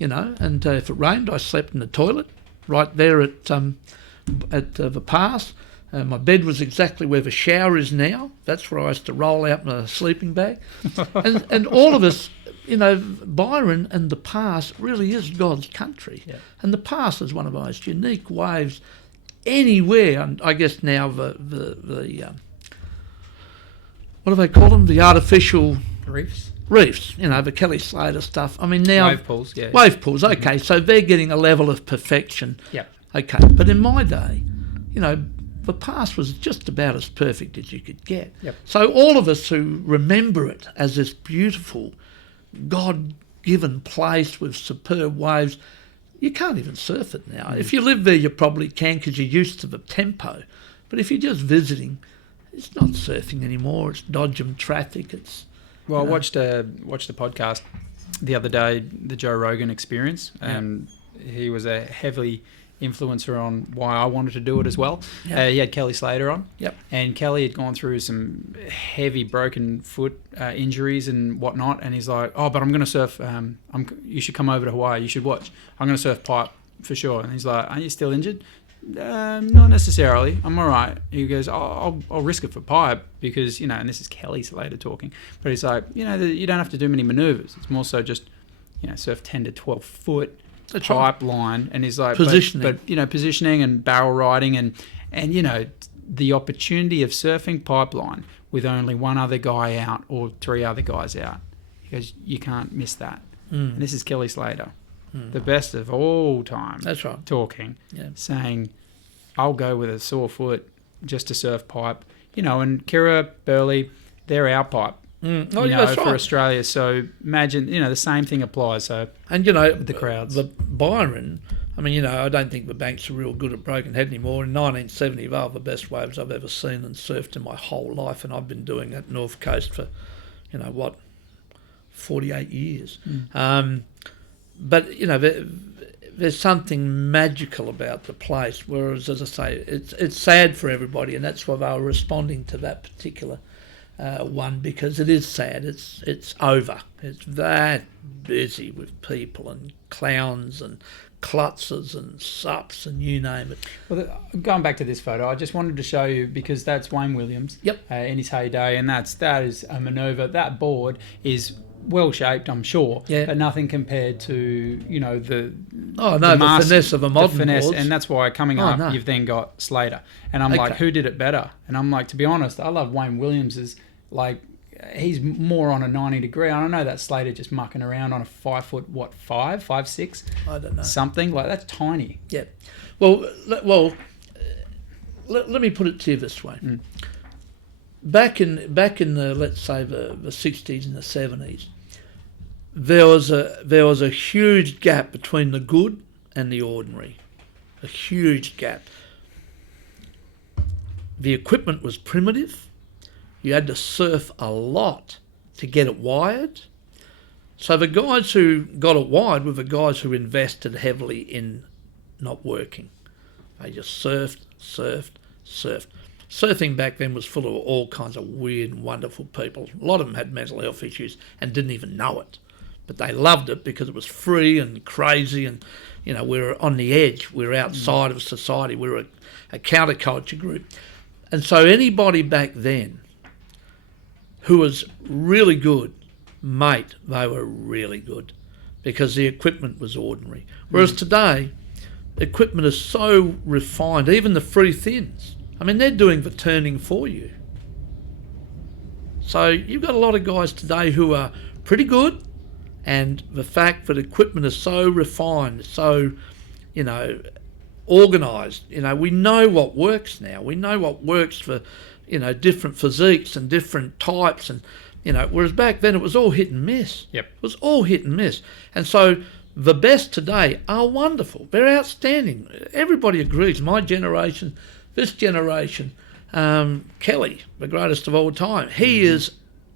and if it rained, I slept in the toilet right there at the pass. My bed was exactly where the shower is now. That's where I used to roll out my sleeping bag. and all of us, Byron and the pass really is God's country. Yeah. And the pass is one of the most unique waves anywhere. And I guess now the what do they call them? The artificial reefs, the Kelly Slater stuff. I mean, now wave pools, Wave pools, okay. So they're getting a level of perfection. Yeah. Okay, but in my day, the past was just about as perfect as you could get. Yep. So all of us who remember it as this beautiful, God-given place with superb waves, you can't even surf it now. If you live there, you probably can because you're used to the tempo. But if you're just visiting, it's not surfing anymore. It's dodging traffic. I watched a podcast the other day, the Joe Rogan Experience, and he was a heavily influencer on why I wanted to do it as well. Yep. He had Kelly Slater on. Yep. And Kelly had gone through some heavy broken foot injuries and whatnot, and he's like, oh, but I'm going to surf, you should come over to Hawaii, you should watch. I'm going to surf pipe for sure. And he's like, aren't you still injured? Not necessarily. I'm all right. He goes, I'll risk it for pipe because, and this is Kelly Slater talking, but he's like, you don't have to do many maneuvers. It's more so just, surf 10 to 12 foot pipeline, and he's like positioning, but positioning and barrel riding and the opportunity of surfing pipeline with only one other guy out or 3 other guys out. He goes, you can't miss that. and this is Kelly Slater, the best of all time. That's right. Talking, Yeah. saying, "I'll go with a sore foot just to surf pipe." And Kira, Burley, they're our pipe. Oh, yeah, that's for right. Australia. So imagine, the same thing applies. So And with the crowds, the Byron. I mean, I don't think the banks are real good at broken head anymore. In 1970, they were the best waves I've ever seen and surfed in my whole life, and I've been doing that North Coast for, 48 years. But there's something magical about the place. Whereas, as I say, it's sad for everybody, and that's why they were responding to that particular one, because it is sad. It's over. It's that busy with people and clowns and klutzes and sups and you name it. Well, going back to this photo, I just wanted to show you because that's Wayne Williams. Yep. In his heyday, and that is a manoeuvre. That board is well shaped, I'm sure, Yeah. but nothing compared to the the finesse of a modern finesse, boards. and that's why coming up you've then got Slater, and I'm like, who did it better? And I'm like, to be honest, I love Wayne Williams's. Like, he's more on a 90 degree. I don't know that Slater just mucking around on a 5 foot, 5'6", I don't know. something like that's tiny. Yeah. Well, let me put it to you this way. Back in the, let's say, the 60s and the 70s, there was a huge gap between the good and the ordinary. A huge gap. The equipment was primitive. You had to surf a lot to get it wired. So the guys who got it wired were the guys who invested heavily in not working. They just surfed. Surfing back then was full of all kinds of weird and wonderful people. A lot of them had mental health issues and didn't even know it. But they loved it because it was free and crazy, and we were on the edge. We were outside of society. We were a counterculture group. And so anybody back then who was really good, mate, they were really good because the equipment was ordinary. Whereas today, equipment is so refined, even the free thins. I mean, they're doing the turning for you. So you've got a lot of guys today who are pretty good, and the fact that equipment is so refined, so, organised. We know what works now. We know what works for different physiques and different types, and whereas back then it was all hit and miss. Yep. It was all hit and miss. And so the best today are wonderful. They're outstanding. Everybody agrees. My generation, this generation, Kelly, the greatest of all time, he is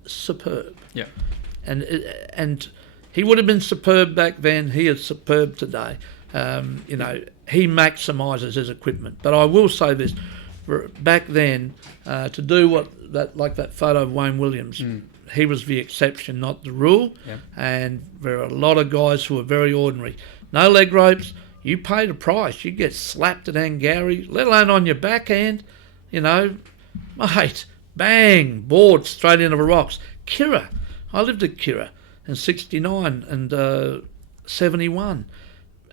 superb. Yeah. And he would have been superb back then. He is superb today. He maximises his equipment. But I will say this. Back then, to do that photo of Wayne Williams, he was the exception, not the rule. Yep. And there are a lot of guys who are very ordinary. No leg ropes. You paid a price. You get slapped at Angari, let alone on your backhand. Mate, bang, board straight into the rocks. Kira, I lived at Kira in 69 and 71.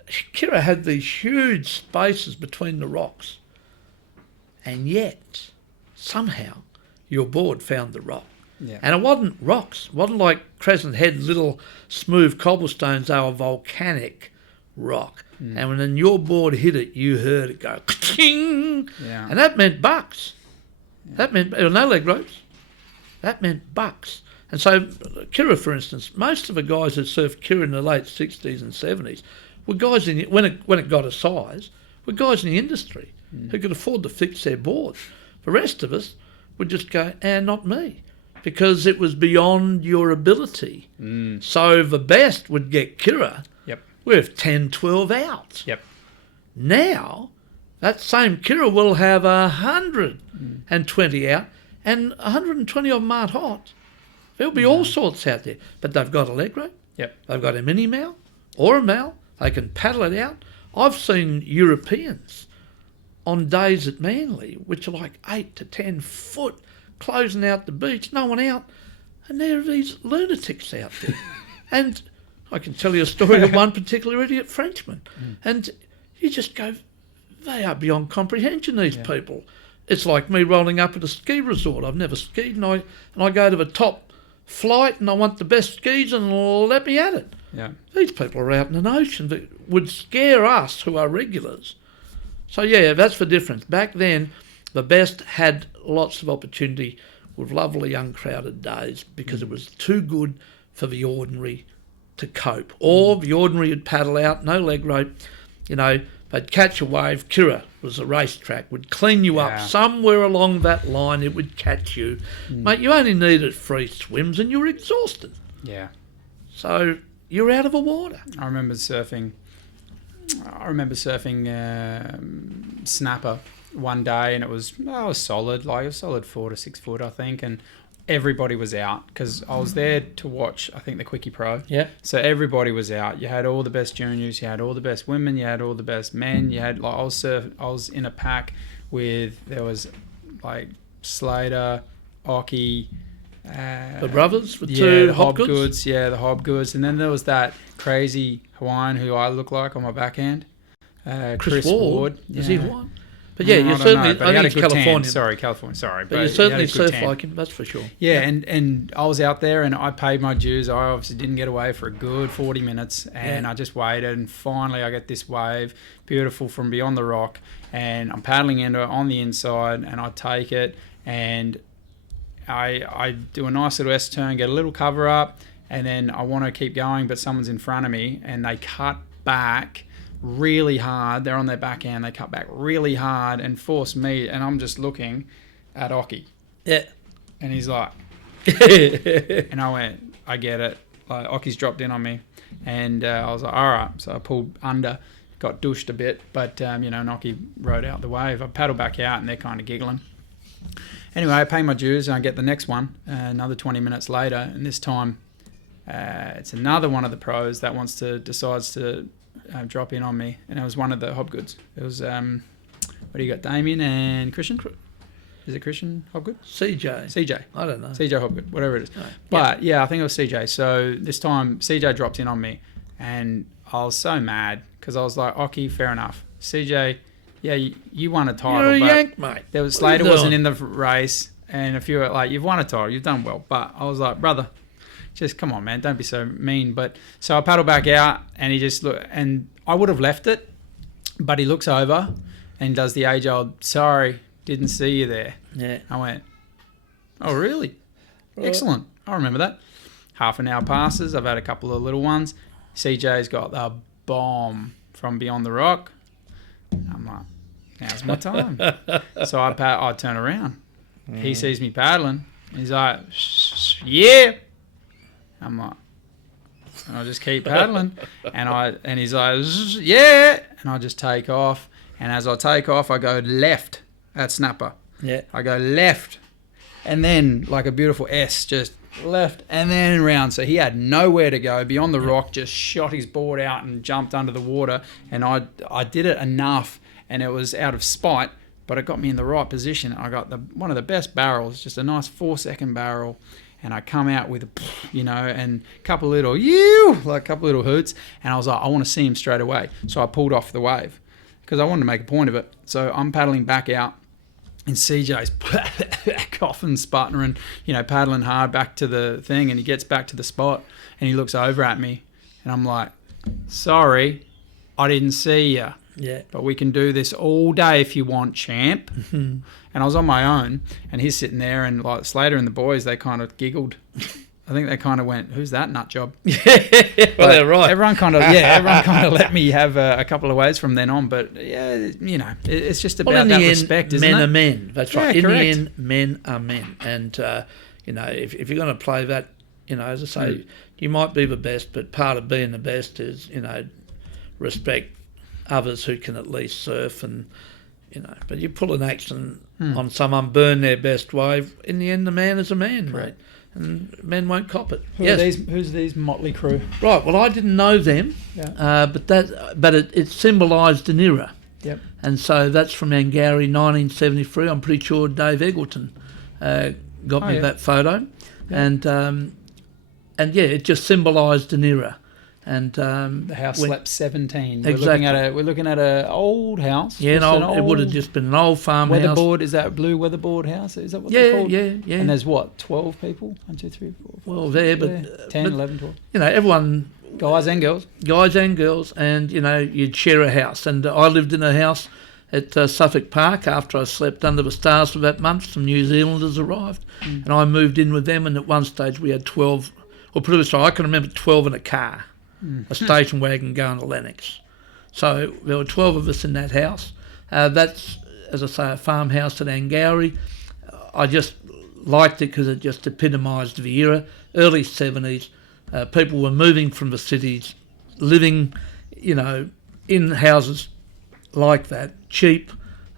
Kira had these huge spaces between the rocks. And yet, somehow, your board found the rock. Yeah. And it wasn't rocks. It wasn't like Crescent Head, little smooth cobblestones. They were volcanic rock. And when your board hit it, you heard it go ka-ching. Yeah. And that meant bucks. Yeah. That meant no leg ropes. That meant bucks. And so, Kira, for instance, most of the guys that surfed Kira in the late 60s and 70s were guys when it got a size, were guys in the industry who could afford to fix their boards. The rest of us would just go, not me, because it was beyond your ability. So the best would get Kira with 10, 12 out. Yep. Now, that same Kira will have 120 out, and 120 of them aren't hot. There'll be all sorts out there, but they've got a leg rope. Yep. They've got a mini mal or a mal. They can paddle it out. I've seen Europeans on days at Manly, which are like 8 to 10 foot, closing out the beach, no one out, and there are these lunatics out there. And I can tell you a story of one particular idiot Frenchman, and you just go, they are beyond comprehension, these people. It's like me rolling up at a ski resort. I've never skied, and I go to the top flight and I want the best skis and let me at it. Yeah. These people are out in an ocean that would scare us who are regulars. So, yeah, that's the difference. Back then, the best had lots of opportunity with lovely uncrowded days because it was too good for the ordinary to cope. Or the ordinary would paddle out, no leg rope, they'd catch a wave. Kira was a racetrack, would clean you up. Somewhere along that line it would catch you. Mate, you only needed 3 swims and you were exhausted. Yeah. So you're out of the water. I remember surfing snapper one day, and it was solid, like a solid 4 to 6 foot, I think, and everybody was out because I was there to watch, I think, the Quickie Pro. Yeah. So everybody was out. You had all the best juniors, you had all the best women, you had all the best men. You had I was in a pack with, there was like Slater, Ockie, the brothers, the two Hobgoods. Yeah, the Hobgoods, and then there was that crazy Hawaiian who I look like on my backhand, Chris Ward. Is he Hawaiian? But yeah, you certainly. I think he's Californian. California. Sorry, but you certainly surf like him. That's for sure. Yeah, and I was out there and I paid my dues. I obviously didn't get away for a good 40 minutes, and I just waited. And finally, I get this wave, beautiful from beyond the rock, and I'm paddling into it on the inside, and I take it, and I do a nice little S turn, get a little cover up, and then I want to keep going, but someone's in front of me, and they cut back really hard. They're on their backhand. They cut back really hard and force me, and I'm just looking at Ockie. Yeah. And he's like, and I went, I get it. Like, Ockie's dropped in on me, and I was like, all right. So I pulled under, got douched a bit, but Ockie rode out the wave. I paddled back out, and they're kind of giggling. Anyway, I pay my dues, and I get the next one another 20 minutes later, and this time it's another one of the pros that decides to drop in on me, and it was one of the Hobgoods. It was what do you got, Damien and Christian? Is it Christian Hobgood? CJ. I don't know. CJ Hobgood, whatever it is. No. But yeah, I think it was CJ. So this time CJ dropped in on me, and I was so mad because I was like, Ockie, fair enough. CJ, yeah, you won a title. You're a but yank, mate. There was Slater wasn't in the race, and a few were like, you've won a title, you've done well. But I was like, brother, just come on, man, don't be so mean. But so I paddle back out, and he just looked, and I would have left it, but he looks over and does the age-old, sorry, didn't see you there. Yeah. I went, oh, really? Right. Excellent. I remember that. Half an hour passes. I've had a couple of little ones. CJ's got the bomb from beyond the rock. I'm like, now's my time. So I turn around. He sees me paddling. He's like, yeah. I'm like, and I just keep paddling. And he's like, yeah. And I just take off. And as I take off, I go left at snapper. Yeah. I go left. And then like a beautiful S, just left and then round. So he had nowhere to go beyond the rock, just shot his board out and jumped under the water. And I did it enough, and it was out of spite, but it got me in the right position. I got one of the best barrels, just a nice 4-second barrel. And I come out with, and a couple of little, hoots. And I was like, I want to see him straight away. So I pulled off the wave because I wanted to make a point of it. So I'm paddling back out, and CJ's coughing, sputtering, paddling hard back to the thing. And he gets back to the spot, and he looks over at me, and I'm like, sorry, I didn't see you. Yeah. But we can do this all day if you want, champ. And I was on my own, and he's sitting there, and like Slater and the boys, they kind of giggled. I think they kind of went, "Who's that nut job?" Well, they're right. Everyone kind of let me have a couple of ways from then on. But yeah, it's just about that respect, isn't it? Men are men. That's right. Yeah, in correct. the end, men are men, and if you're going to play that, as I say, you might be the best, but part of being the best is respect others who can at least surf, and but you pull an action on someone, burn their best wave. In the end, the man is a man, right? And men won't cop it. Who's these motley crew? Right. Well, I didn't know them, but it symbolised an era. Yep. And so that's from Angari, 1973. I'm pretty sure Dave Eggleton got me that photo, and it just symbolised an era. And The house slept 17. Exactly. We're looking at a old house. Yeah, Just it would have just been an old farmhouse. weatherboard. Is that a blue weatherboard house? Is that what they're called? Yeah. And there's what, 12 people? 1, 2, 3, 4, 5, Well, there, but 10, but, 11, 12. Everyone, Guys and girls. and you'd share a house. And I lived in a house at Suffolk Park after I slept under the stars for that month. Some New Zealanders arrived, and I moved in with them. And at one stage we had 12. Or put it this way, I can remember 12 in a car, a station wagon going to Lennox. So there were 12 of us in that house. That's, as I say, a farmhouse at Angourie. I just liked it because it just epitomised the era. Early 70s, people were moving from the cities, living, in houses like that, cheap,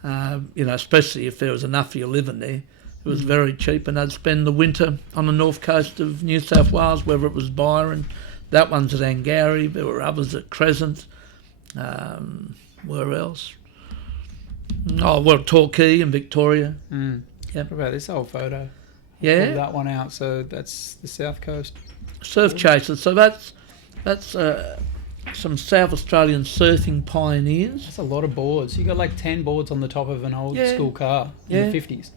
especially if there was enough of you living there. It was very cheap, and they'd spend the winter on the north coast of New South Wales, whether it was Byron. That one's at Angourie. There were others at Crescent. Where else? Oh, well, Torquay in Victoria. Yep. What about this old photo? Yeah. Pulled that one out, so that's the south coast. Surf chasers. So that's some South Australian surfing pioneers. That's a lot of boards. You got like 10 boards on the top of an old school car in the 50s.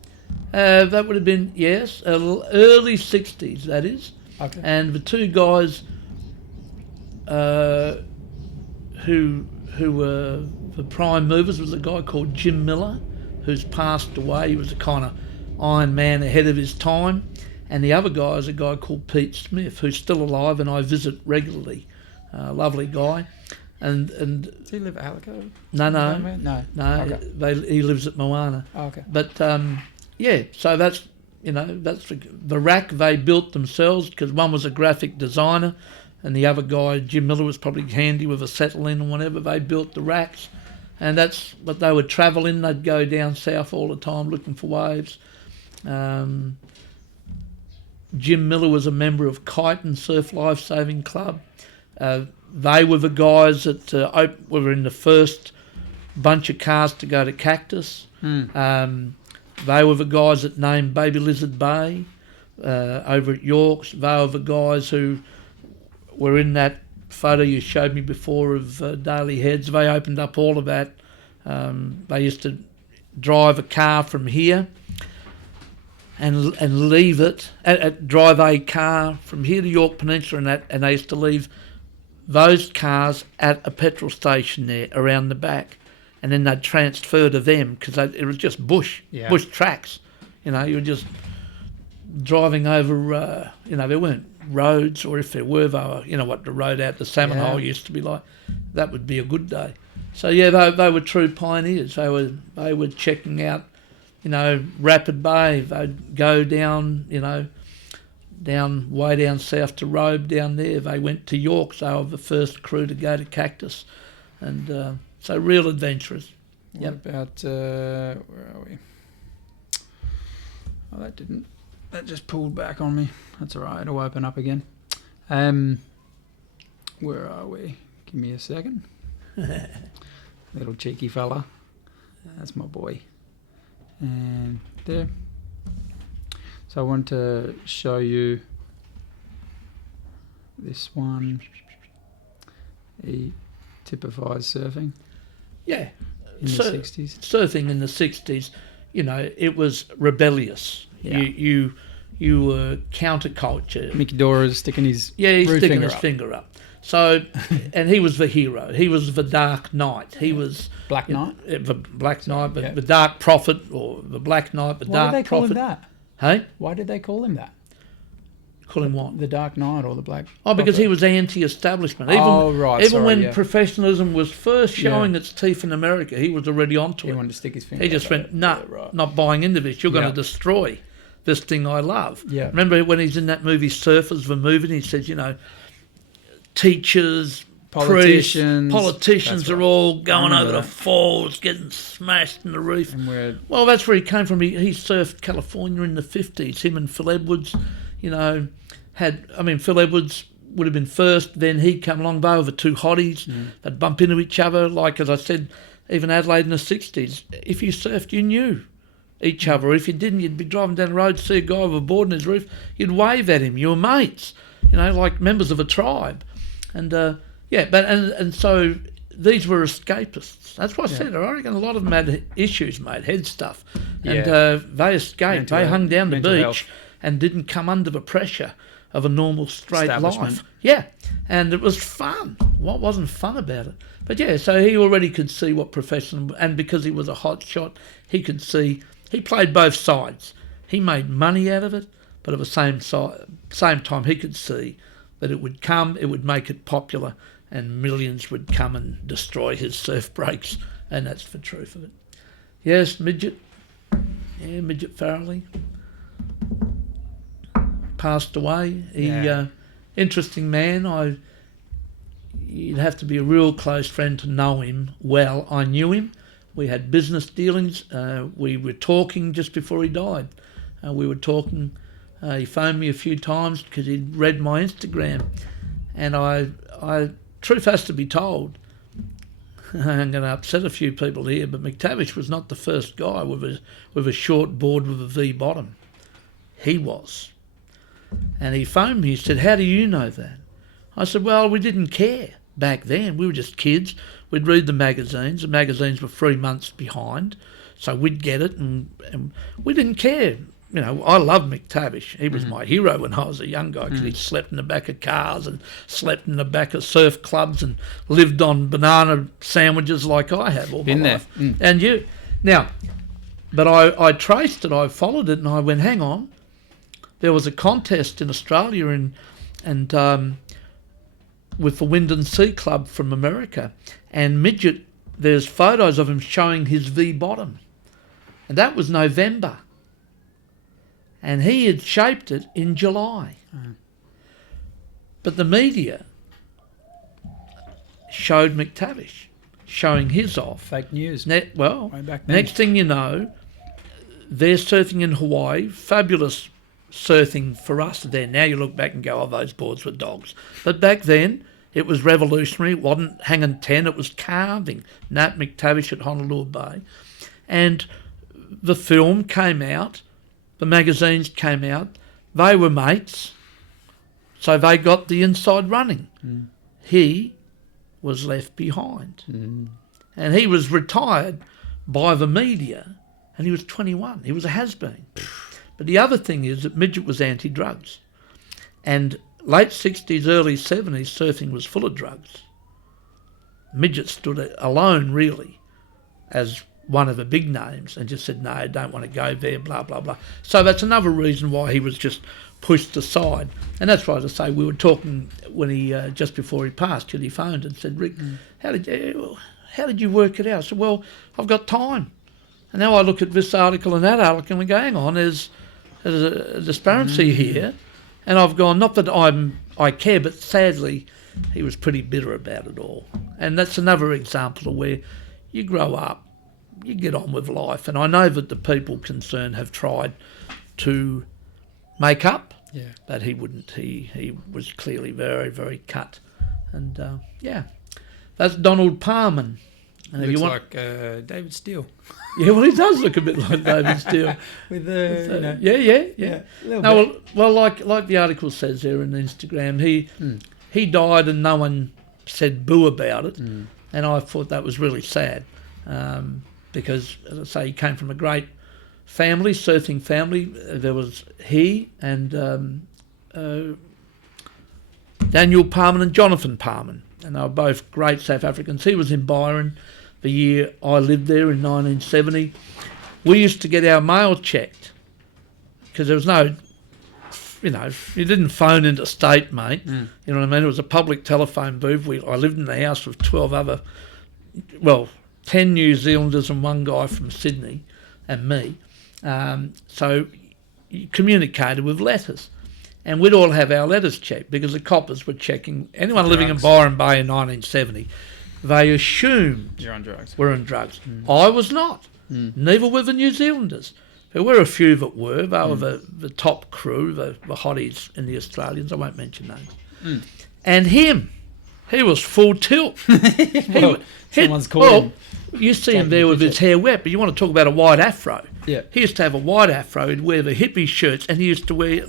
That would have been, yes, early 60s, that is. Okay. And the two guys who were the prime movers was a guy called Jim Miller, who's passed away. He was a kind of Iron Man ahead of his time. And the other guy is a guy called Pete Smith, who's still alive and I visit regularly. Lovely guy. And does he live at Alico? No. Okay. He lives at Moana. Oh, okay. But so that's the rack they built themselves, because one was a graphic designer and the other guy, Jim Miller, was probably handy with a settle-in or whatever. They built the racks, and that's what they would travel in. They'd go down south all the time looking for waves. Jim Miller was a member of Kite and Surf Lifesaving Club. They were the guys that were in the first bunch of cars to go to Cactus. They were the guys that named Baby Lizard Bay over at Yorks. They were the guys who were in that photo you showed me before of Daly Heads. They opened up all of that. They used to drive a car from here and leave it, drive a car from here to York Peninsula, and they used to leave those cars at a petrol station there around the back, and then they'd transfer to them because it was just bush tracks. You were just driving over, there weren't roads, or if there were, they were, what the road out to Salmon Hole used to be like. That would be a good day. So they were true pioneers. They were checking out, Rapid Bay. They'd go down, way down south to Robe down there. They went to York. They were the first crew to go to Cactus, and so real adventurers. What about where are we? Oh, that just pulled back on me. That's all right. It'll open up again. Where are we? Give me a second. Little cheeky fella. That's my boy. And there. So I want to show you this one. He typifies surfing. Yeah. In the 60s. Surfing in the 60s, it was rebellious. Yeah. You were counterculture. Mickey Dora's sticking his finger up. So, and he was the hero. He was the Dark Knight. He was Black Knight. The Black Knight, but the Dark Prophet, or the Black Knight, the Dark Prophet. Why did they call him that? Hey? Why did they call him that? Call him what? The Dark Knight or the Black because Prophet. he was anti-establishment. Even when professionalism was first showing its teeth in America, he was already onto it. He wanted to stick his finger. He just went, not buying into this. You're going to destroy this thing I love. Yeah. Remember when he's in that movie Surfers, the movie, and he says, teachers, politicians are all going over the falls, getting smashed in the reef. Well, that's where he came from. He surfed California in the 50s. Him and Phil Edwards, Phil Edwards would have been first, then he'd come along. They were the two hotties. They'd bump into each other. Like, as I said, even Adelaide in the 60s, if you surfed, you knew each other. If you didn't, you'd be driving down the road, see a guy with a board on his roof, you'd wave at him. You were mates, like members of a tribe. And and so these were escapists. That's what I said. I reckon a lot of them had issues, mate, head stuff. And they escaped. They hung down the beach and didn't come under the pressure of a normal straight life. Yeah, and it was fun. What wasn't fun about it? But yeah, so he already could see what professional, and because he was a hot shot, he could see, he played both sides. He made money out of it, but at the same time he could see that it would come, it would make it popular, and millions would come and destroy his surf breaks, and that's the truth of it. Yes, Midget Farrelly passed away. Interesting man. You'd have to be a real close friend to know him well. I knew him. We had business dealings. We were talking just before he died. We were talking. He phoned me a few times because he'd read my Instagram. And I truth has to be told, I'm going to upset a few people here, but McTavish was not the first guy with a short board with a V bottom. He was. And he phoned me. He said, "How do you know that?" I said, "Well, we didn't care back then. We were just kids. We'd read the magazines. The magazines were 3 months behind, so we'd get it, and we didn't care. You know, I loved McTavish. He was my hero when I was a young guy because he slept in the back of cars and slept in the back of surf clubs and lived on banana sandwiches like I have all my life. And you. Now, but I traced it. I followed it, and I went, hang on. There was a contest in Australia and with the Wind and Sea Club from America, and Midget, there's photos of him showing his V bottom, and that was November, and he had shaped it in July. But the media showed McTavish showing his off. Fake news. Way back then. Next thing you know, they're surfing in Hawaii, fabulous surfing for us there. Now you look back and go, oh, those boards were dogs. But back then, it was revolutionary. It wasn't hanging 10, it was carving. Nat McTavish at Honolulu Bay. And the film came out, the magazines came out, they were mates, so they got the inside running. He was left behind. And he was retired by the media, and he was 21. He was a has-been. But the other thing is that Midget was anti-drugs. And late 60s, early 70s, surfing was full of drugs. Midget stood alone, really, as one of the big names, and just said, no, don't want to go there, blah, blah, blah. So that's another reason why he was just pushed aside. And that's why, as I say, we were talking when he, just before he passed, he phoned and said, Rick, how did you work it out? I said, well, I've got time. And now I look at this article and that article and we go, hang on, there's a disparity here. And I've gone, not that I care, but sadly, he was pretty bitter about it all. And that's another example of where you grow up, you get on with life. And I know that the people concerned have tried to make up, but he wouldn't. He was clearly very, very cut. And, that's Donald Parman. And looks like David Steele. Yeah, well, he does look a bit like David Steele. With the, yeah. No, well, like the article says there on Instagram, he died and no one said boo about it, and I thought that was really sad because, as I say, he came from a great family, surfing family. There was he and Daniel Parman and Jonathan Parman, and they were both great South Africans. He was in Byron the year I lived there in 1970. We used to get our mail checked because there was no, you didn't phone into state, mate. You know what I mean? It was a public telephone booth. I lived in the house with 10 New Zealanders and one guy from Sydney and me. So you communicated with letters. And we'd all have our letters checked because the coppers were checking. Anyone living in Byron Bay in 1970, they assumed you're on drugs. We're on drugs. I was not. Neither were the New Zealanders. There were a few that were. They were the top crew, the hotties in the Australians. I won't mention names. And him, he was full tilt. Someone's called him. You see him there with his hair wet, but you want to talk about a white afro. Yeah. He used to have a white afro. He'd wear the hippie shirts, and he used to wear,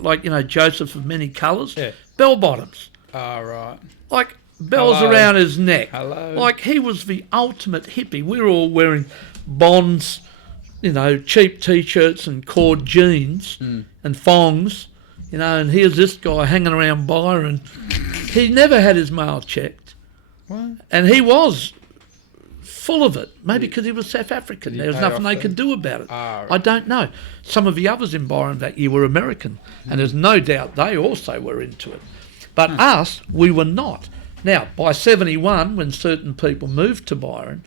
Joseph of many colours, bell bottoms. Oh, right. Like, bells Hello. around his neck. Hello. Like he was the ultimate hippie. We were all wearing Bonds, cheap T-shirts and cord jeans and thongs, and here's this guy hanging around Byron. He never had his mail checked. What? And he was full of it, maybe because he was South African. There was nothing they could do about it. Right. I don't know. Some of the others in Byron that year were American, and there's no doubt they also were into it. But us, we were not. Now, by 71, when certain people moved to Byron,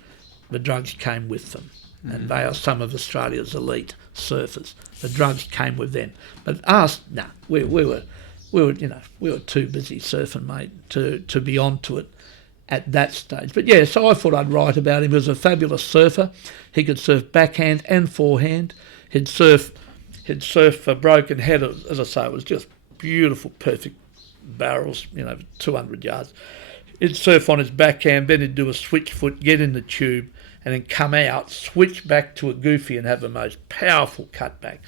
the drugs came with them. And they are some of Australia's elite surfers. The drugs came with them. But us, no, we were too busy surfing, mate, to be onto it at that stage. But yeah, so I thought I'd write about him. He was a fabulous surfer. He could surf backhand and forehand. He'd surf a broken head. As I say, it was just beautiful, perfect barrels, 200 yards. He'd surf on his backhand, then he'd do a switch foot, get in the tube, and then come out, switch back to a goofy and have the most powerful cutback,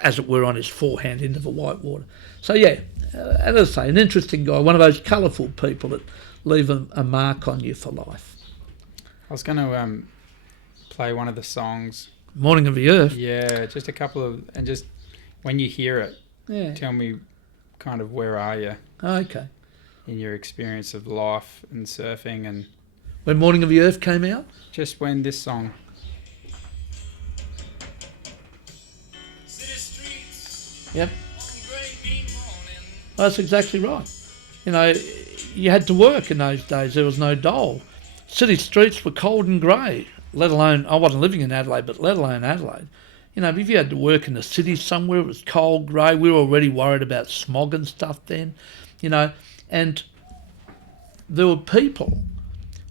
as it were, on his forehand into the white water. So yeah, as I say, an interesting guy, one of those colourful people that leave a mark on you for life. I was going to play one of the songs. Morning of the Earth. Yeah, just a couple of, and just when you hear it, Yeah. tell me kind of where are you Okay. in your experience of life and surfing, and When Morning of the Earth came out? just when this song. City streets, Yep. one great mean morning. That's exactly right. You had to work in those days. There was no dole. City streets were cold and grey, let alone, I wasn't living in Adelaide, but let alone Adelaide. If you had to work in the city somewhere, it was cold, grey. We were already worried about smog and stuff then, and there were people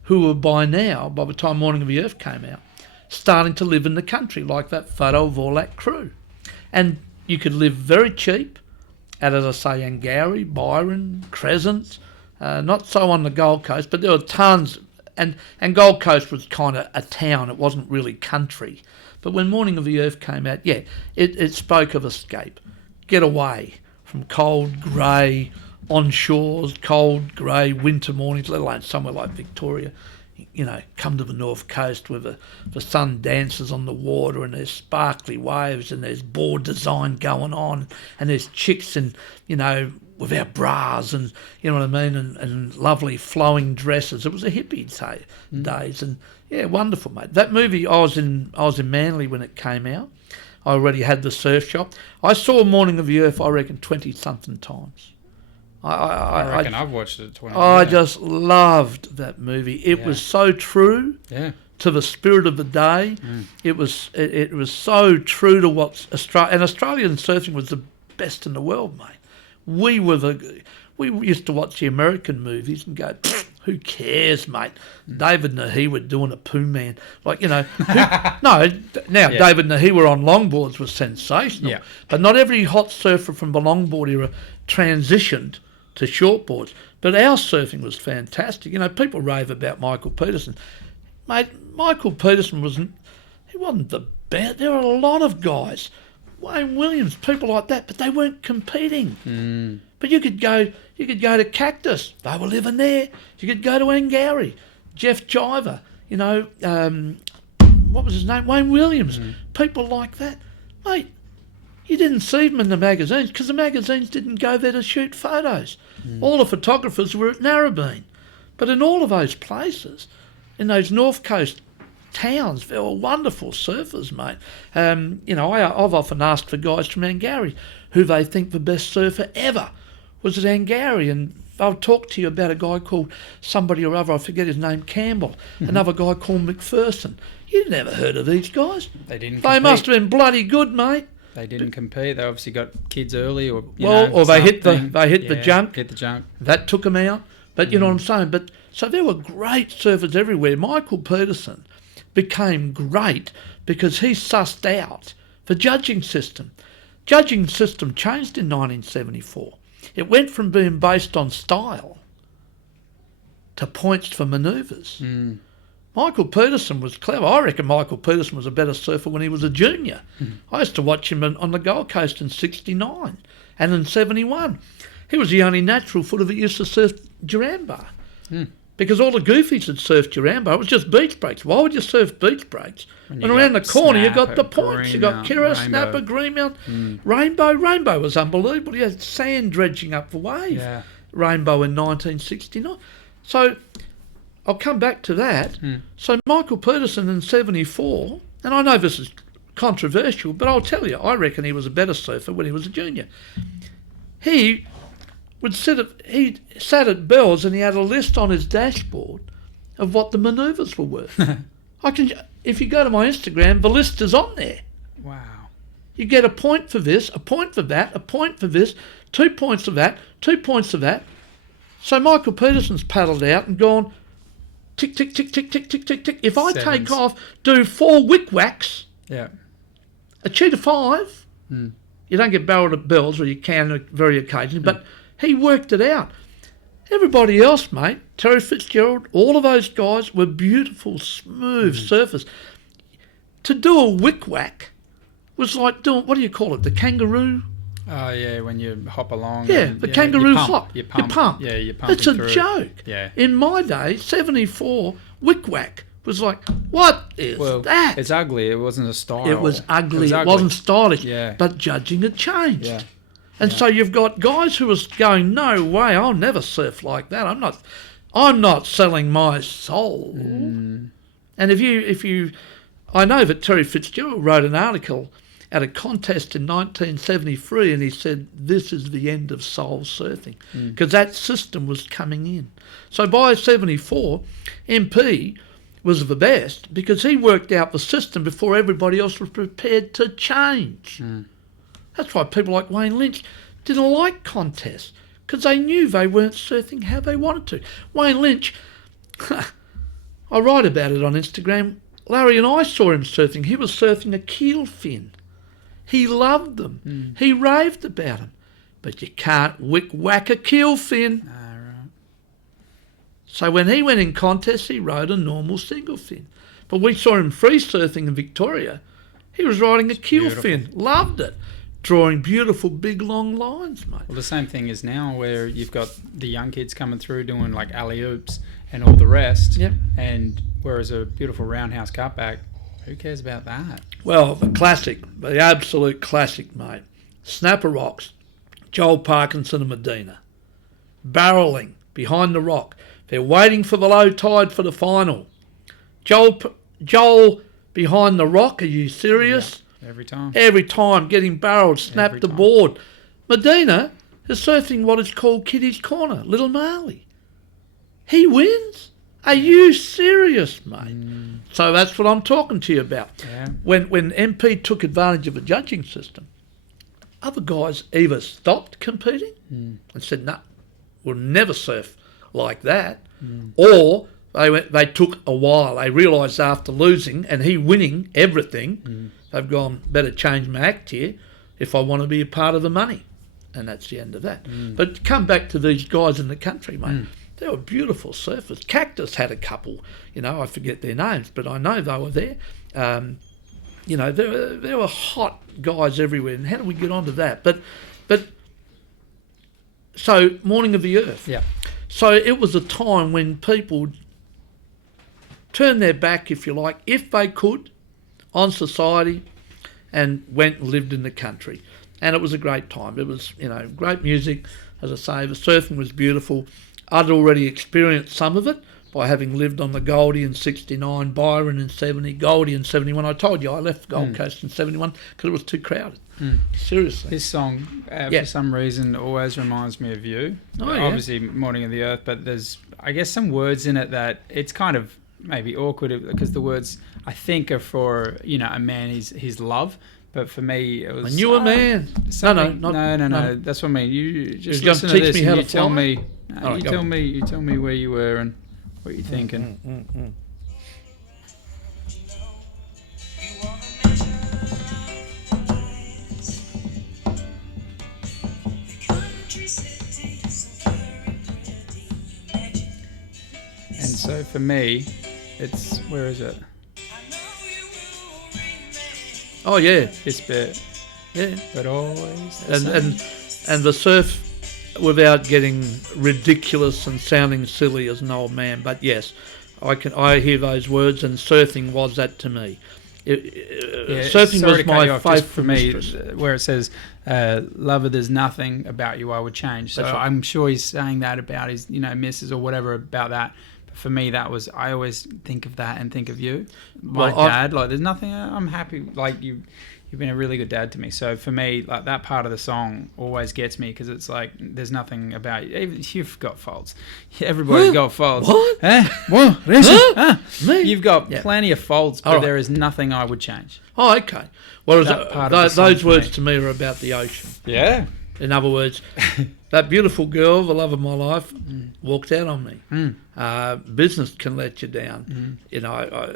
who were by the time Morning of the Earth came out, starting to live in the country, like that photo of all that crew. And you could live very cheap at, as I say, Angari, Byron, Crescent, not so on the Gold Coast, but there were tons, and Gold Coast was kind of a town, it wasn't really country. But when Morning of the Earth came out, yeah, it spoke of escape. Get away from cold, grey, on shores, cold, grey, winter mornings, let alone somewhere like Victoria. Come to the North Coast where the sun dances on the water and there's sparkly waves and there's board design going on and there's chicks in, without bras and, you know what I mean, and lovely flowing dresses. It was a hippie days and, yeah, wonderful, mate. That movie, I was in Manly when it came out. I already had the surf shop. I saw Morning of the Earth, I reckon, 20-something times. I reckon I've watched it 20 I just loved that movie. It was so true to the spirit of the day. It was so true to what's Australian surfing was the best in the world, mate. We used to watch the American movies and go, who cares, mate? David Nahi were doing a poo man. David Nahi on longboards was sensational. Yeah. But not every hot surfer from the longboard era transitioned to shortboards. But our surfing was fantastic. People rave about Michael Peterson. Mate, Michael Peterson wasn't the best. There were a lot of guys, Wayne Williams, people like that, but they weren't competing. But you could go to Cactus. They were living there. You could go to Angari, Jeff Jiver, what was his name? Wayne Williams. People like that. Mate, you didn't see them in the magazines because the magazines didn't go there to shoot photos. All the photographers were at Narrabeen. But in all of those places, in those North Coast towns, there were wonderful surfers, mate. I've often asked for guys from Angari who they think the best surfer ever was at Angari, and I'll talk to you about a guy called somebody or other, I forget his name, Campbell, another guy called McPherson. You've never heard of these guys. They didn't They compete. must have been bloody good, mate. They didn't compete. They obviously got kids early, or they hit the junk. Hit the junk. That took them out. But you know what I'm saying? But so there were great surfers everywhere. Michael Peterson became great because he sussed out the judging system. Judging system changed in 1974. It went from being based on style to points for manoeuvres. Michael Peterson was clever. I reckon Michael Peterson was a better surfer when he was a junior. I used to watch him on the Gold Coast in 69 and in 71. He was the only natural footer that used to surf Duran Bar. Because all the goofies had surfed your Rambo. It was just beach breaks. Why would you surf beach breaks? When And you around the got corner, you got the Snapper, points. You got Greenmount, Kira, Rainbow. Snapper, Greenmount, Rainbow. Rainbow was unbelievable. You had sand dredging up the wave. Yeah. Rainbow in 1969. So I'll come back to that. So Michael Peterson in 74, and I know this is controversial, but I'll tell you, I reckon he was a better surfer when he was a junior. He sat at Bell's and he had a list on his dashboard of what the manoeuvres were worth. If you go to my Instagram, the list is on there. Wow. You get a point for this, a point for that, a point for this, 2 points for that, 2 points for that. So Michael Peterson's paddled out and gone, tick, tick, tick, tick, tick, tick, tick, tick. If I take off, do 4 wick whacks, Yeah. achieve a 5, you don't get barreled at Bells, or you can very occasionally, but he worked it out. Everybody else, mate, Terry Fitzgerald, all of those guys were beautiful, smooth surfers. To do a wick whack was like doing, what do you call it, the kangaroo? Oh, yeah, when you hop along. Yeah, and, the kangaroo you hop. You pump. You pump. Yeah, you pump. It's a joke. Yeah. In my day, 74, wick whack was like, what is that? It's ugly. It wasn't a style. It was ugly. It wasn't stylish. Yeah. But judging had changed. Yeah. And so you've got guys who are going, no way, I'll never surf like that. I'm not selling my soul. And if you, I know that Terry Fitzgerald wrote an article at a contest in 1973, and he said this is the end of soul surfing, because that system was coming in. So by 74, MP was the best because he worked out the system before everybody else was prepared to change. That's why people like Wayne Lynch didn't like contests, because they knew they weren't surfing how they wanted to. Wayne Lynch, I write about it on Instagram. Larry and I saw him surfing. He was surfing a keel fin. He loved them. He raved about them. But you can't whack a keel fin. Right. So when he went in contests, he rode a normal single fin. But we saw him free surfing in Victoria. He was riding a keel fin. Loved it. Drawing beautiful big long lines, mate. Well, the same thing is now where you've got the young kids coming through doing like alley-oops and all the rest. Yep. And whereas a beautiful roundhouse cutback, who cares about that? Well, the absolute classic, mate. Snapper Rocks, Joel Parkinson and Medina. Barreling behind the rock. They're waiting for the low tide for the final. Joel behind the rock, are you serious? Yeah, every time. Every time, getting barreled, snapped the board. Medina is surfing what is called Kitty's Corner, Little Marley. He wins? Are you serious, mate? So that's what I'm talking to you about. Yeah. When MP took advantage of a judging system, other guys either stopped competing and said, no, we'll never surf like that, or they took a while. They realised after losing and he winning everything, they've gone, better change my act here if I want to be a part of the money. And that's the end of that. But come back to these guys in the country, mate. They were beautiful surfers. Cactus had a couple, I forget their names, but I know they were there. There were hot guys everywhere. And how do we get onto that? But so Morning of the Earth. Yeah. So it was a time when people turned their back, if you like, if they could, on society, and went and lived in the country. And it was a great time. It was, great music. As I say, the surfing was beautiful. I'd already experienced some of it by having lived on the Goldie in 69, Byron in 70, Goldie in 71. I told you I left Gold Coast in 71 because it was too crowded. Seriously. This song, for some reason, always reminds me of you. Oh, yeah. Obviously, Morning of the Earth, but there's, I guess, some words in it that it's kind of maybe awkward because the words, I think, are for, a man, his love. But for me, it was... And you a man. No. That's what I mean. You just You're listen gonna to teach this me how and to you tell fly? me... All right, you tell me where you were and what you're thinking. And so for me, it's... Where is it? Oh, yeah. This bit. Yeah. But always... And the surf without getting ridiculous and sounding silly as an old man, but yes, I hear those words, and surfing was that to me. Surfing was my faithful mistress. Where it says, "Lover, there's nothing about you I would change." So That's right. I'm sure he's saying that about his, missus or whatever about that. But for me, that was, I always think of that and think of you, my dad. Like, there's nothing. I'm happy. Like You've been a really good dad to me. So for me, like, that part of the song always gets me, because it's like, there's nothing about you. Even you've got faults. Everybody's got faults. What? What? Me? You've got Yeah. plenty of faults, but All right. there is nothing I would change. Oh, okay. Well, That part of the song those for words me. to me are about the ocean. Yeah. In other words, that beautiful girl, the love of my life, walked out on me. Business can let you down. You know,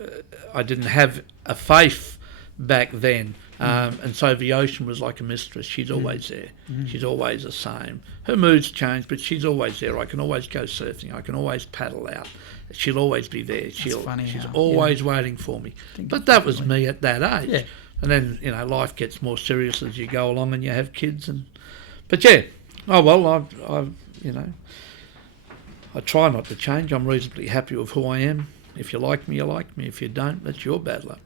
I didn't have a faith back then. And so the ocean was like a mistress. She's always there. She's always the same. Her moods change, but she's always there. I can always go surfing. I can always paddle out. She'll always be there. She's always waiting for me. But that was me at that age. Yeah. And then, life gets more serious as you go along and you have kids. But yeah, I try not to change. I'm reasonably happy with who I am. If you like me, you like me. If you don't, that's your bad luck.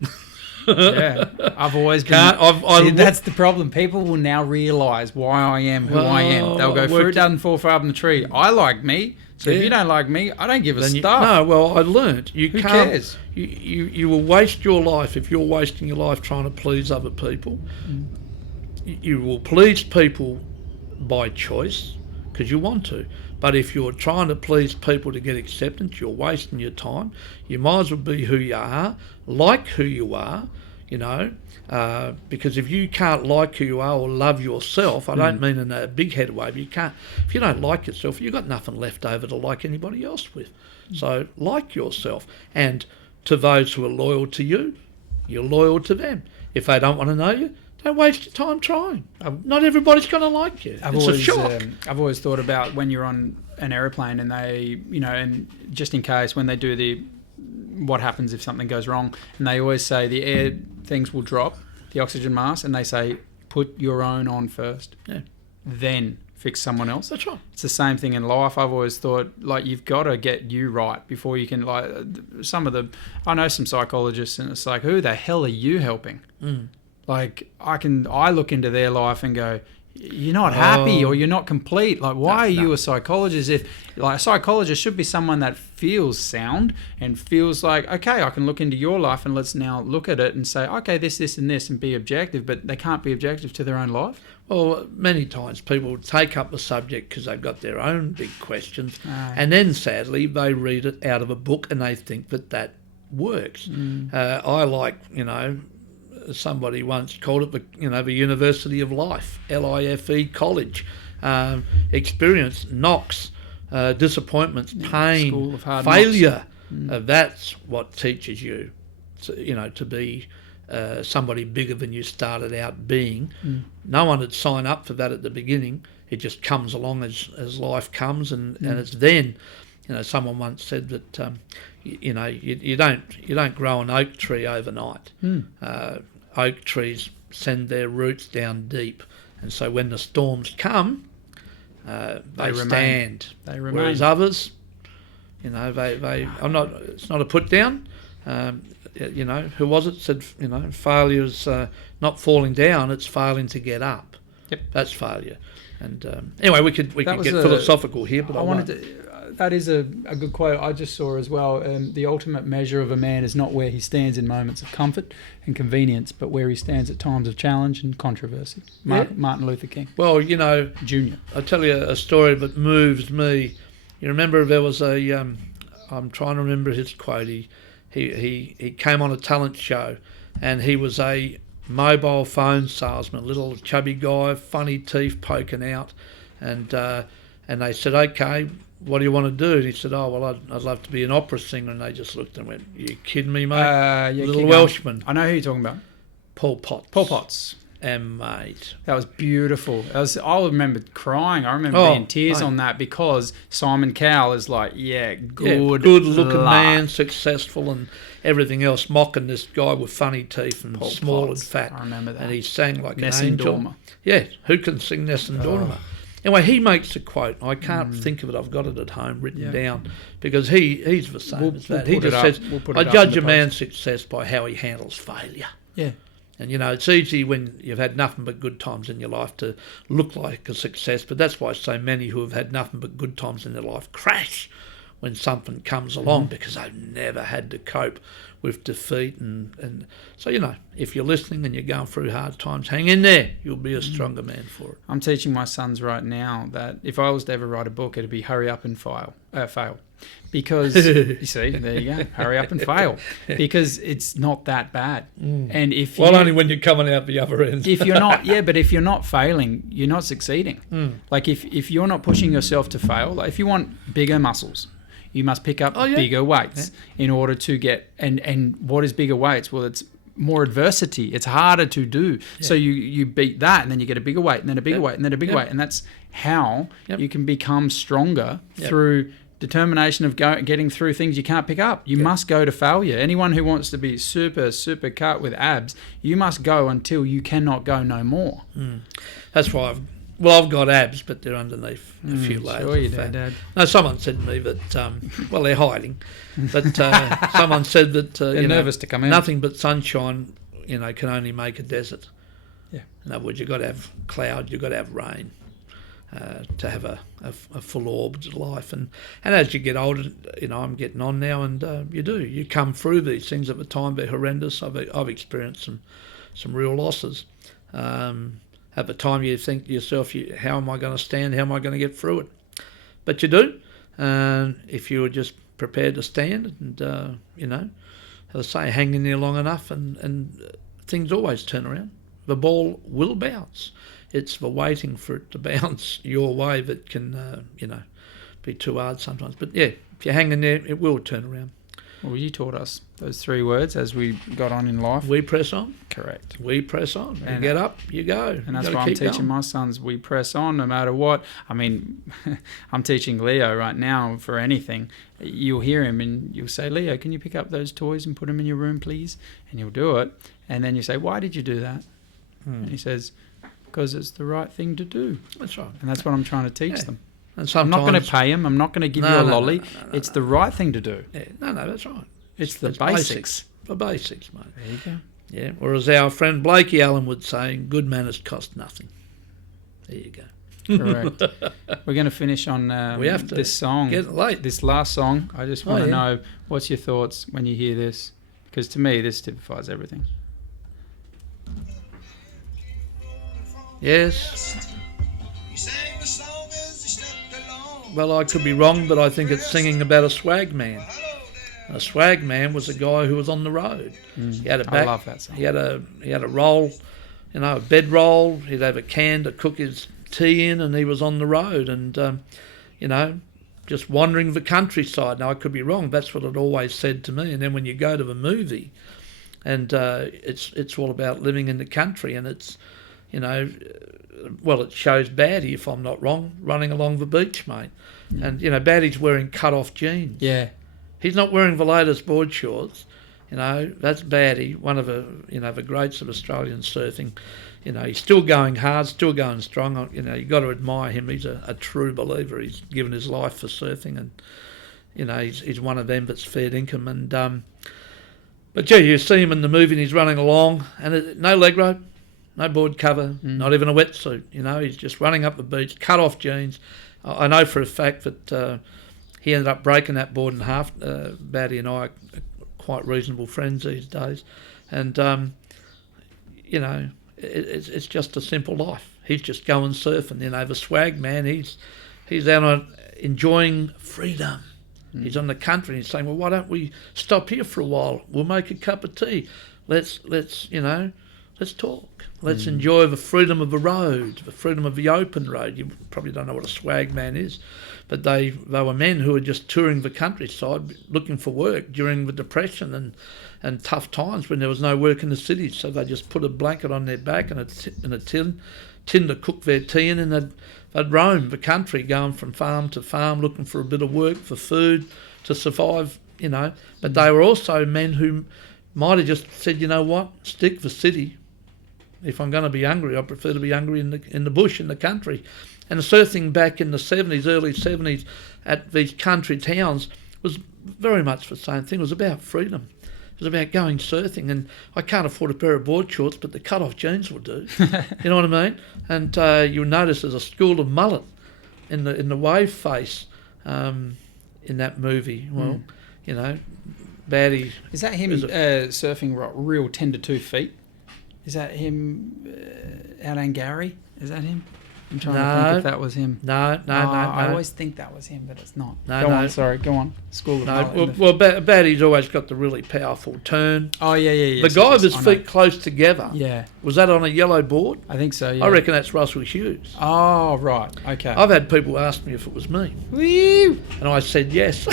Yeah, I've always been. That's the problem. People will now realise why I am who I am. They'll go, fruit doesn't fall far from the tree. I like me, so if you don't like me, I don't give a stuff. No, well, I learnt. Who cares? You will waste your life if you're wasting your life trying to please other people. You will please people by choice because you want to. But if you're trying to please people to get acceptance, you're wasting your time. You might as well be who you are, like who you are, because if you can't like who you are or love yourself, I don't mean in a big head way, but if you don't like yourself, you've got nothing left over to like anybody else with. So like yourself. And to those who are loyal to you, you're loyal to them. If they don't want to know you, don't waste your time trying. Not everybody's going to like you. It's a shock. I've always thought about when you're on an aeroplane and they, and just in case when they do what happens if something goes wrong, and they always say the air things will drop, the oxygen mask, and they say put your own on first, then fix someone else. That's right. It's the same thing in life. I've always thought, like, you've got to get you right before you can, like, I know some psychologists, and it's like, who the hell are you helping? Like, I look into their life and go, you're not happy or you're not complete. Like, why are you a psychologist? If, like, a psychologist should be someone that feels sound and feels like, okay, I can look into your life and let's now look at it and say, okay, this, and this, and be objective. But they can't be objective to their own life. Well, many times people take up the subject because they've got their own big questions, and then sadly they read it out of a book and they think that works. I like, somebody once called it the University of Life, LIFE college. Experience, knocks, disappointments, pain, School of hard failure. That's what teaches you, to be somebody bigger than you started out being. No one would sign up for that at the beginning. It just comes along as life comes, and it's then. Someone once said that you don't grow an oak tree overnight. Oak trees send their roots down deep, and so when the storms come, they stand. They remain. Whereas others, it's not a put down. Who was it said? Failure's not falling down; it's failing to get up. Yep, that's failure. And anyway, we could get philosophical here, but I wanted to. That is a good quote I just saw as well. The ultimate measure of a man is not where he stands in moments of comfort and convenience, but where he stands at times of challenge and controversy. Martin Luther King. Well, Junior. I'll tell you a story that moves me. You remember there was I'm trying to remember his quote. He came on a talent show, and he was a mobile phone salesman, little chubby guy, funny teeth poking out, and they said, okay, what do you want to do? And he said, oh, well, I'd love to be an opera singer. And they just looked and went, you kidding me, mate? Little Welshman. I know who you're talking about. Paul Potts. And mate. That was beautiful. I remember crying. I remember being tears on that, because Simon Cowell is like, good looking man, successful and everything else, mocking this guy with funny teeth and small and fat. I remember that. And he sang like Ness an angel. and Dorma. Yeah, who can sing Ness and Dorma? Anyway, he makes a quote. I can't think of it. I've got it at home written down because he's the same as that. He just says, I judge a man's success by how he handles failure. Yeah. And, it's easy when you've had nothing but good times in your life to look like a success, but that's why so many who have had nothing but good times in their life crash when something comes along because they've never had to cope with defeat. And so, if you're listening and you're going through hard times, hang in there. You'll be a stronger man for it. I'm teaching my sons right now that if I was to ever write a book, it'd be hurry up and fail. Because, you see, there you go, hurry up and fail. Because it's not that bad. And if only when you're coming out the other end. if you're not, but if you're not failing, you're not succeeding. Like if you're not pushing yourself to fail, like if you want bigger muscles, you must pick up bigger weights in order to get, and what is bigger weights? Well, it's more adversity. It's harder to do. So you beat that and then you get a bigger weight and then a bigger weight and then a bigger weight. And that's how you can become stronger through determination of getting through things you can't pick up. You must go to failure. Anyone who wants to be super cut with abs, you must go until you cannot go no more. That's why I've got abs, but they're underneath a few layers sure you of do, fat. Dad. No, someone said to me that, they're hiding, but someone said that They're nervous to come out. Nothing but sunshine, can only make a desert. Yeah. In other words, you've got to have cloud, you've got to have rain to have a full orbed life. And as you get older, I'm getting on now, and you come through these things. At the time, they're horrendous. I've experienced some real losses. At the time, you think to yourself, how am I going to stand? How am I going to get through it? But you do. If you were just prepared to stand and, as I say, hang in there long enough and things always turn around. The ball will bounce. It's the waiting for it to bounce your way that can, be too hard sometimes. But, if you hang in there, it will turn around. Well, you taught us those 3 words as we got on in life. We press on. Correct. We press on. You get up, you go. And that's why I'm teaching my sons, we press on no matter what. I mean, I'm teaching Leo right now for anything. You'll hear him and you'll say, Leo, can you pick up those toys and put them in your room, please? And he'll do it. And then you say, why did you do that? And he says, because it's the right thing to do. That's right. And that's what I'm trying to teach them. And I'm not going to pay him. I'm not going to give you a lolly. No, it's the right thing to do. Yeah. No, that's right. It's the basics. The basics, mate. There you go. Yeah. Whereas our friend Blakey Allen would say, good manners cost nothing. There you go. Correct. We're going to finish on we have to this song. Get late. This last song. I just want to know, what's your thoughts when you hear this? Because to me, this typifies everything. Yes. Well, I could be wrong, but I think it's singing about a swag man. A swag man was a guy who was on the road. He had I love that song. He had a roll, a bed roll. He'd have a can to cook his tea in, and he was on the road, and just wandering the countryside. Now I could be wrong. That's what it always said to me. And then when you go to the movie, and it's all about living in the country, and it's it shows Batty, if I'm not wrong, running along the beach, mate. And, Batty's wearing cut-off jeans. Yeah. He's not wearing the latest board shorts. That's Batty, one of the greats of Australian surfing. He's still going hard, still going strong. You've got to admire him. He's a true believer. He's given his life for surfing, and, he's one of them that's fair income. And but, you see him in the movie and he's running along, and no leg rope. No board cover, not even a wetsuit. He's just running up the beach, cut off jeans. I know for a fact that he ended up breaking that board in half. Batty and I are quite reasonable friends these days. And, it's just a simple life. He's just going surfing. The swag man, he's out on enjoying freedom. He's on the country and he's saying, well, why don't we stop here for a while? We'll make a cup of tea. Let's talk. Let's enjoy the freedom of the road, the freedom of the open road. You probably don't know what a swag man is, but they were men who were just touring the countryside looking for work during the Depression and tough times when there was no work in the cities. So they just put a blanket on their back and a tin to cook their tea in, and they'd roam the country, going from farm to farm, looking for a bit of work, for food, to survive, But they were also men who might have just said, you know what, stick the city. If I'm going to be hungry, I prefer to be hungry in the bush, in the country. And the surfing back in the 70s, early 70s, at these country towns was very much the same thing. It was about freedom. It was about going surfing. And I can't afford a pair of board shorts, but the cut-off jeans will do. You know what I mean? And you'll notice there's a school of mullet in the wave face in that movie. Well, you know, Batty... Is that him surfing real 10 to 2 feet? Is that him out on Gary? Is that him? I'm trying to think if that was him. No. I always think that was him, but it's not. No, Go on, sorry. Go on. School of mullet. Well, Batty's always got the really powerful turn. Oh, yeah. The guy with his feet close together. Yeah. Was that on a yellow board? I think so, yeah. I reckon that's Russell Hughes. Oh, right. Okay. I've had people ask me if it was me. Woo! And I said yes.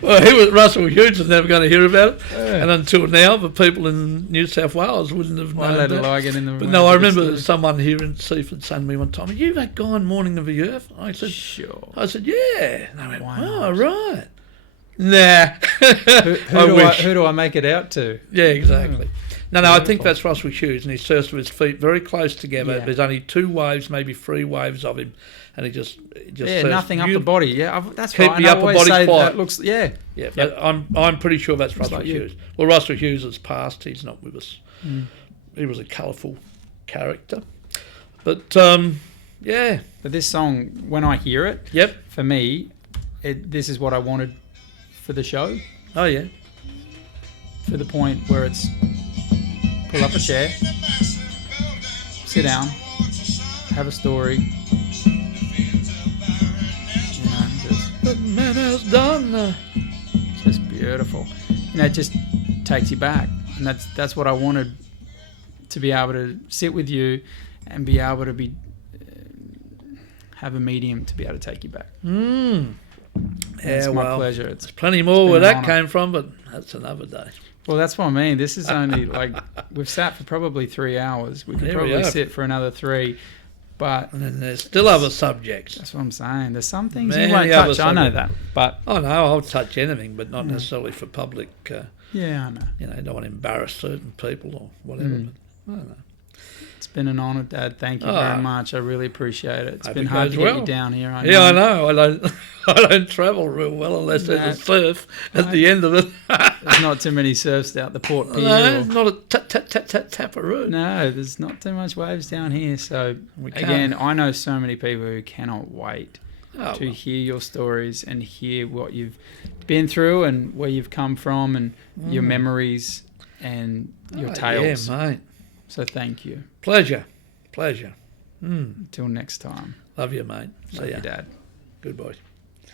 Well, Russell Hughes was never going to hear about it. And until now, the people in New South Wales wouldn't have known that. But no, I remember someone here in Seaford saying to me one time, "Are you that guy on Morning of the Earth?" I said, "Sure." I said, "Yeah." And I went, Why "Oh, not? right." Nah. Who do I make it out to? Yeah, exactly. No, I think Beautiful. that's Russell Hughes, and he surfs with his feet very close together. Yeah. There's only 2 waves, maybe 3 waves of him, and he just Yeah, surfs nothing up the body. Yeah, that's Keep right. And the I upper always body say quiet. that looks. Yeah. Yeah, Yep. but I'm pretty sure that's Russell like you. Hughes. Well, Russell Hughes has passed. He's not with us. Mm. He was a colourful character. But, yeah. But this song, when I hear it, Yep. for me, this is what I wanted for the show. Oh, yeah. To the point where it's pull up a chair, sit down, have a story. You know, The man has done. just beautiful. You know, it just takes you back, and that's what I wanted, to be able to sit with you and be able to be have a medium to be able to take you back. Yeah, It's my pleasure. There's plenty more been where an that honour. came from, but that's another day. Well, that's what I mean. This is only like we've sat for probably 3 hours. We could There we probably are. sit for another 3, but And then there's still other subjects. that's what I'm saying. There's some things Many you won't other touch. I know subjects. that, but Oh, no, I'll touch anything, but not necessarily for public. yeah, I know. You know, don't want to embarrass certain people or whatever. But I don't know. It's been an honour, Dad. Thank you Oh. very much. I really appreciate it. It's Hope been it hard goes to get well. you down here. Yeah, I know. I don't travel real well unless there's a surf at the end of it. There's not too many surfs out the Port Pier. No, or- not a taparoo. No, there's not too much waves down here. So, We can't. again, I know so many people who cannot wait Oh, to well. hear your stories and hear what you've been through and where you've come from and your memories and your tales. Yeah, mate. So, thank you. Pleasure. Until next time. Love you, mate. See Love ya. you, Dad. Good boy.